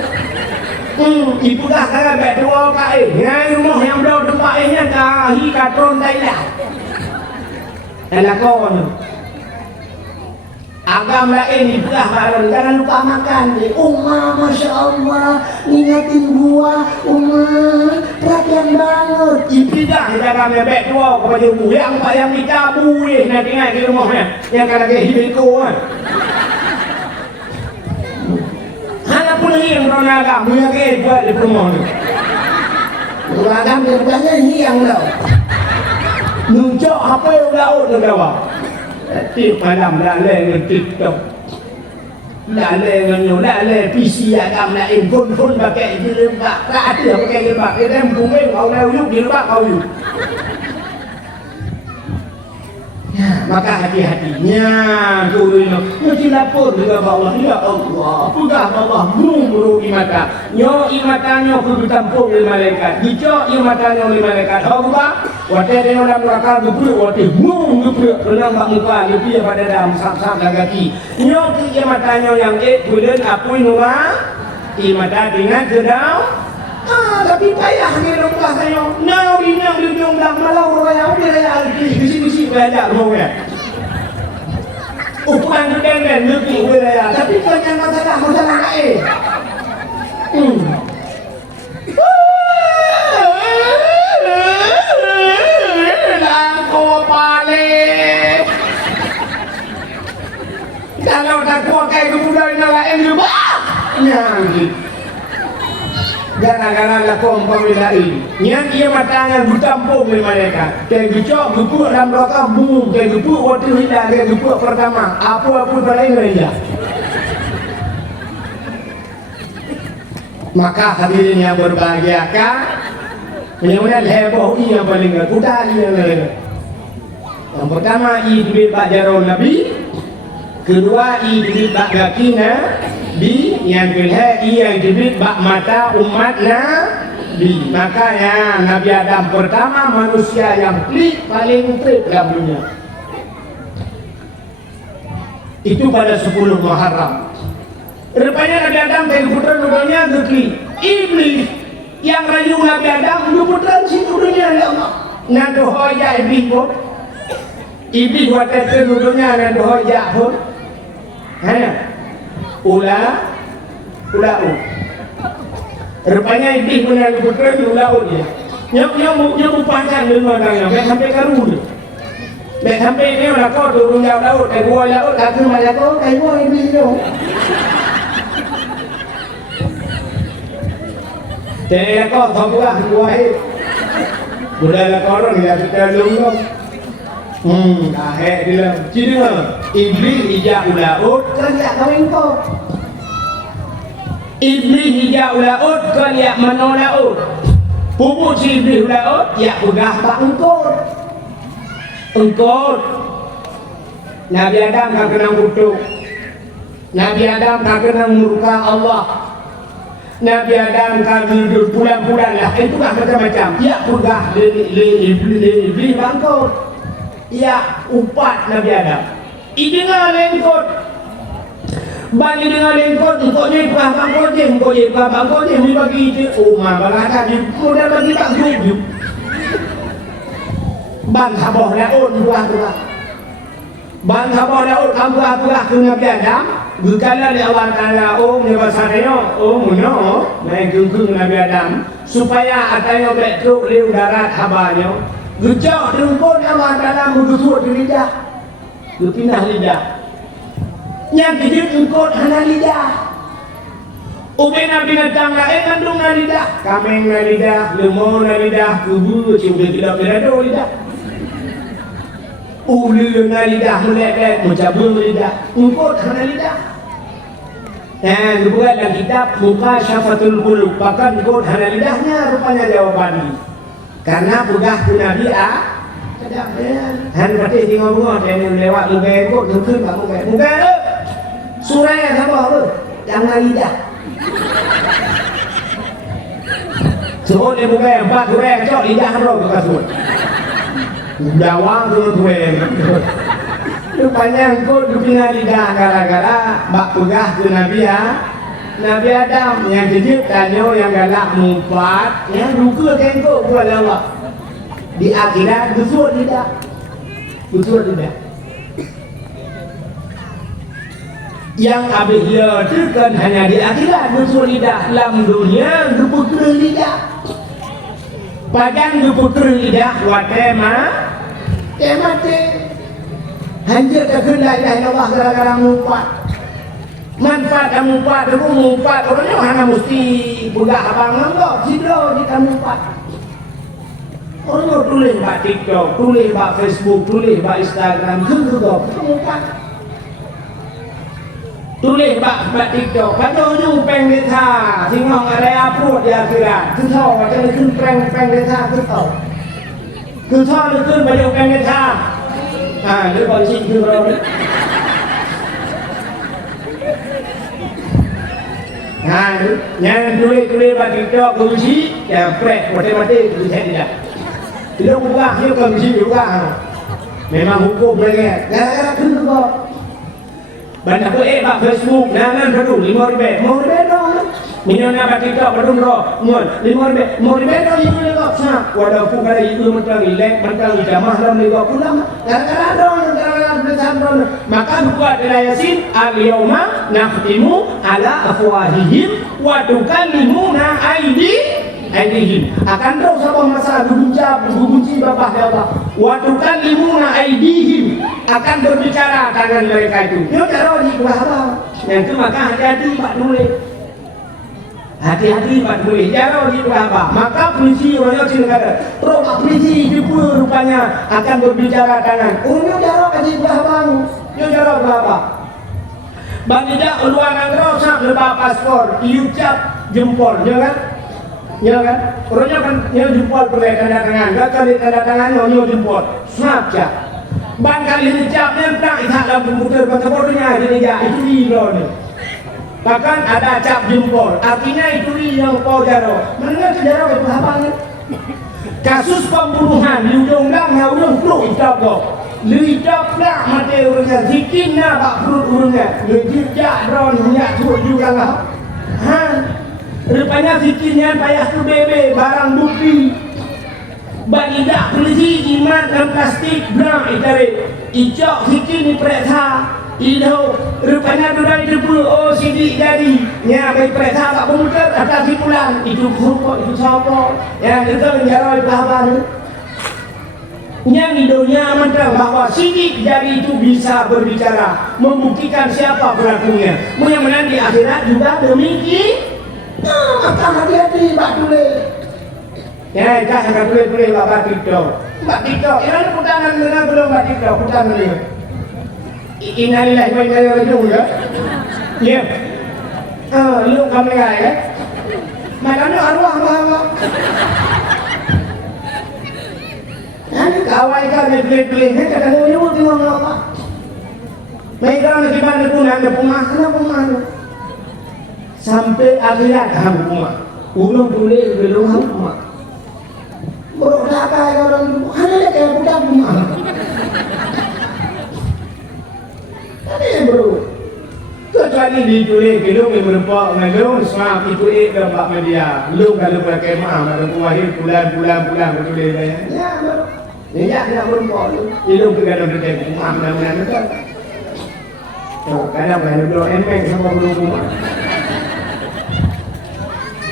Itu dah karena bek dua kain. Yang rumah yang berapa tempatnya kahi katron Thailand. Elakon. Agam lain itu dah barang. Jangan lupa makan deh. Masya Allah, ingatin gua, perhatian banget. Ipidah jangan bebek dua kepada ibu yang pak yang dicabu nanti ingat di rumahnya yang kena kayak hidiko kan. Hanya pun yang orang agam yang kayak buat di rumah ni. Orang agam biasanya hiang tau. Nuncok apa yang laut tu kawan. Tip malam dah leh TikTok. Dah leh PC agam lain pun pakai jilbab. Tak ada pakai jilbab. Dia mungkin kau dah uyuk jilbab kau uyuk. Maka hati-hatinya guru ini mesti lapor dengan Allah. Ya Allah, pegang Allah guru imata. Nyo imatanya kudu tampung oleh malaikat. Dico imatanya oleh malaikat. Allah, waktu dia orang neraka guru waktu guru renang bak muka lebih pada dalam sap-sap lagi. Nyo imatanya yang bulan apui nura imata dengan sedang. Tapi payah ni lupa saya. Now ini yang ujung dah malau raya raya bisi-bisi belajar rumahnya. Ukuran tu kan lebih raya. Tapi banyak masalah lain. dari lain juga. Nyangki. Gara-gara lakom pemilai. Yang ia matanya bercampur dengan mereka. Kayak gecok, gepuk dalam rokok, boom. Kayak gepuk waktu hilang, kayak gepuk pertama. Apa-apa paling rendah. Maka hadirin yang berbahagia kan, mudah-mudahan heboh yang paling kuda yang lain. Yang pertama Idris Pak Jarul Nabi, kedua Idris Pak Gakina, yang kedua Idris Pak Mata Umat Nabi. Makanya Nabi Adam pertama manusia yang paling trip dalam dunia. Itu pada 10 Muharram. Rupanya Nabi Adam dari putra nubanya Geki Iblis yang rayu Nabi Adam itu putra situ dunia ya Allah. Nado hoja Iblis pun Iblis watak nudunya nado hoja pun hanya ula rupanya Iblis punya putra ula dia yang upakan dengan orangnya sampai karun sampai ini orang kau turun jauh laut kayak gua laut kaki macam kau kayak gua Iblis tu. Jadi kau tahu lah buah budaya orang ya kita lungkap. Kahek dia. Ciri Iblis ijak ulaut kerja kawin kau. Iblis ijak ulaut kerja menolaut. Pupuk si Iblis ulaut ya pegah pak engkau. Nabi Adam tak kena kutuk. Nabi Adam tak kena murka Allah. Nabi Adam kan hidup bulan-bulan lah, itu kan macam-macam. Ya pegah Iblis bangkot. Ya upat Nabi Adam. Idengah lengkot. Balik dengan lengkot, engkau ni pegah bangkot je, engkau je pegah bangkot je, ni bagi je. Oh, berkata je, kau dah bagi tak hidup. Ban sabah laut, pegah. Ban sabah laut, kamu pegah ke Nabi Adam. Berkala di Allah Ta'ala ni basarnya muno naik genggung Nabi Adam supaya atanya betul liu darat habanya gejak rumput Allah Ta'ala mudusur di lidah berpindah lidah yang kejut engkau hana lidah ubena binatang lain ngandung na lidah kameng na lidah lemau na lidah kubu cium tidak berada lidah ulu na lidah melek mencabul lidah engkau hana lidah. Dan bukan dalam kitab Muka Syafatul Qulub bahkan engkau hana lidahnya rupanya jawaban karena pegah ke Nabi han berarti tinggal dan lewat muka engkau dengkun muka suraya sama apa jangan lidah sebut dia muka empat suraya kecok lidah roh ke kasut jawang tu rupanya engkau dupingan lidah gara-gara bak pegah ke Nabi Nabi Adam yang kejut tanya yang galak mumpat yang duka ke engkau kepada Allah di akhirat busuk lidah yang habis dia tekan hanya di akhirat busuk lidah dalam dunia berputra lidah padang berputra lidah watema mati hancur tak kena ilaha illallah gara-gara mumpat manfaat dan mumpat itu mumpat orangnya hanya mesti pegah abang enggak sidro kita mumpat orangnya tulis pak TikTok tulis pak Facebook tulis pak Instagram juga mumpat tulis pak TikTok padahal peng desa singong ada upload di akhiratคือท่อจะขึ้นแปลงเดซ่าขึ้นต่อคือท่อจะขึ้นไปอยู่แปลงเดซ่าหรือบอลชิงคือเราเนี่ยyang tulis pak TikTok kunci yang prek mati-mati saya tidak buka dia kunci juga memang hukum mereka gara-gara kenapa banyak tu pak Facebook jangan perlu 5 ribu dong minumnya pak TikTok belum roh ngon 5 ribu dong itu legok sah wadah pukul itu mentang ilek mentang ijamah dalam legok pulang gara-gara dong maka buat adalah Yasin al-yawma nakhtimu ala afwahihim wa tukallimuna aydihim akan terus apa masa gubunci bapak ya Allah wa tukallimuna aydihim, akan berbicara tangan mereka itu. Yo cara di apa? Yang itu maka hati-hati Pak Nulis. Hati-hati Pak Nulis. Cara di apa? Maka polisi orang yang kata, "Pro polisi itu pun rupanya akan berbicara tangan." Yo cara di apa? Yo cara apa? Banyak luar negara sak lepas paspor, diucap jempol, ya kan? Ya kan? Orangnya kan yang jempol boleh tanda tangan, gak kali tanda tangan nyonya jempol, snap ya. Bang kali ini capnya tak ihak dalam komputer paspornya jadi ya itu dia ni. Bahkan ada cap jempol, artinya itu yang kau jaro. Mendengar sejarah itu apa ni? Kasus pembunuhan di undang-undang undang pro itu kok. Lidah nak mati orangnya, zikin nak bak perut orangnya, lidah ron minyak turut juga lah. Rupanya zikinnya payah tu bebe barang bukti. Banidak polisi iman dan plastik bram itare. Ijak zikin ni periksa. Ido rupanya durai debu oh sidik jadi. Ya baik periksa tak komputer atas simpulan itu siapa itu siapa. Ya itu menjara apa-apa. Yang idonya mentang bahwa sidik jari itu bisa berbicara, membuktikan siapa pelakunya. Mudah-mudahan di akhirat juga demikian. Maka hati-hati Mbak Tule. Ya, jangan Tule Mbak Tito. Mbak Tito, ini putangan mana belum Mbak Tito? Putangan ini. Innalillahi wa inna ilaihi raji'un ya. Ya. Lu kamera ya. Mana arwah apa? Ini kawan kan beli-beli ni kadang nyuruh tengok apa. Mereka nak di mana pun anda pemah. Sampai akhirat kamu pemah. Ulung boleh belum kamu pemah. Bro tak kaya orang itu. Ada kayak budak pemah. Tadi bro. Kecuali di jual belum berempat belum semua itu dapat media. Belum kalau pakai mah ada wahid bulan betul dia. Ya bro. Ya, nak berbuat hidup kadang kita rumah mudah-mudahan betul. Oh, kadang ada dua empeng sama rumah.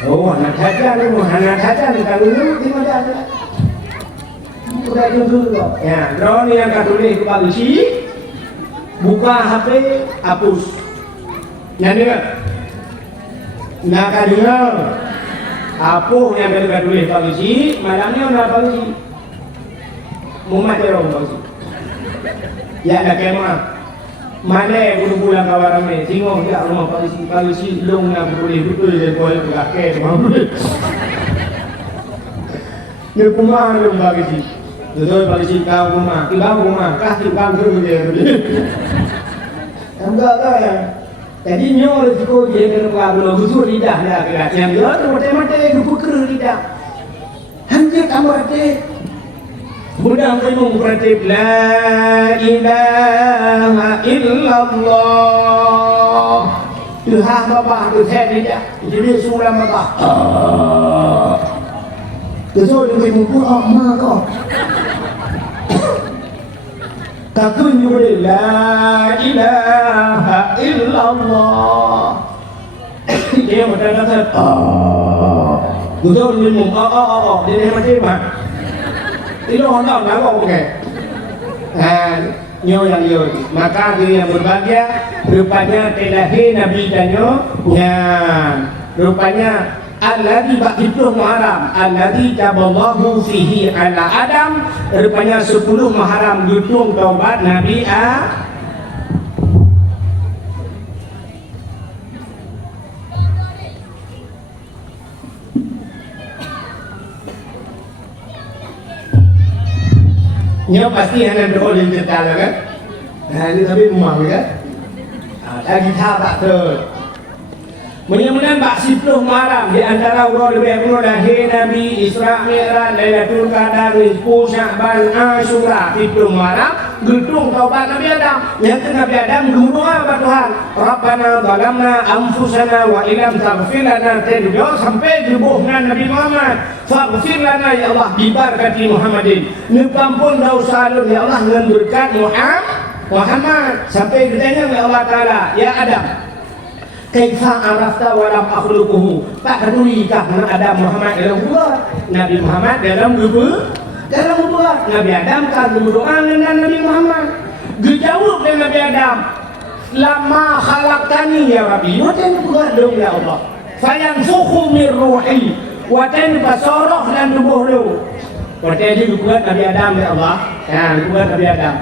Oh, anak saja ni kalau ni mana ada. Sudah tunggu loh. Ya, drone yang katulik kepada si buka HP hapus. Yang ni nak dengar apa yang katulik kepada si malamnya nak kepada si Muhammad orang bangsa. Ya nak kemah. Mana bulu-bulu kawan ramai. Tengok ya rumah polisi long nak boleh betul je boleh pakai boleh. Ni kumah long polisi. Betul polisi kau kumah, kah kau guru dia. Enggak ya. Jadi nyo resiko dia kena kau busur lidah dah kira. Yang dia tu mati-mati gupur lidah. Hancur kamu hati. Mudah kamu berarti la ilaha illallah. Tuhan Bapa Tuhan dia. Jadi surah Bapa. Terus dia mengumpul mak kau. Takun juga la ilaha illallah. Dia macam betul dia mengumpul dia macam mana? Itu orang tak tahu okey. Nyo yang yo. Maka dia yang berbahagia rupanya telahi Nabi danyo ya. Rupanya alladzi baqituh Muharram alladzi taballahu fihi ala Adam rupanya 10 Muharram dutung taubat Nabi Nyo pasti hanya doa yang cerita lah kan. Ini tapi rumah kan. Lagi tak ter. Mudah-mudahan bak 10 Muharram di antara orang lebih penuh lahir Nabi Isra Mi'raj Lailatul Qadar Rizqu Sya'ban Asyura 10 Muharram gedung taubat Nabi Adam. Yang Nabi Adam berdoa kepada Tuhan, Rabbana zalamna anfusana wa illam taghfir lana tadjo sampai jubuhna Nabi Muhammad. Faghfir lana ya Allah bi barakati Muhammadin. Nipampun dosa alun ya Allah dengan berkat Muhammad sampai gedenya ya Allah Taala ya Adam. Kaifa arafta wa lam akhluquhu. Tak kedulikah ada Muhammad dalam gua, Nabi Muhammad dalam gua. Dalam buat Nabi Adam kan berdoa dengan Nabi Muhammad. Dijawab dengan Nabi Adam, lama khalaqtani ya Rabbi, watan buat dong ya Allah. Fayanfukhu min ruhi, watan pasoroh dan tubuh lu. Watan juga buat Nabi Adam ya Allah. Ya, buat Nabi Adam.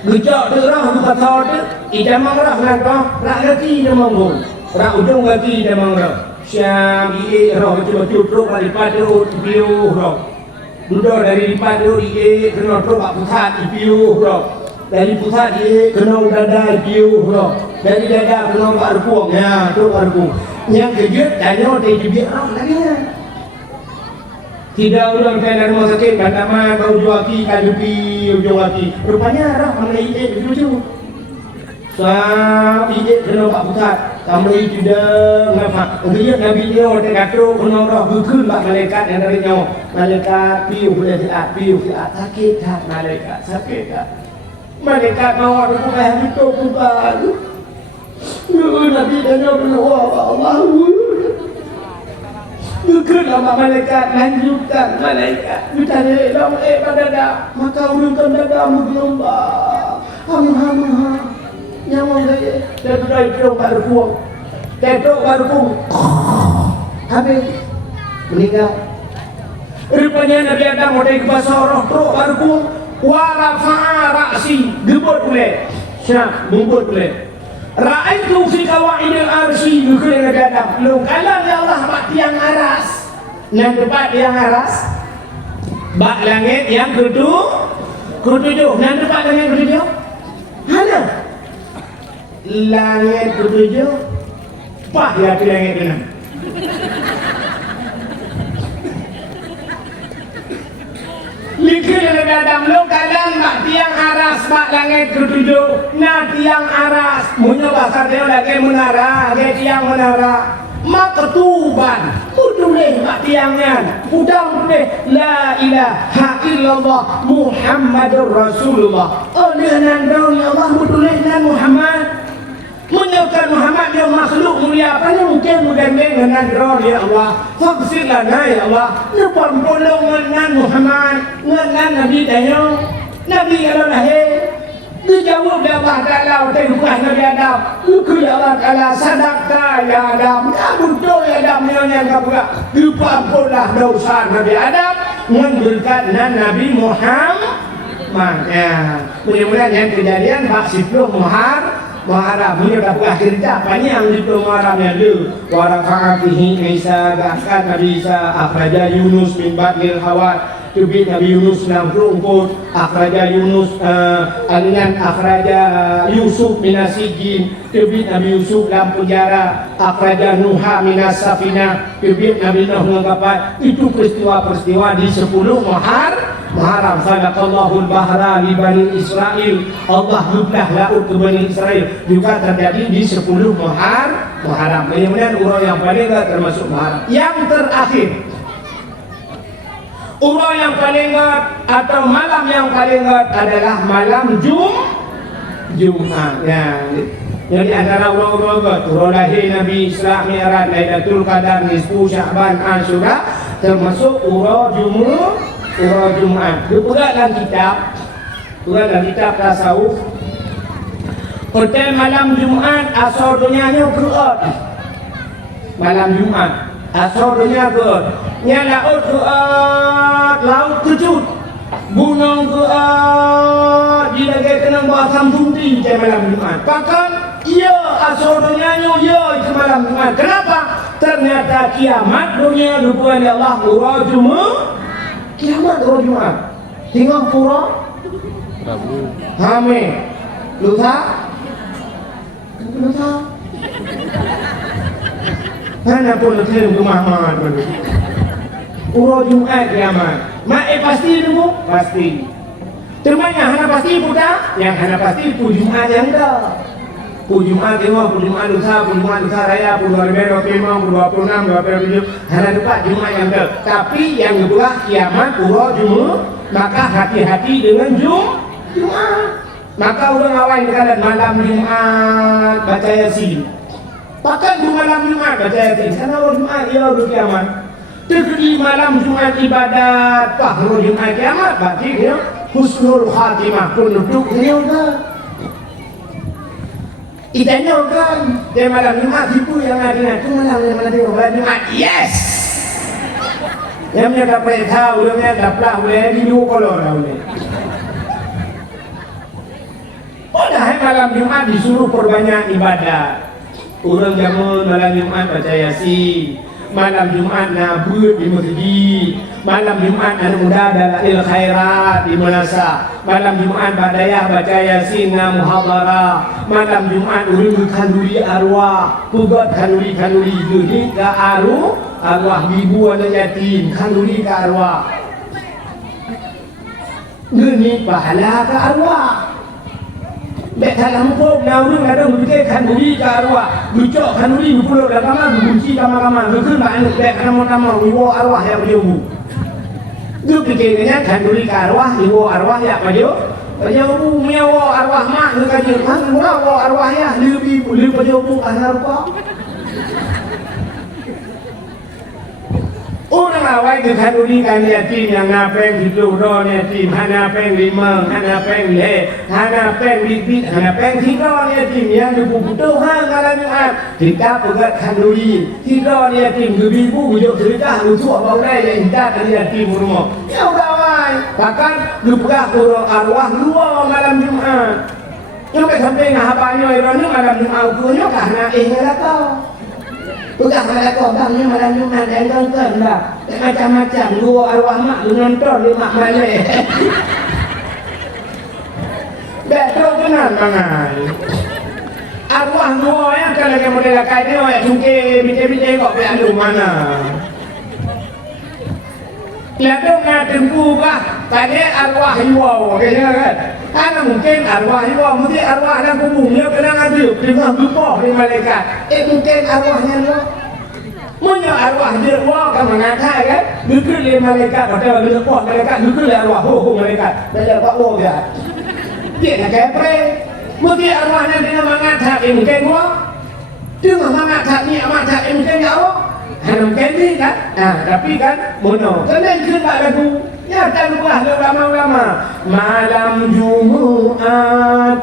Gejak terah buka sor tu, ida mangrah langkah, rak lagi ida manggung, rak ujung lagi ida mangrah. Syam roh betul-betul truk dari padu piu roh. Duduk dari padu kena truk bak pusat piu roh. Dari pusat kena dada piu roh. Dari dada kena bak rukuang, ya truk bak rukuang. Yang kejut tanya dari biar roh lagi. Tidak ulang saya dari rumah sakit, bandama kau jual ki, kayu pi, ujung lagi. Rupanya roh mana ide begitu. Sah ide kena bak pusat. Kami tidak ngapa. Kemudian Nabi dia orang kata kena roh berkun bak malaikat yang dari nyawa. Malaikat piu boleh piu sakit tak malaikat sakit tak. Malaikat mau aku kaya itu bukan. Nabi dia nyawa Allah. Berkun bak malaikat lanjutkan malaikat. Kita ni dong pada dah. Maka urutkan dada bergelombang. Ham. Nyawa gaya dan dari teruk baru buang teruk baru buang habis meninggal. Rupanya Nabi Adam ada ke pasar roh teruk baru buang warafa'a ra'si gebut boleh syah membut boleh ra'aitu fi qawaidil arsy gugul Nabi Adam lu kalam ya Allah bak tiang aras yang depan tiang aras bak langit yang ketujuh yang depan langit ketujuh ada langit ketujuh, pah ya di langit keenam. Likir yang Nabi Adam lu kadang bak tiang aras bak langit ketujuh, nah tiang aras, punya bahasa dia lagi menara, lagi tiang menara. Maktuban, tulis bak tiangnya, udang tulis La ilaha illallah Muhammadur Rasulullah. Oh dengan ya Allah tulis nan Muhammad. Menyebutkan Muhammad yang makhluk mulia apa yang mungkin menggandeng dengan roh ya Allah. Faghfir lana ya Allah. Nepon polong dengan Muhammad, dengan Nabi Dayang, Nabi kalau lahir. Dijawab dia Allah Ta'ala Tengkulah Nabi Adam. Luku ya Allah Ta'ala sadaqta ya Adam. Ya betul ya Adam yang kabuka. Dipampullah dosa Nabi Adam memberikan Nabi Muhammad. Ya, mudah-mudahan yang kejadian bab 10 Muharram ini dah akhir apanya yang itu Muharramnya dulu warafa'atihi Isa bahkan Nabi Isa akhraja Yunus min batnil hawat tubit Nabi Yunus dalam rumput akhraja Yunus alinan akhraja Yusuf minasijin tubit Nabi Yusuf dalam penjara akhraja Nuha minas safina tubit Nabi Nuh dalam kapal. Itu peristiwa-peristiwa di 10 Muharram. Sadaqallahul bahra li Bani Israel. Allah nublah laut ke Bani Israel juga terjadi di 10 Muharram. Mudah-mudahan urau yang paling termasuk Muharram. Yang terakhir, urau yang paling atau malam yang paling adalah malam Jumat. Ya, yang di antara urau lahir Nabi Isra Mi'raj, Lailatul Qadar, Nisfu Sya'ban, Asyura, termasuk urau Jumat. Juga dalam kitab tasawuf. Hotel malam Jumat asal dunianya keluar. Malam Jumat asal dunia keluar. Nya laut keluar, laut kejut. Gunung keluar, di negeri kena buat sampunti di malam Jumat. Bahkan ia asal dunianya ia itu malam Jumat. Kenapa? Ternyata kiamat dunia dukungan Allah urau Jumat. Kiamat urau Jumat. Tinggal pura Rabu. Hame. Lusa. Mana pun terus Muhammad baru. Urau Jumat kiamat. Mak pasti dulu? Pasti. Termanya hana pasti putar? Yang hana pasti pu Jumat yang dah. Pu Jumat tengok, pu Jumat lusa raya, pu 2025, pu 26, 27. Hana lupa Jumat yang dah. Tapi yang kedua kiamat urau Jumat. Maka hati-hati dengan Jumat. Maka orang awal kata malam Jumat baca Yasin. Bahkan di malam Jumat baca Yasin. Karena orang Jumat ia udah kiamat. Terjadi malam Jumat ibadat Fahru Jumat kiamat berarti dia husnul khatimah penduduk dia kan itanya kan dia malam Jumat itu yang ada itu malam Jumat yes yang punya dapat tahu yang punya dapat boleh di dua kolor boleh padahal malam Jumat disuruh perbanyak ibadat orang jamun malam Jumat baca Yasin malam Jumat nabur di masjid, malam Jumat anu muda dalail khairat di manasa, malam Jumat badayah baca Yasin na muhadharah, malam Jumat urang kanduri arwah, pugat kanduri geuning ka arwah bibu anu yatim, kanduri ka arwah. Geuning pahala ka arwah. Mek dalam pok naurung ada mungkin kanduri arwah, lucok kanduri pulau dah kamar, kunci kamar, mungkin mak anak bek nama wiwo arwah yang berjauh. Itu pikirnya kanduri arwah, wiwo arwah yang berjauh, miawo arwah mak nak kaji, mana wo arwah ya lebih berjauh anak apa? Orang awal ke kanduri kan yatim yang napeng hidup ron yatim, hanapeng limang, hanapeng le, hanapeng bibit, hanapeng hidron yatim yang dibubutuh hang malam Jumat. Kita pegat kanduri, hidron yatim gebibu bujuk cerita lucu abang lai yang indah dari yatim rumah. Ya kawan, bahkan lupa kurang arwah luar malam Jumat. Yang sampai ngahapannya ironnya malam Jumat punya karena lah kau. Udah mereka bangnya malam Jumat dan nonton dah macam-macam dua arwah mak nonton di mak malai. Betul benar mangai. Arwah dua yang kalau yang model kayak ni orang cungkir binte-binte kok berlalu mana. Lalu ngatempu kah tadi arwah hiwau kayaknya kan. Karena mungkin arwah hiwau mungkin arwah dan kubungnya kena ngadil dengan lupa di malaikat. Mungkin arwahnya lo. Punya arwah dia wah kan mengatakan kan. Dukul le malaikat pada dia kuat malaikat dukul le arwah malaikat. Dia buat lo dia. Dia nak kepre. Mungkin arwahnya dia mengatakan mungkin gua. Dia mengatakan ni mengatakan mungkin Allah. Mungkin ni kan. Tapi kan mono. Kena kita lagu. Ya tak lupa ulama-ulama. Malam Jumat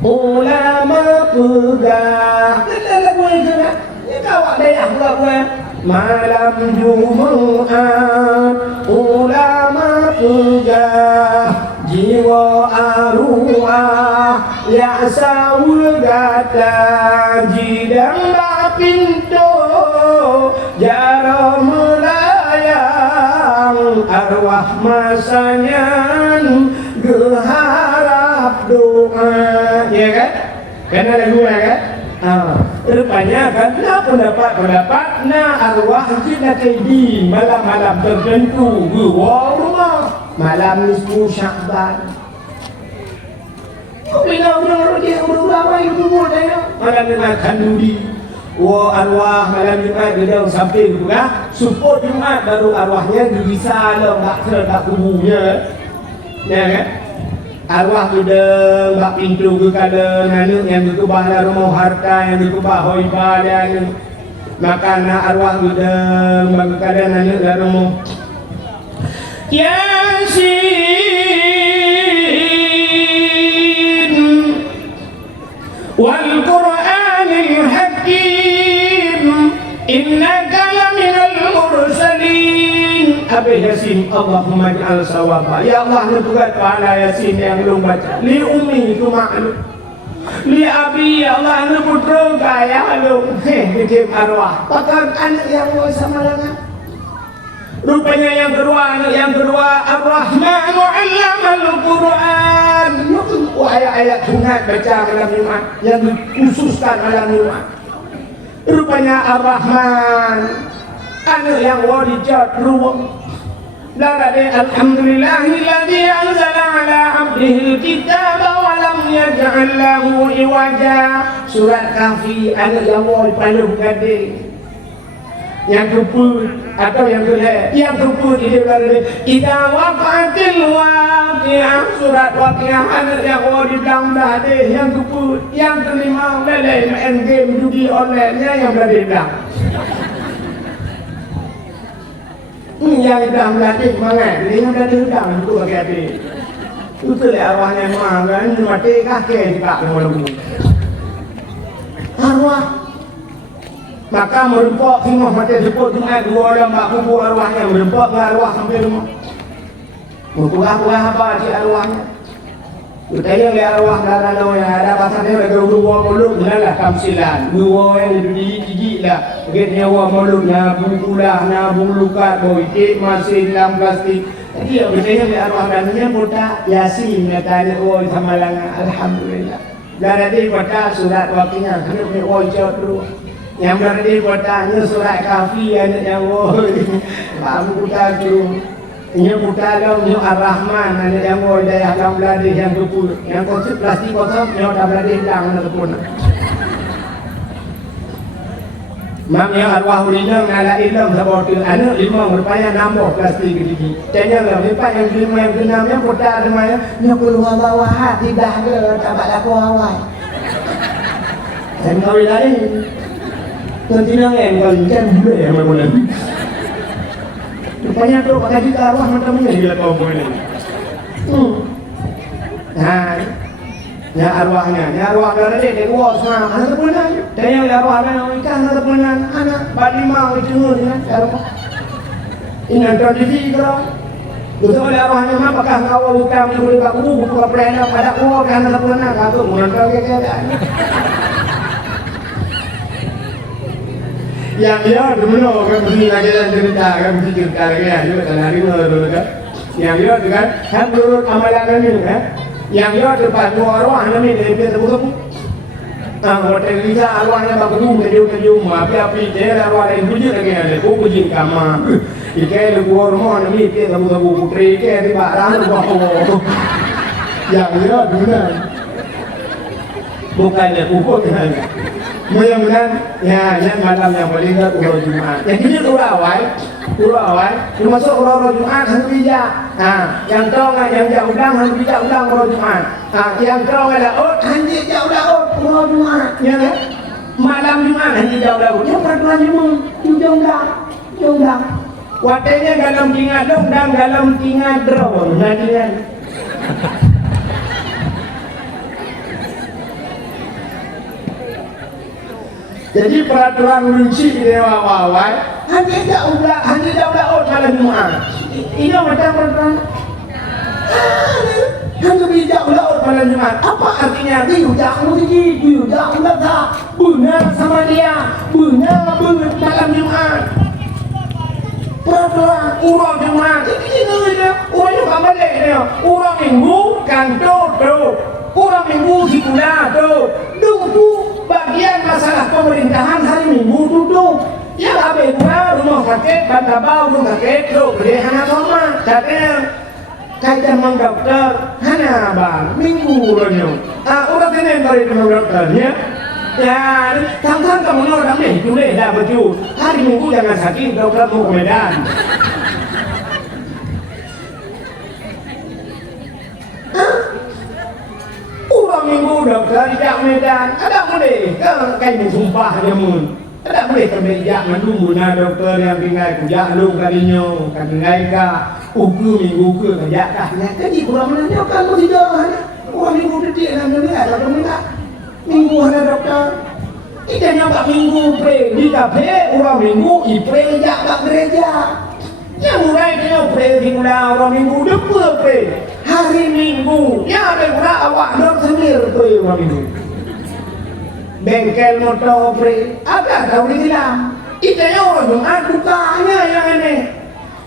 ulama pegah. Kita lagu itu kan. Ini kawak dayak pula. Malam Jumat ulama pegah. Jiwa arwah ya sawul gata jidang pintu jara melayang arwah masanya geharap doa ya kan? Karena lagu kan? Rupanya kan pendapat arwah kita di malam-malam tertentu gua rumah malam nisfu Sya'ban. Bila orang dia berulama itu boleh malam makan duri. Wah arwah malam Jumat dia sampai juga support Jumat baru arwahnya bisa lo enggak terdak kubunya. Ya kan? Arwah sudah bak pintu ke kada nanuk yang ke bahla rumah harta yang ke bah hoibah yang makan arwah sudah bak kada nanuk dari rumah Yasin wal Qur'anil Hakim innaka laminal mursalin. Habis Yasin Allahumma ja'al sawaba. Ya Allah nubuat pahala Yasin yang lu baca. Li ummi itu maklum. Li abi ya Allah nubuat gaya lu. Bikin arwah. Bahkan anak yang mau sama dengan. Rupanya yang kedua Ar-Rahman Allamal Quran. Ayat-ayat Tuhan baca malam Jumat yang dikhususkan malam Jumat. Rupanya Ar-Rahman anu yang wadijat ruang. Lari alhamdulillahilladzi anzala ala abdihil kitaba wa lam yaj'al lahu iwaja. Surat Kahfi anu yang wadipandung gede. Yang keput atau yang gelap, yang keput itu dari kita waqatil waqi'ah surat waqi'ah anak yang wadidang deh yang keput, yang kelima lele main game judi online-nya yang berdedak. Yang dah melatih mangat, dia yang dah dendam itu bagi api. Itu lah arwahnya mangan, mati kaki juga dengan lagu. Arwah, maka merempok semua mati sebut Jumat dua orang mak kubur arwahnya merempok ke arwah sampai rumah. Berkurang-kurang apa si arwahnya? Utaya le arwah darah yang ada pasal dia lagi dua mulut lah kamsilan dua yang gigi lah begitu nyawa mulutnya bululah na bulukat boitik masih dalam plastik dia utaya le arwah darahnya kota yasin kata oh samalang alhamdulillah darah kota surat wakilnya kena ni oh jauh yang darah kotanya surat kafi yang oh baru kota tu ini putalau ni Ar-Rahman ada yang mau daya kaum ladih yang tupul yang konsep plastik kosong yang dah ladih lang na tupul mam yang arwah ulinang ala ilam sabotil anak lima berpaya nambah plastik gigi tanya lah lepas yang lima yang keenam yang putar demaya ni keluar bawah hati dah ke tak laku awal dan kau lain nanti nangen kau kan boleh yang boleh rupanya tu pakai juta arwah macam-macam bila kau boleh. Nah, ya arwahnya ada dia dua sama anak terpunan. Dan yang arwahnya orang ikan anak terpunan anak berlima ujung kan arwah. Ini antara TV kalau betul oleh arwahnya apakah awal bukan boleh baku buka plena pada awal kan anak terpunan atau menonton keadaan. Yang dia dulu kan mesti lagi cerita kan mesti cerita lagi ya juga kan hari dulu kan yang dia kan kan menurut amalan ini kan yang dia depan arwah ini lebih sebut hotel visa arwahnya bagus keju api dia arwah lain puji lagi ada puji kama ikai lu rumah ini dia sebut putri ikai di barang bawa yang dia dulu bukannya pupuk kan mudah-mudahan ya yang malam yang paling ingat urut Jumat. Yang ini urut awal, termasuk urut Jumat hari bijak. Yang tahu yang jauh udang hari bijak udang urut Jumat. Yang tahu ada hari jauh udang urut Jumat. Ya kan? Malam Jumat hari jauh udang. Yang peraturan Jumat jauh udang. Watenya dalam tinggal udang dalam tinggal drone. Nadian. Jadi peraturan lunci dewa wawai hanya jauh dah malam Jumat. Ini macam peraturan hanya bijak dah malam Jumat. Apa artinya? Bijak musik, bijak ulasa, benar sama dia, benar malam Jumat. Peraturan urang Jumat. Ini dia, urang Jumat balik dia. Urang Minggu kantor tu, urang Minggu sekolah tu, tu. Bagian masalah pemerintahan hari Minggu duduk. Ya habis rumah sakit, bantabau rumah sakit, duduk beli hana sama. Katanya kaitan mang dokter, hana bang Minggu loh. Orang ini dari mang dokternya. Ya, tangkang kamu orang ni, tu ni dah baju. Hari Minggu jangan sakit, dokter mau ke Medan. Minggu dokter tidak Medan ada boleh kain sumpah dia mun ada boleh kemeja mandu na dokter yang tinggal kujak lu kalinya kan tinggal ka uku minggu ke kerja dah ya kaji kurang menanya kan mesti dah orang minggu detik nak dengar ada minta minggu ada dokter kita nyampak minggu pre di kafe orang minggu i pre jak gereja yang mulai dia pre di mula orang minggu depan pre hari Minggu, ya ada pula awak dok sendiri tu hari Minggu. Bengkel motor pre, ada tahu di dalam. Itu orang Jumat bukanya yang ini.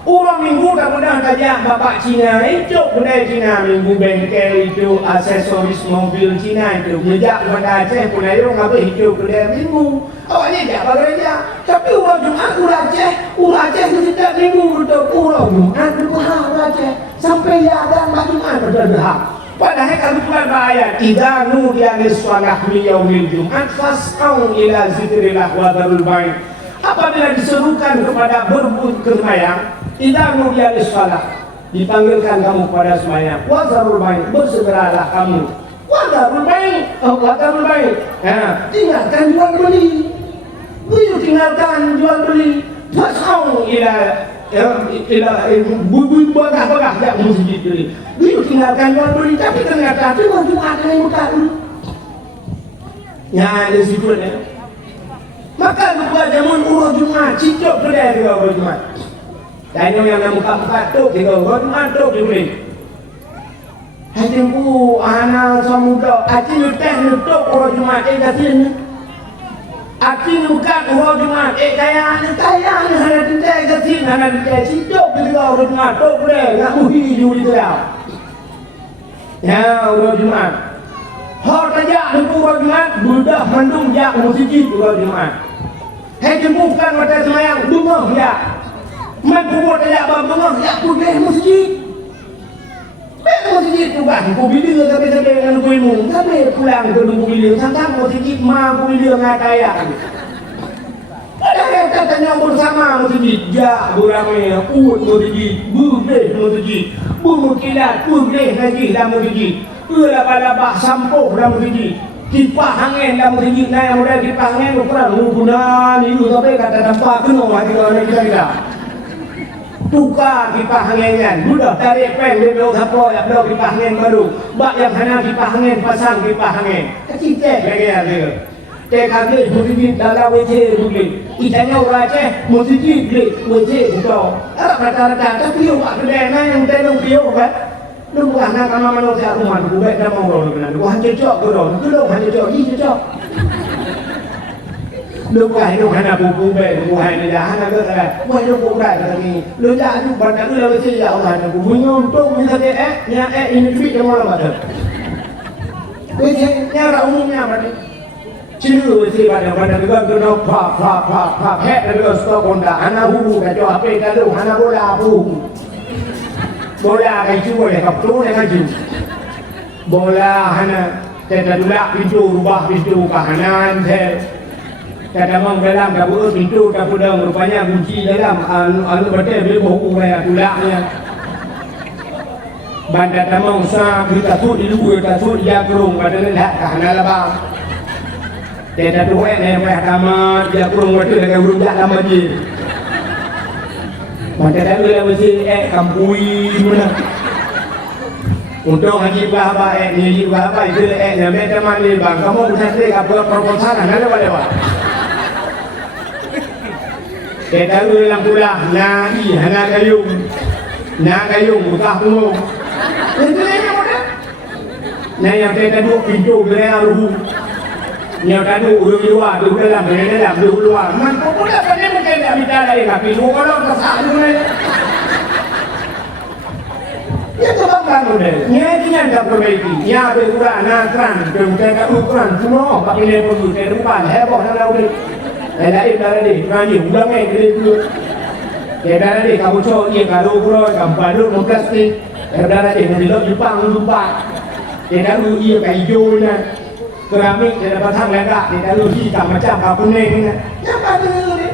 Orang Minggu dah mudah saja bapak Cina itu kedai Cina Minggu bengkel itu aksesoris mobil Cina itu menjak pada Aceh pun ayo ngapain itu kedai Minggu. Awaknya tak bekerja, tapi orang Jumat ulah Aceh itu setiap Minggu betul orang Jumat berhak Aceh. Sampai ya ada Jumat berhak. Padahal kalau bukan ayat idza nudiya lis-shalah min yaumil Jumat fas'au ila zikrillah wa dzarul bai'. Apabila diserukan kepada bersembahyang, idza nudiya lis-shalah, dipanggilkan kamu kepada sembahyang, wa dzarul bai', bersegeralah kamu. Wa dzarul bai', tinggalkan jual beli. Tinggalkan jual beli. Fas'au ila Bagah jak masjid tu. Dia tinggalkan orang dulu tapi ternyata tu Jumat yang buka dulu. Ya, ada situ ni. Maka buka jamun urus Jumat, cicok kedai juga urus Jumat. Dan yang nak buka tu juga urus Jumat tu boleh. Hatiku anak samuda, aci nyuteh nutuk urus Jumat kasih. Aci buka urus Jumat, kaya ni hana tintai kasih, hana tintai cicok juga urus Jumat tu boleh. Nak muhi juri tu dah. Ya urus Jumat. Hak tajak nutuk urus Jumat, budak mandung jak musik urus Jumat. Bukan mata semayang, bengah ya. Man buat tajak bengah ya, boleh masjid. Masjid tu kan, aku bila sampai dengan ilmu, sampai pulang ke nunggu bila, sampai masjid mah aku bila ngatai ya. Ada yang tanya bersama masjid, ya beramai, masjid, boleh masjid, bermukilat, boleh lagi dalam masjid, berlabak-labak sampuk dalam masjid, kipas angin dalam masjid, naik mudah kipas angin, ukuran guna ni tu sampai kata nampak kena hati orang kita. Tukar kipas angin kan, mudah tarik pen dia belok siapa yang belok kipas angin baru, bak yang hana kipas angin pasang kipas angin, kecil lagi ada. Kali musik dalam WC boleh, ikannya orang Aceh musik boleh WC buka. Rata-rata tapi awak kedai yang tenung piu kan, lu bukan nak nama manusia rumah, bukan nama orang kan, bukan cocok orang, tu lu hanya cocok, ini cocok. Lu bukan lu hanya buku ben, bukan hanya hanya ke kan, bukan lu bukan kata ni, lu dah tu banyak lu WC ya Allah, aku punya untuk misalnya ini duit yang mana macam, WC nya orang umumnya macam. Ciri si pada juga kena pak hek dan stok konda anak hulu kacau apa kalau anak bola kacau boleh kaptu dengan kacau bola anak kita dulak pintu rubah pintu kahanan kita mang dalam kabur pintu kapudang rupanya kunci dalam anu betul beli buku kayak dulaknya bandar tamang sa kita tu di luar kita tu dia kerung pada lihat kahanan labang. Tidak tu yang pertama dia kurung waktu dengan urung dalam masjid. Macam dah yang masjid kampui mana? Untuk haji berapa ni berapa itu yang macam mana ni bang? Kamu bukan sih apa proposal ada apa? Kita ulang pula nai hana gayung buka punggung. Itu yang mana? Nah yang kita dua pintu berapa ruh? Yang tadi urung luar, urung dalam, urung luar. Mampu pula pada mungkin tak minta lagi, tapi lu kalau tersak tu ni. Ya tu bangkan udah. Ni yang perbaiki. Ya berulang nakran, kemudian ukuran semua. Tapi ni pun kita depan, heboh nak udah. Lain dari rangi ulang ni dulu. Dari kamu cok ni kalau ukuran kamu baru memplastik. Dari mobil Jepang lupa. Dari ia kayu hijaunya. Keramik tidak pasang legak, tidak luci tak macam kau kuning ni. Apa tu ni?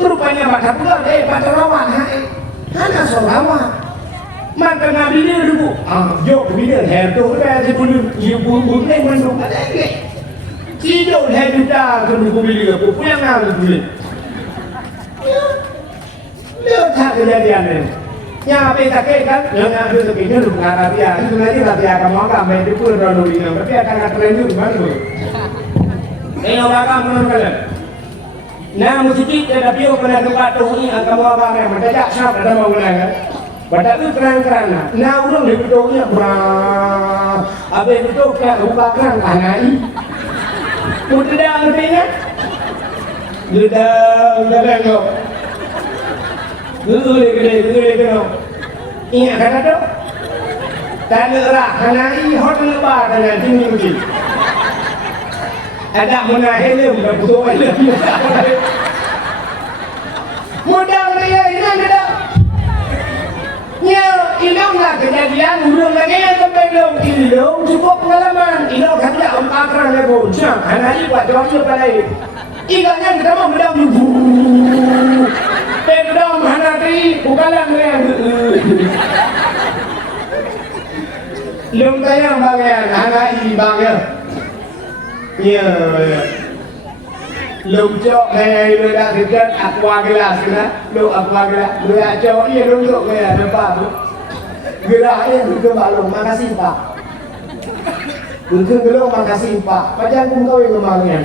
Rupanya macam pula pada rawan hana sorawan. Mantan nabi ni dulu. Jok bila hair tu dah sebelum ibu kuning mandung ada ni. Tidur hair kita sebelum bila aku pulang nak dulu. Lihat tak kejadian ni. Yang apa yang tak kan? Yang ada sebegini lu pengarah dia. Itu nanti kamu akan main di pulau dulu ini. Berarti akan keren juga mana? Yang orang mana kalian? Nah musik kita piu pada tempat tu ini kamu akan main. Mendadak siapa ada mau menang? Pada tu keren. Nah orang di pulau ni berapa? Abis itu kayak buka kerang kanai. Mudah ngertinya? Mudah kau. Gede kau. Ingat kata tu? Tanda erak, kanai hot lebar dengan sini mungkin. Ada mana helm, berputus helm. Mudah dia ini ada. Nya ilanglah kejadian, urung lagi yang sampai ilung cukup pengalaman. Ilung kata empat orang lego, cang kanai buat jawab siapa lain. Ikannya kita mau bedam dulu. Bedam hanati bukanlah yang lung tayang bagian hanai bagian. Ya. Lục cho ngày lừa đã thực chất aqua gelas kena lu aqua gelas lừa cho iya dulu kayak apa tuh gerak yang ke balong makasih Pak untuk gelong makasih Pak padahal pun kau yang ngomongnya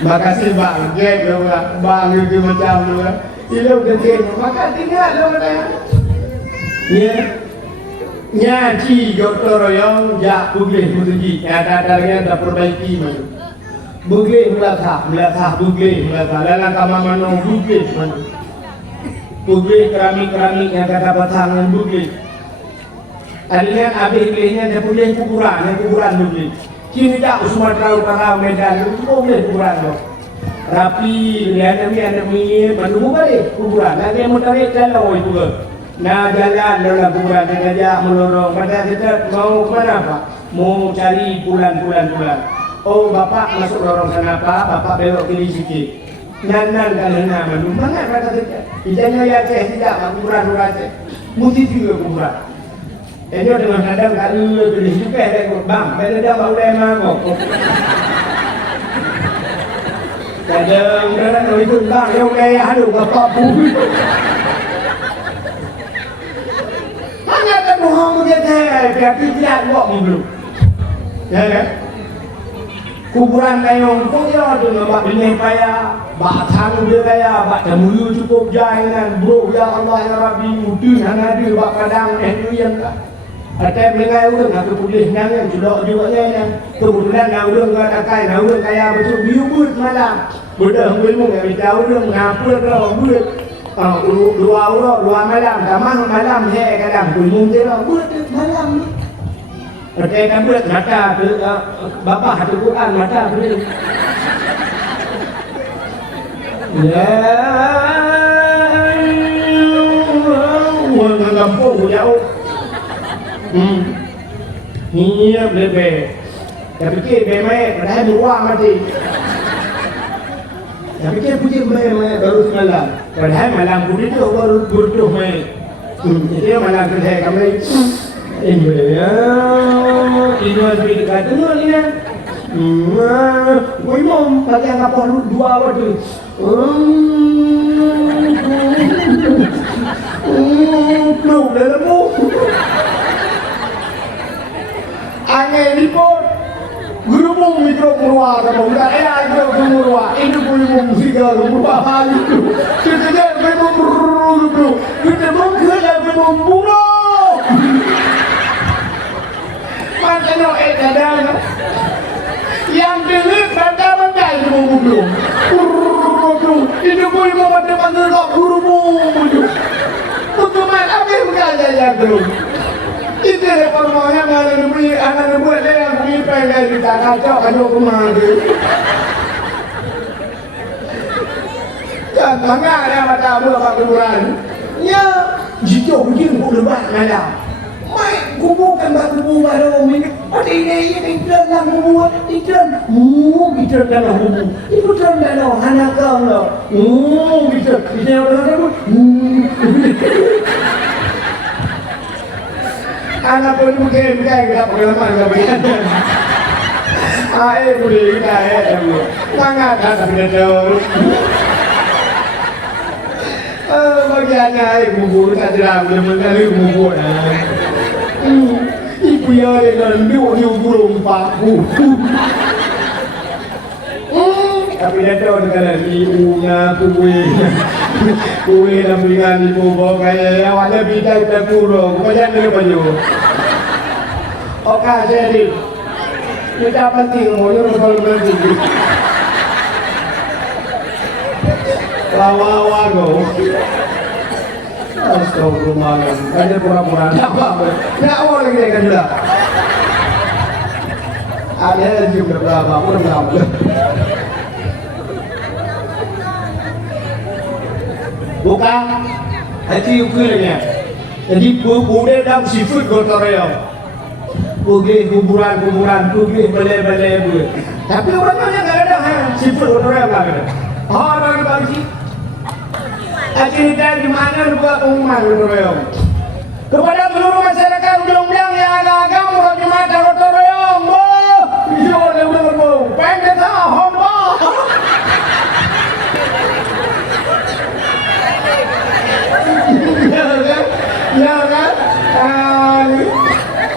makasih Pak gek lu bang itu macam lu ilu gede makasih nggak lu katanya Nyaji gotoro yang jak bugleh mutuji ada perbaiki manu bugleh melatah bugleh lalang kamamano bugleh manu bugleh keramik yang kata batangan bugleh tadinya abis buglehnya ada kuburan bugleh kini tak Sumatera Utara Medan bugleh kuburan dong rapi lihat ada mie manu balik kuburan nanti mau tarik jalan itu nah jalan dalam kuburan ngajak melorong pada kita mau mana Pak? Mau cari bulan. Oh bapak masuk lorong sana Pak, bapak belok kiri sikit. Nanan kalena manu mana kata kita? Ijanya ya Aceh tidak kuburan Aceh. Mesti juga kuburan. Ini dengan kadang kali beli juga ada bang, beda dah ulama kok. Kadang itu bang yang kaya aduh bapak pun. Bohong dia berarti tidak buat belum ya kan kuburan kayong kok ya tu nampak benih payah batang dia kaya bak temuyu cukup jainan bro ya Allah ya Rabbi mudun hana dia bak kadang yang tak ada mengai urang aku pulih nang julok juga yang kebetulan nang urang enggak akai nang urang kaya betul biubut malam bedang ilmu enggak tahu urang ngapur kalau buat dua malam, malam saya kadang belum dia buat malam ni. Percaya buat mata bapa hati Quran mata beri. Ya, orang kampung jauh. Ni lebih. Tapi kita memang dah dua mati. Tapi kita puji memang baru semalam. Padahal malam putih tu baru burduh mai. Jadi malam tu saya kami ini ya. Ini masih dekat tu ni kan. Kau mau pakai apa dua waktu. Belum dah lemu. Angin ni pun. Guru pun mikro murwa sama udah ayo murwa ini pun musiga murwa hal itu kita jadi memang bro kita mungkin memang buruk makanya kadang yang delik benda itu belum bro ini pun mau macam-macam kok guru pun untuk mana apa yang belum itu reformanya mana beri anak buat dia yang beri pengen kita kacau kacau rumah tu. Jangan bangga dia mata apa kuburan. Ya, jika mungkin kuburan malam. Mai kuburan batu kuburan ini. Oh ini dalam kuburan itu dalam kuburan itu dalam anak kau lo. Itu orang anak pun mungkin kita pengalaman kemudian boleh kita dulu sangat tapi jauh bagiannya bubur tak jelas benar-benar bubur ibu ya dengan dia burung paku tapi dia tahu dengan ibunya kue dan berikan ibu bawa kaya awalnya bidang kita kurung kemudian dia baju oke jadi kita penting mau nyuruh berhenti lawa go astagfirullahaladzim kaya pura-pura tak mau lagi dia kan sudah ada lagi berapa pun berapa bukan hati ukurnya jadi boleh dalam sifat gotoroyong boleh kuburan boleh bele tapi orangnya nggak ada sifat gotoroyong nggak ada orang bangsi cerita di mana buat pengumuman gotoroyong kepada seluruh masyarakat undang-undang yang agak-agak mau di mata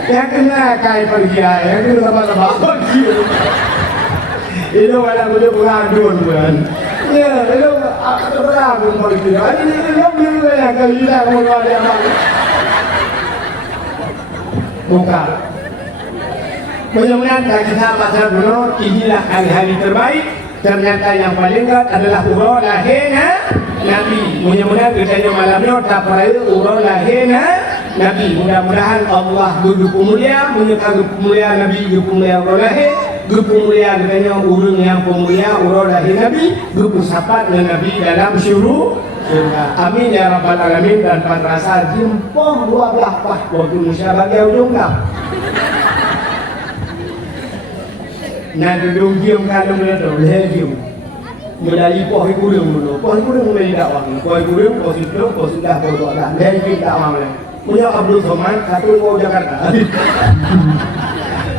Yang kena kai pergi yang kena sama-sama pergi. Itu malah boleh pengadun kan. Ya, itu ada berapa pergi. Ini belum yang kali dah mau ada apa. Buka. Mudah-mudahan kita baca dulu. Inilah hari-hari terbaik. Ternyata yang paling dekat adalah umrah lahirnya Nabi. Mudah-mudahan kita malamnya tak peraya umrah lahirnya Nabi. Mudah-mudahan Allah berduku mulia, menyertai mulia Nabi, berduku mulia umrah lahir, berduku mulia katanya urang yang pemulia umrah lahir Nabi, berduku sahabat dengan Nabi dalam syurga. Amin ya rabbal alamin. Dan padrasa jempol 12 pah waktu musyawarah ujung dah. Nah duduk diam kalau mereka diam. Medali poh kurang dulu, poh kurang mulai dakwah. Poh kurang, poh sudah berdoa dah. Lagi dakwah mulai. Punya Abdul Somad satu mau Jakarta.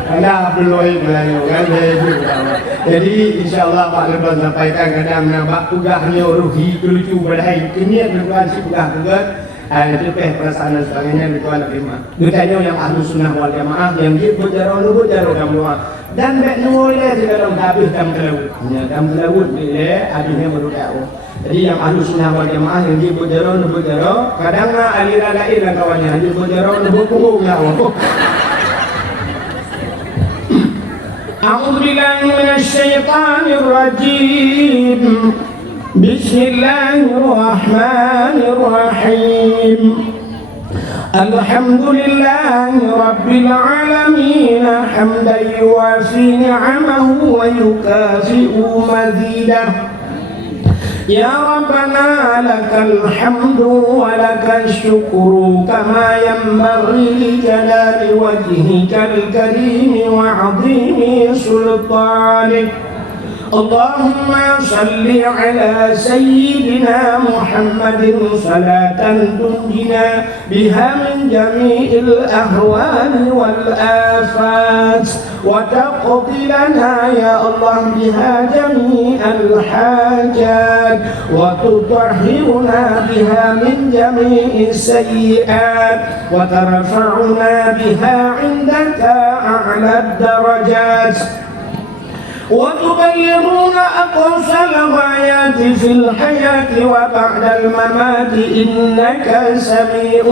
Anda Abdul Wahid Melayu kan jadi insyaallah Pak Lepas sampaikan kadang nampak tugahnya ruhi lucu badai ini berbuat si tugah juga cepeh perasaan dan sebagainya itu anak lima. Ditanya yang ahlu sunnah wal jamaah yang dia berjarah kamu dan bek nulis di dalam habis dam kelawut. Ya dam kelawut bila adanya berdoa. Jadi yang ahlu sunnah wal jamaah yang dia berjarah kadang aliran lain dan kawannya dia berjarah punggung nyawa. A'udzu billahi minasy syaithanir rajim. Bismillahirrahmanirrahim. Alhamdulillahi rabbil alamin hamdan yuwafi ni'amahu wa yukafi'u mazidah. Ya Rabbana lakal hamdu wa lakal syukru kama yanbaghi li jalali wajhikal karim wa 'azimi sultanik. Allahumma salli ala sayyidina Muhammadin salatan tunjina biha min jami'il ahwali wal afat wa taqdi lana ya Allah biha jami'al hajat wa tutahhiruna biha min jami'is sayyi'at wa tarfa'una biha 'indaka a'la darajat وتبلغون أقصى الغايات في الحياة وبعد الممات إنك سميع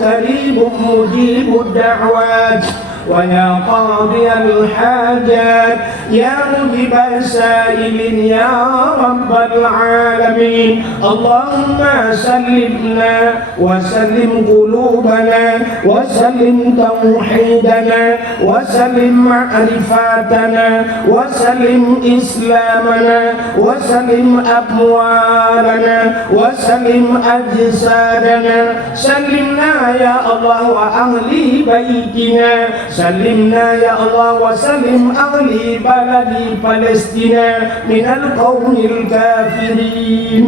قريب مجيب الدعوات ويا قاضي الحاجات يا مجيب السائلين يا رب العالمين. اللهم سلمنا وسلم قلوبنا وسلم توحيدنا وسلم معرفاتنا وسلم إسلامنا وسلم أموالنا وسلم أجسادنا. سلمنا يا الله وأهل بيتنا. سلمنا يا الله وسلم أهل بلد فلسطين من القوم الكافرين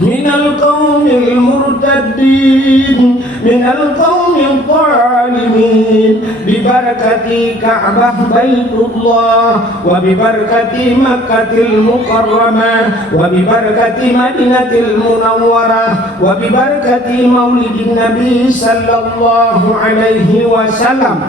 من القوم المرتدين من القوم الظالمين ببركة كعبة بيت الله وببركة مكة المكرمة وببركة مدينة المنورة وببركة مولد النبي صلى الله عليه وسلم.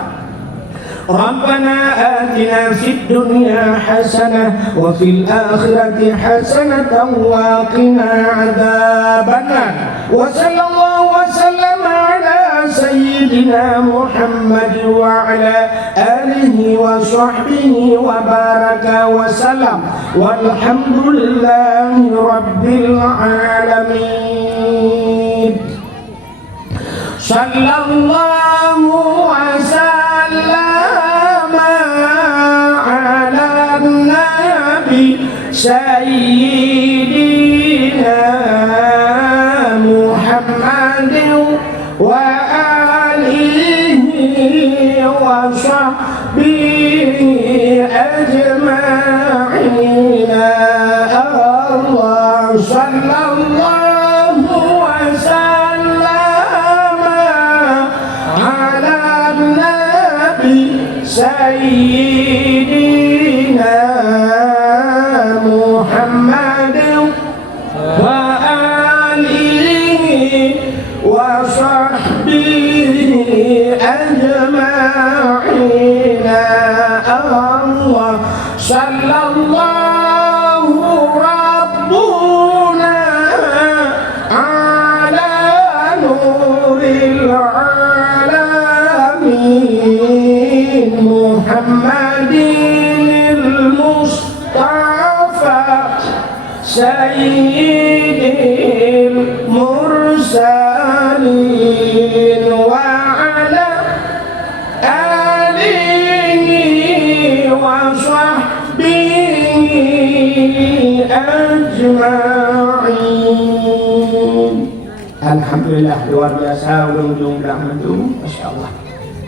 ربنا آتنا في الدنيا حسنة وفي الآخرة حسنة وقنا عذاب النار. وصلى الله وسلم على سيدنا محمد وعلى آله وصحبه وبارك وسلم والحمد لله رب العالمين. صلى الله وسلم على النبي سيدنا محمد وآله وصحبه أجمعين. الله صلى الله وسلم على النبي سيدنا محمد وآله وصحبه أجمعين. Muhammadin Mustafa Sayyidil Mursalin wa ala alihi wa sahbihi ajma'in. Alhamdulillah, luar biasa ujung-ujung belakang itu, Masya Allah.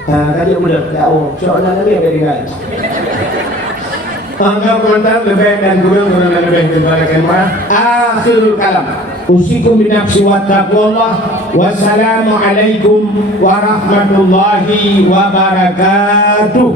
Tadi udah tahu, soalnya tadi apa dengan Angka komentar lebih dan kurang lebih daripada kemah. Akhirul kalam. Usikum binafsi wa taqwallah. Wassalamualaikum warahmatullahi wabarakatuh.